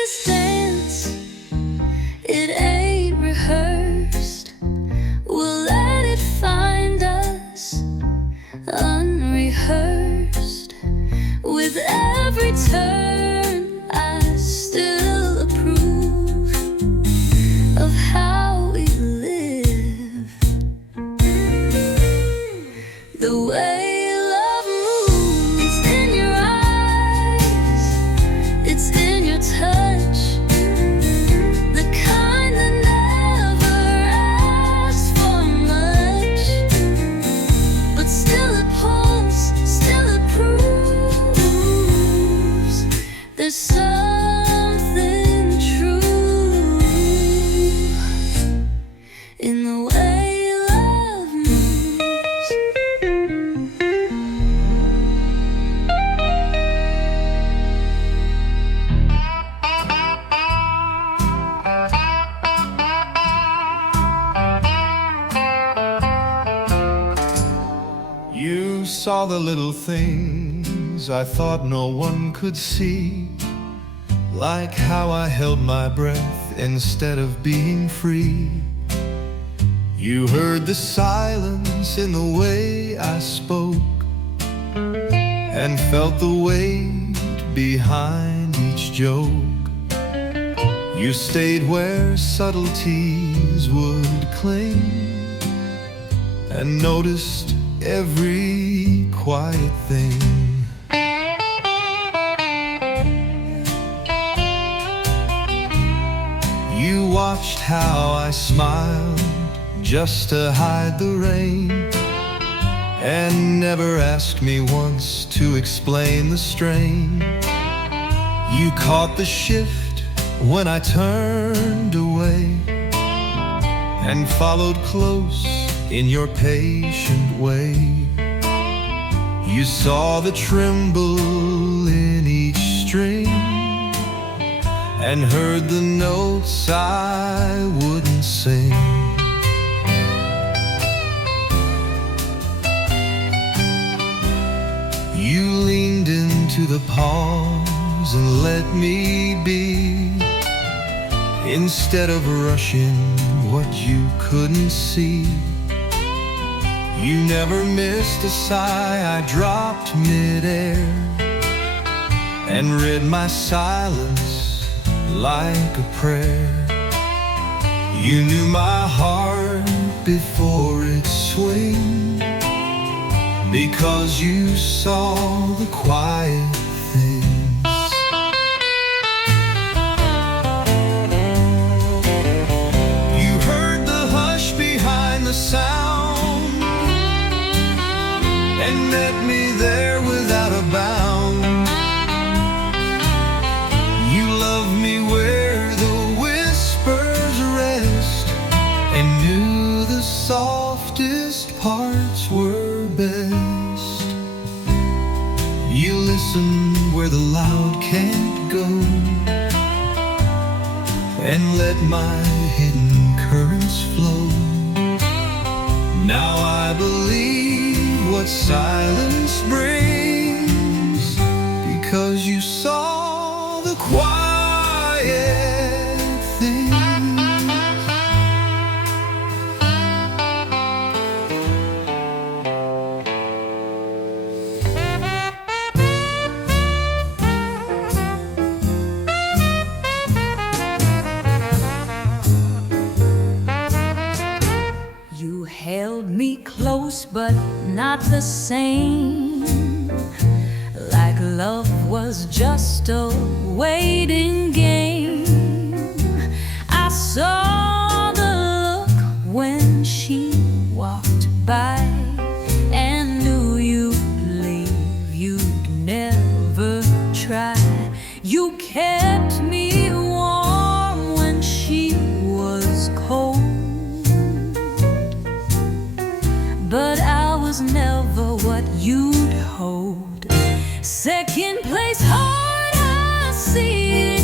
this dance, it ain't rehearsed. We'll let it find us unrehearsed. With every turn, I still approve of how we live. The way love moves in your eyes, it's in your touch, the kind that never asks for much, but still it pulls, still it proves there's something true in the way love moves. You saw the little things I thought no one could see, like how I held my breath instead of being free. You heard the silence in the way I spoke, and felt the weight behind each joke. You stayed where subtleties would cling, and noticed every quiet thing. You watched how I smiled just to hide the rain, and never asked me once to explain the strain. You caught the shift when I turned away, and followed close in your patient way. You saw the tremble in each string, and heard the notes I wouldn't sing. You leaned into the pause and let me be, instead of rushing what you couldn't see. You never missed a sigh I dropped midair, and read my silence like a prayer. You knew my heart before it swing, because you saw the quiet things. You heard the hush behind the sound, and met me there without a bound. You loved me where the whispers rest, and knew the softest parts were best. You listen where the loud can't go, and let my hidden currents flow. Now I believe what silence brings, because you saw the quiet things. You held me close, but not the same, like love was just a waiting game. I saw the look when she walked by, and knew you'd leave, you'd never try. You kept me warm when she was cold, but I was never what you'd hold. Second place heart, I see it.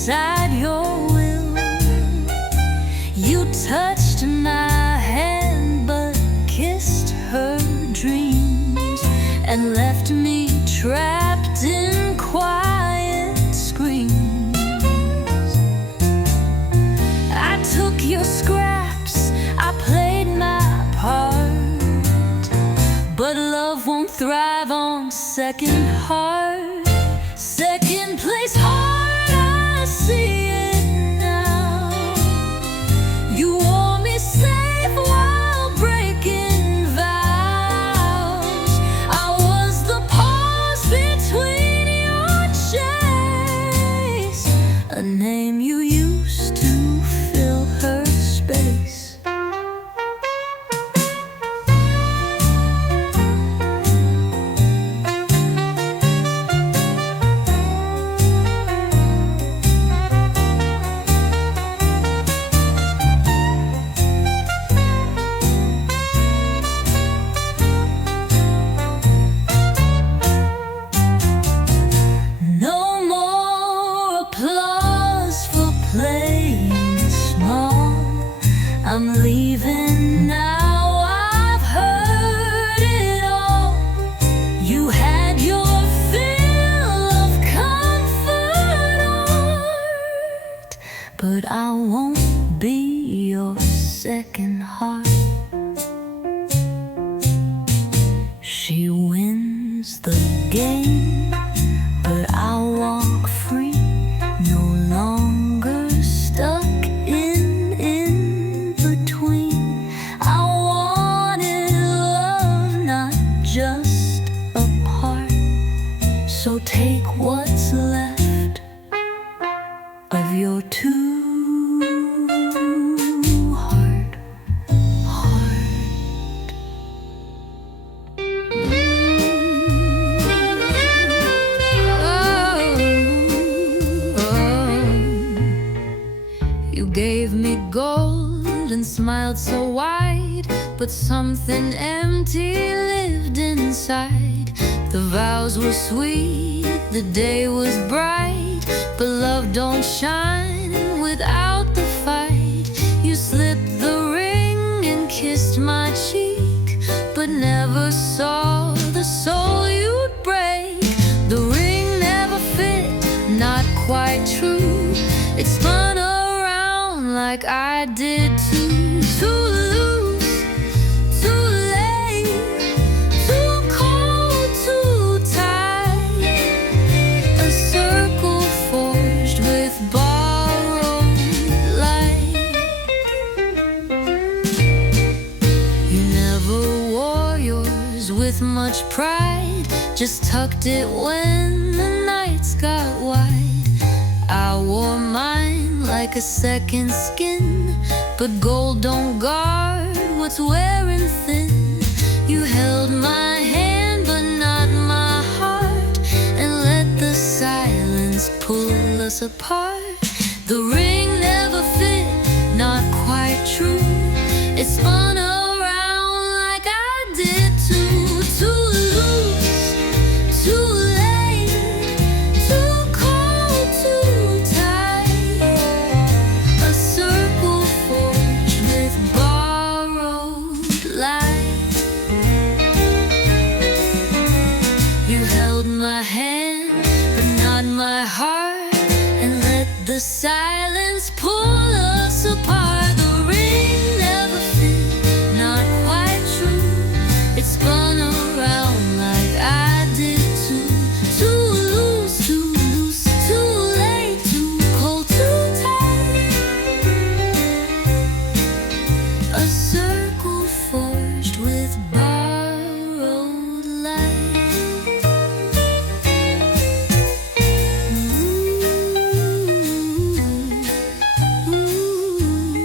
inside your will. You touched my hand but kissed her dreams and left me trapped in quiet screams. I took your scraps, I played my part, but love won't thrive on second heart. Second place heart, I see it now. You wore me safe while breaking vows. I was the pause between your chase, a name you used to fill her space. I'm leaving now, I've heard it all. You had your fill of comfort art, but I won't be your second heart. She wins the game, but I walk free, no longer stuck in between. I wanted love, not just a part. So take what's left of your two heart. You gave me gold and smiled so wide, but something empty lived inside. The vows were sweet, the day was bright, but love don't shine without the fight. You slipped the ring and kissed my cheek, but never saw the soul you'd break. The ring never fit, not quite true. It spun around like I did too. Too loose, too late, too cold, too tight. A circle forged with borrowed light. You never wore yours with much pride, just tucked it when the nights got wide. I wore mine like a second skin, but gold don't guard what's wearing thin. You held my hand but not my heart, and let the silence pull us apart. The ring never fit, not quite true. It spun around like I did too. Too loose, too late, too cold, too tight. A circle forged with borrowed light. You held my hand, but not my heart, and let the silence pull us apart. The ring never fit, not quite true. It spun around like I did too. Too loose, too late, too cold, too tight. A circle forged with borrowed light. Ooh, ooh.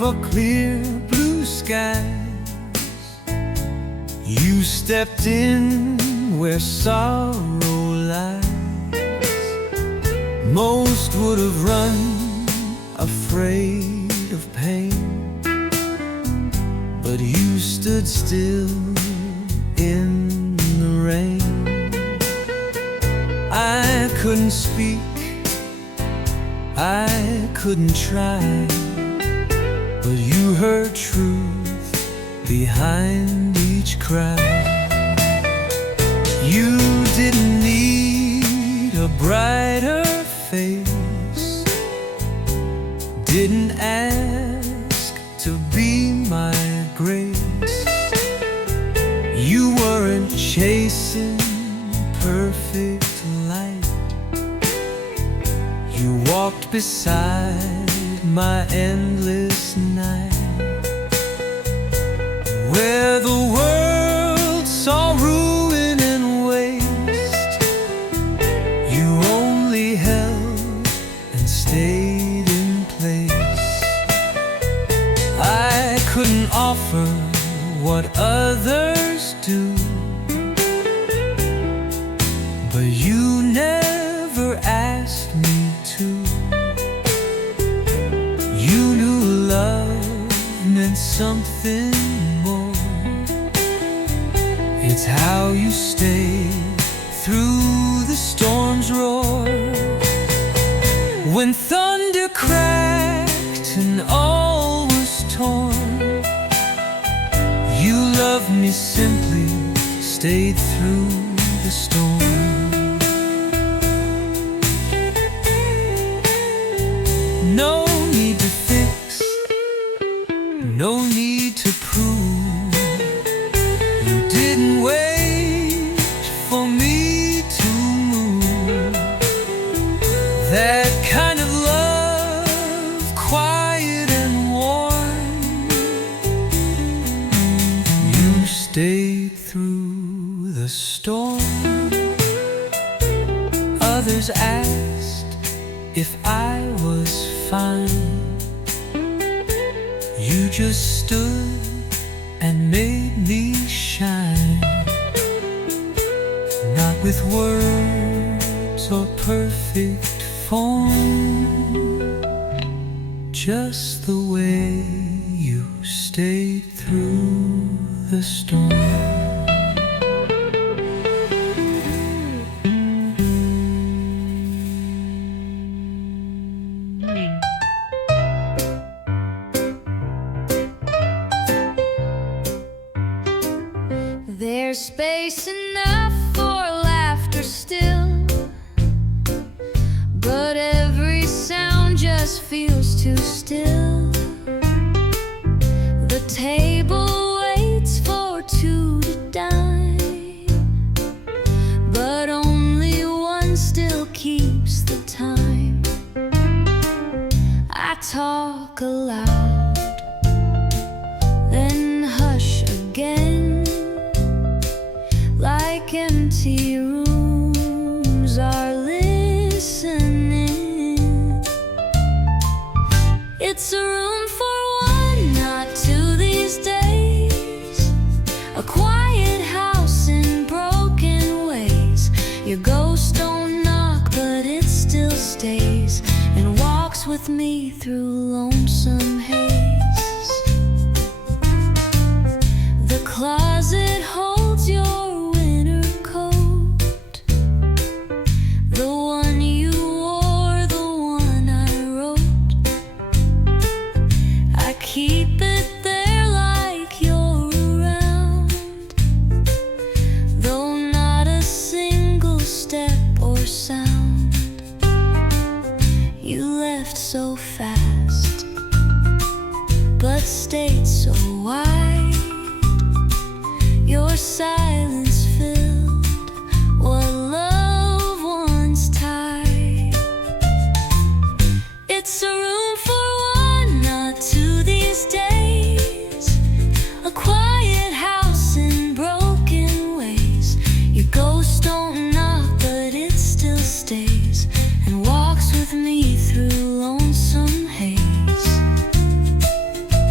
a clear blue sky. You stepped in where sorrow lies. Most would have run, afraid of pain, but you stood still in the rain. I couldn't speak, I couldn't try, but you heard truth behind each cry. You didn't need a brighter face, didn't ask to be my grace. You weren't chasing perfect light, you walked beside my endless night. Where the world saw ruin and waste, you only held and stayed in place. I couldn't offer what others do, but you never asked me to. You knew love meant something more. It's how you stayed through the storm's roar. When thunder cracked and all was torn, you loved me simply, stayed through the storm. No need to fix, no need to prove. You didn't wait for me to move. That kind of love, quiet and warm. You stayed through the storm. Others asked if I was fine. You just stood and made me shine. Not with words or perfect form, just the way you stayed through the storm. There's space enough for laughter still, but every sound just feels too still. The table waits for two to dine, but only one still keeps the time. I talk aloud, then hush again, like empty rooms are listening. It's a room for one, not two these days. A quiet house in broken ways. Your ghost don't knock, but it still stays and walks with me through lonesome haze. The closet holds your so fast, but stayed so wide. Your silence filled what love once tied. It's a room for one, not two these days. A quiet house in broken ways. Your ghost don't knock, but it still stays and walks with me through lonesome haze.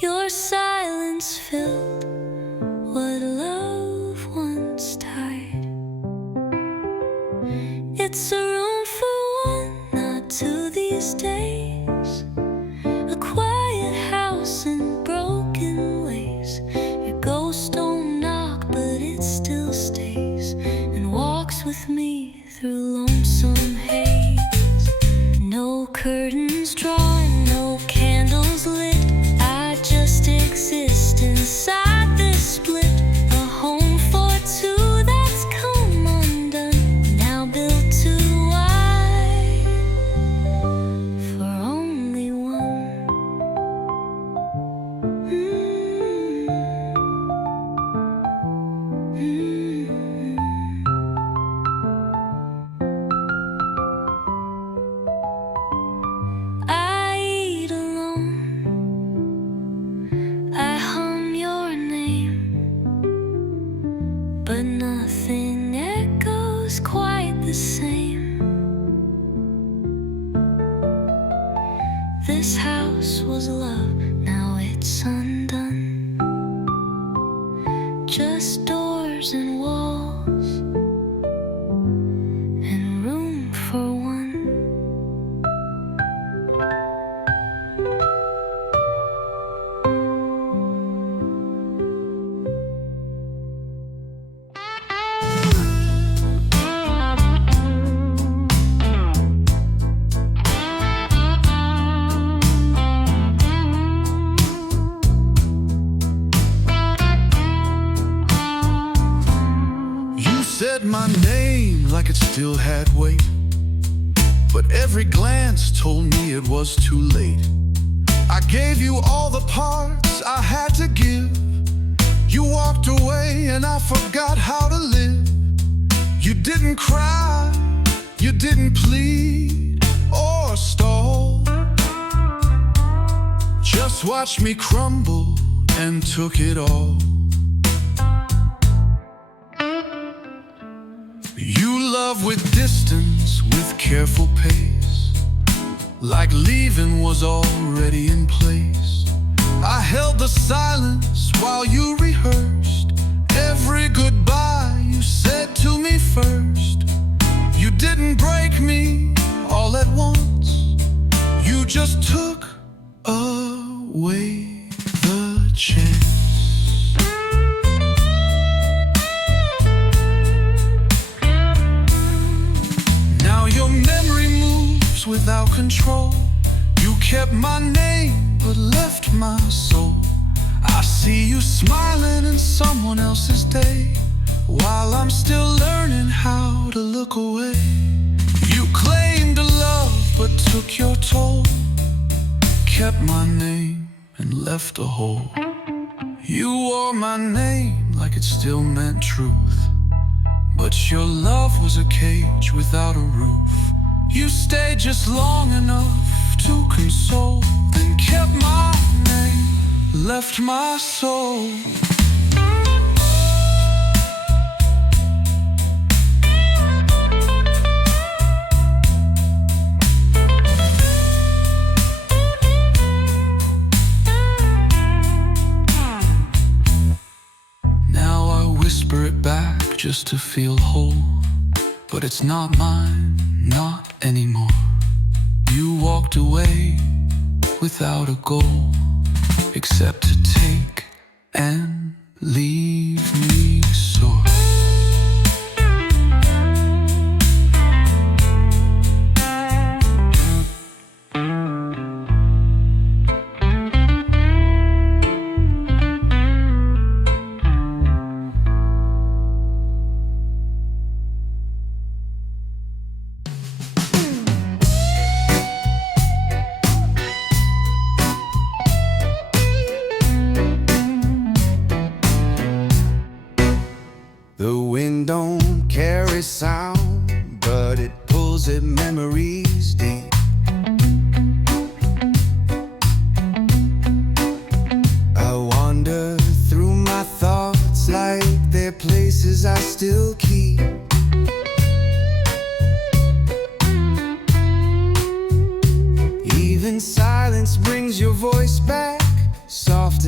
Your silence filled what love once tied. It's a room for one, not two these days. A quiet house in broken ways. Your ghost don't knock, but it still stays and walks with me through lonesome haze. No curtains drawn, no candles lit. I just exist inside this split. A home for two that's come undone, now built too wide for only one. I eat alone, I hum your name, but nothing echoes quite the same. This house was love, now it's undone. Just doors and walls and room for one. You said my name like it still had weight, but every glance told me it was too late. I gave you all the parts I had to give. You walked away and I forgot how to live. You didn't cry, you didn't plead or stall. Just watched me crumble and took it all. You love with distance, with careful pace, like leaving was already in place. I held the silence while you rehearsed every goodbye you said to me first. You didn't break me all at once, you just took away the chance. Now your memory moves without control. You kept my name but left my soul. I see you smiling in someone else's day, while I'm still learning how to look away. You claimed to love but took your toll, kept my name and left a hole. You wore my name like it still meant truth, but your love was a cage without a roof. You stayed just long enough to console, then kept my name, left my soul. Now I whisper it back just to feel whole, but it's not mine, not anymore. You walked away without a goal, except to take and leave me sore. The wind don't carry sound, but it pulls at memories deep. I wander through my thoughts like they're places I still keep. Even silence brings your voice back, soft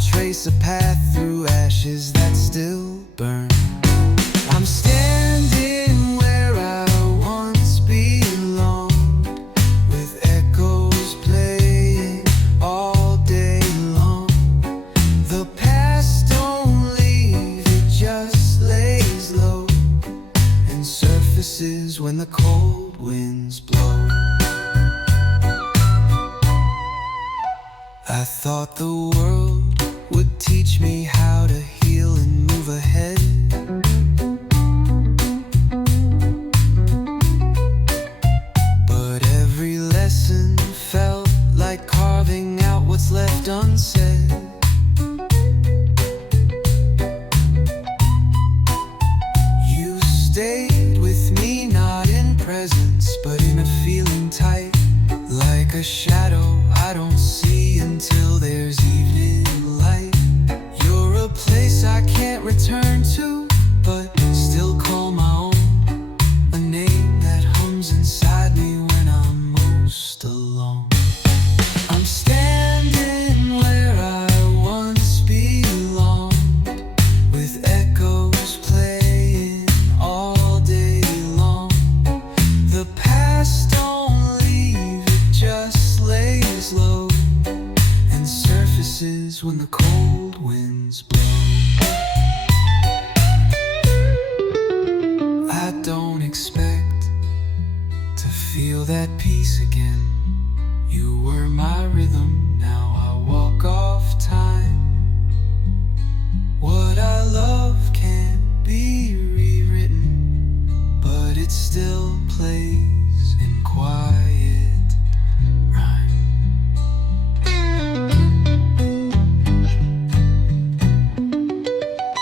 trace a path through ashes that still burn. I'm standing where I once belonged, with echoes playing all day long. The past don't leave, it just lays low and surfaces when the cold winds blow. I thought the world would teach me how to heal and move ahead. But every lesson felt like carving out what's left unsaid. You stayed with me, not in presence, but in a feeling tight, like a shadow I don't see until there's evening light. You're a place I can't return to, but still call my own, a name that hums inside me when I'm most alone. I'm standing where I once belonged, with echoes playing all day long. The past don't leave, it just lays low and surfaces when the cold winds blow. I don't expect to feel that peace again. You were my rhythm, now I walk off time. What I love can't be rewritten, but it still plays